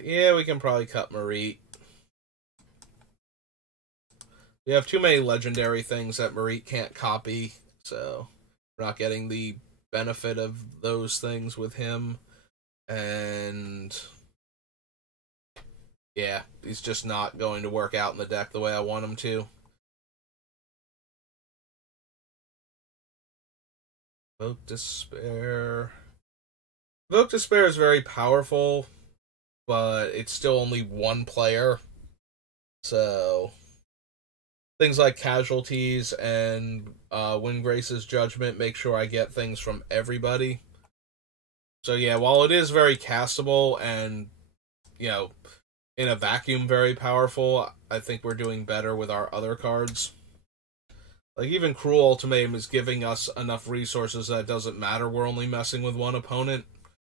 Yeah, we can probably cut Marit. We have too many legendary things that Marit can't copy, so we're not getting the benefit of those things with him. And yeah, he's just not going to work out in the deck the way I want him to. Evoke Despair. Evoke Despair is very powerful, but it's still only 1 player. So things like Casualties and Windgrace's Judgment make sure I get things from everybody. So yeah, while it is very castable and, in a vacuum very powerful, I think we're doing better with our other cards. Like, even Cruel Ultimatum is giving us enough resources that it doesn't matter we're only messing with 1 opponent.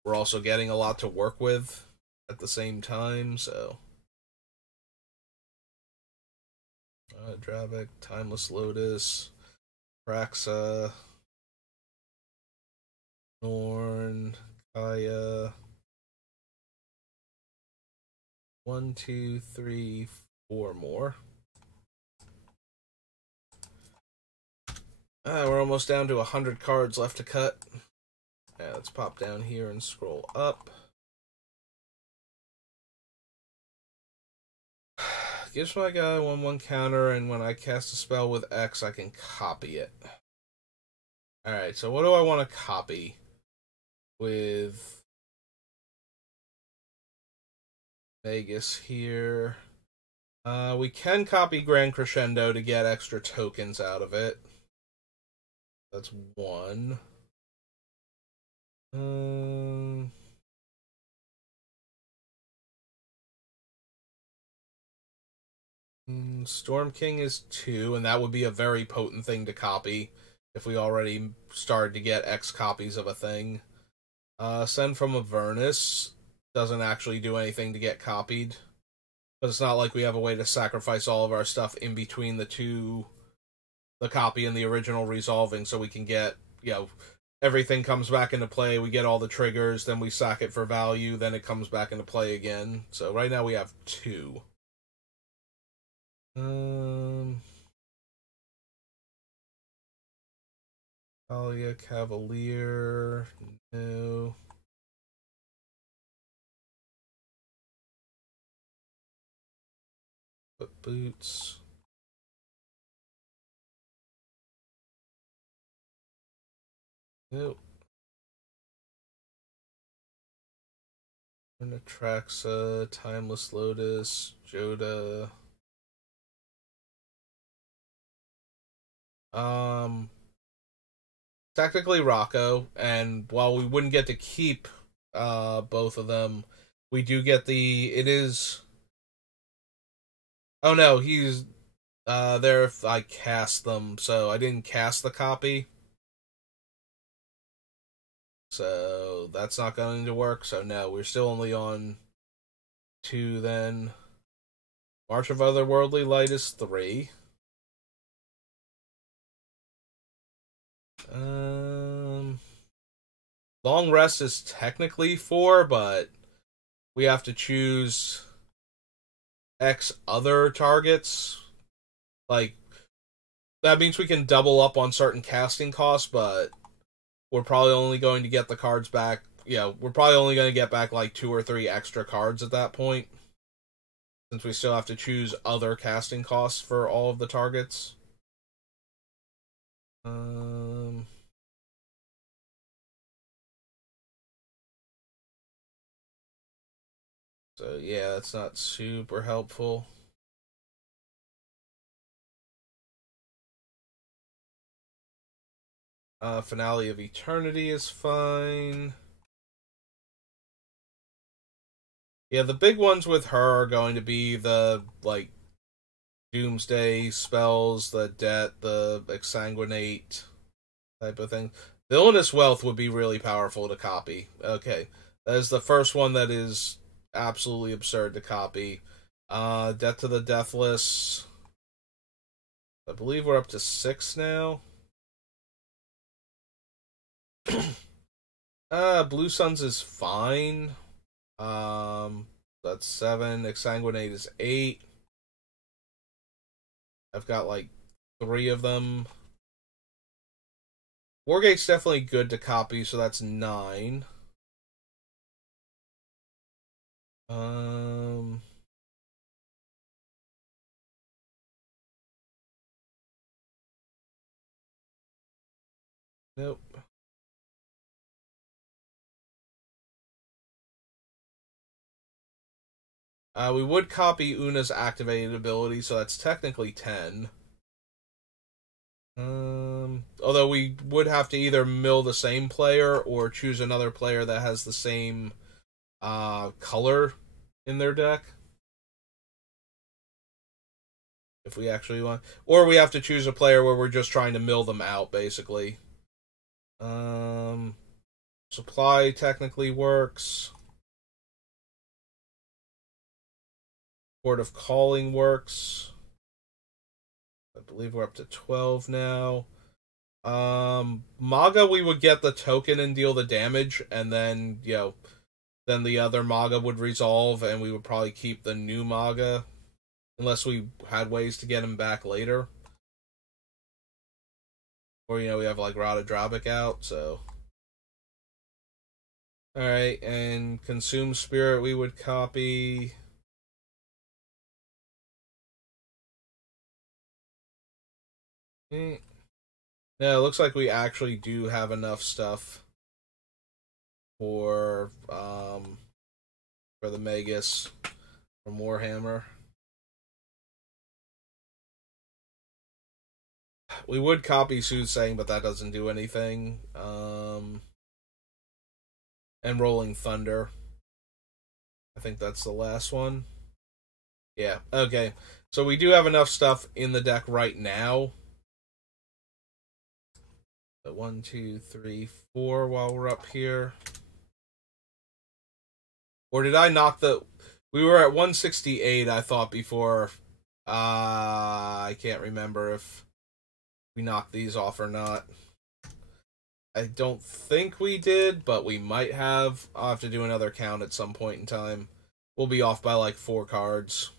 We're also getting a lot to work with at the same time, so. Dravik, Timeless Lotus, Praxa, Norn, Kaya. 1, 2, 3, 4 more. We're almost down to 100 cards left to cut. Let's pop down here and scroll up. Gives my guy 1/1 counter, and when I cast a spell with X, I can copy it. Alright, so what do I want to copy? With Vegas here. We can copy Grand Crescendo to get extra tokens out of it. That's one. Storm King is 2, and that would be a very potent thing to copy if we already started to get X copies of a thing. Send from Avernus doesn't actually do anything to get copied, but it's not like we have a way to sacrifice all of our stuff in between the copy and the original resolving, so we can get, everything comes back into play, we get all the triggers, then we sack it for value, then it comes back into play again. So right now we have 2. Talia Cavalier, no. Put boots. Nope. Atraxa, Timeless Lotus, Joda. Technically Rocco, and while we wouldn't get to keep both of them, we do get it is... Oh no, he's there if I cast them, so I didn't cast the copy. So that's not going to work, so no, we're still only on 2 then. March of Otherworldly Light is 3. Long Rest is technically 4, but we have to choose X other targets. Like, that means we can double up on certain casting costs, but we're probably only going to get the cards back. We're probably only going to get back like 2 or 3 extra cards at that point, since we still have to choose other casting costs for all of the targets. So yeah, that's not super helpful. Finale of Eternity is fine. Yeah, the big ones with her are going to be the, like, Doomsday spells, the Debt, the Exsanguinate type of thing. Villainous Wealth would be really powerful to copy. Okay, that is the first one that is absolutely absurd to copy. Debt to the Deathless. I believe we're up to 6 now. Blue Suns is fine. That's 7. Exsanguinate is 8. I've got like 3 of them. Wargate's definitely good to copy, so that's 9. Nope. We would copy Una's activated ability, so that's technically 10. Although we would have to either mill the same player or choose another player that has the same color in their deck. If we actually want. Or we have to choose a player where we're just trying to mill them out, basically. Supply technically works. Port of Calling works. I believe we're up to 12 now. Maga, we would get the token and deal the damage, and then, then the other Maga would resolve, and we would probably keep the new Maga, unless we had ways to get him back later. Or, we have, like, Rada Drabic out, so... Alright, and Consume Spirit we would copy... Yeah, it looks like we actually do have enough stuff for the Magus. from Warhammer. We would copy Soothsaying, but that doesn't do anything. And Rolling Thunder. I think that's the last one. Yeah, okay. So we do have enough stuff in the deck right now. 1, 2, 3, 4 while we're up here. Or did I knock the... We were at 168, I thought, before. I can't remember if we knocked these off or not. I don't think we did, but we might have. I'll have to do another count at some point in time. We'll be off by like 4 cards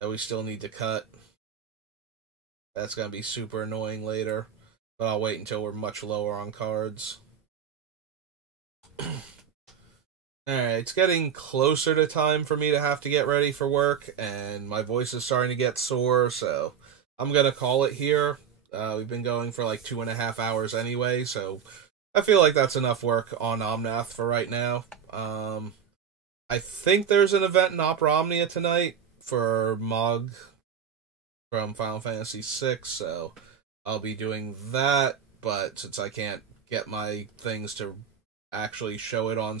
that we still need to cut. That's going to be super annoying later, but I'll wait until we're much lower on cards. Alright, it's getting closer to time for me to have to get ready for work, and my voice is starting to get sore, so I'm going to call it here. We've been going for like 2.5 hours anyway, so I feel like that's enough work on Omnath for right now. I think there's an event in Opera Omnia tonight for Mog from Final Fantasy VI, so I'll be doing that, but since I can't get my things to actually show it on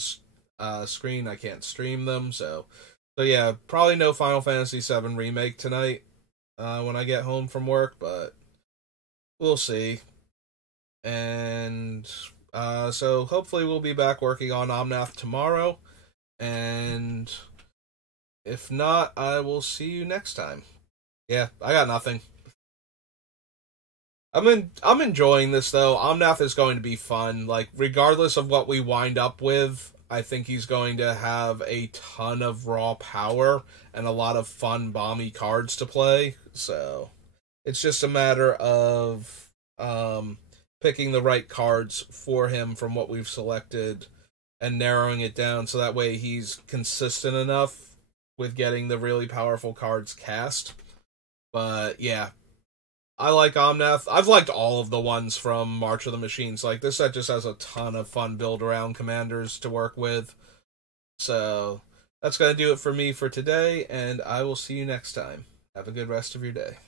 screen, I can't stream them, so yeah, probably no Final Fantasy VII Remake tonight when I get home from work, but we'll see. And so hopefully we'll be back working on Omnath tomorrow, and if not, I will see you next time. Yeah, I got nothing. I'm enjoying this though. Omnath is going to be fun. Like, regardless of what we wind up with, I think he's going to have a ton of raw power and a lot of fun bomby cards to play. So it's just a matter of picking the right cards for him from what we've selected and narrowing it down so that way he's consistent enough with getting the really powerful cards cast. But yeah, I like Omnath. I've liked all of the ones from March of the Machines. Like, this set just has a ton of fun build-around commanders to work with. So that's going to do it for me for today, and I will see you next time. Have a good rest of your day.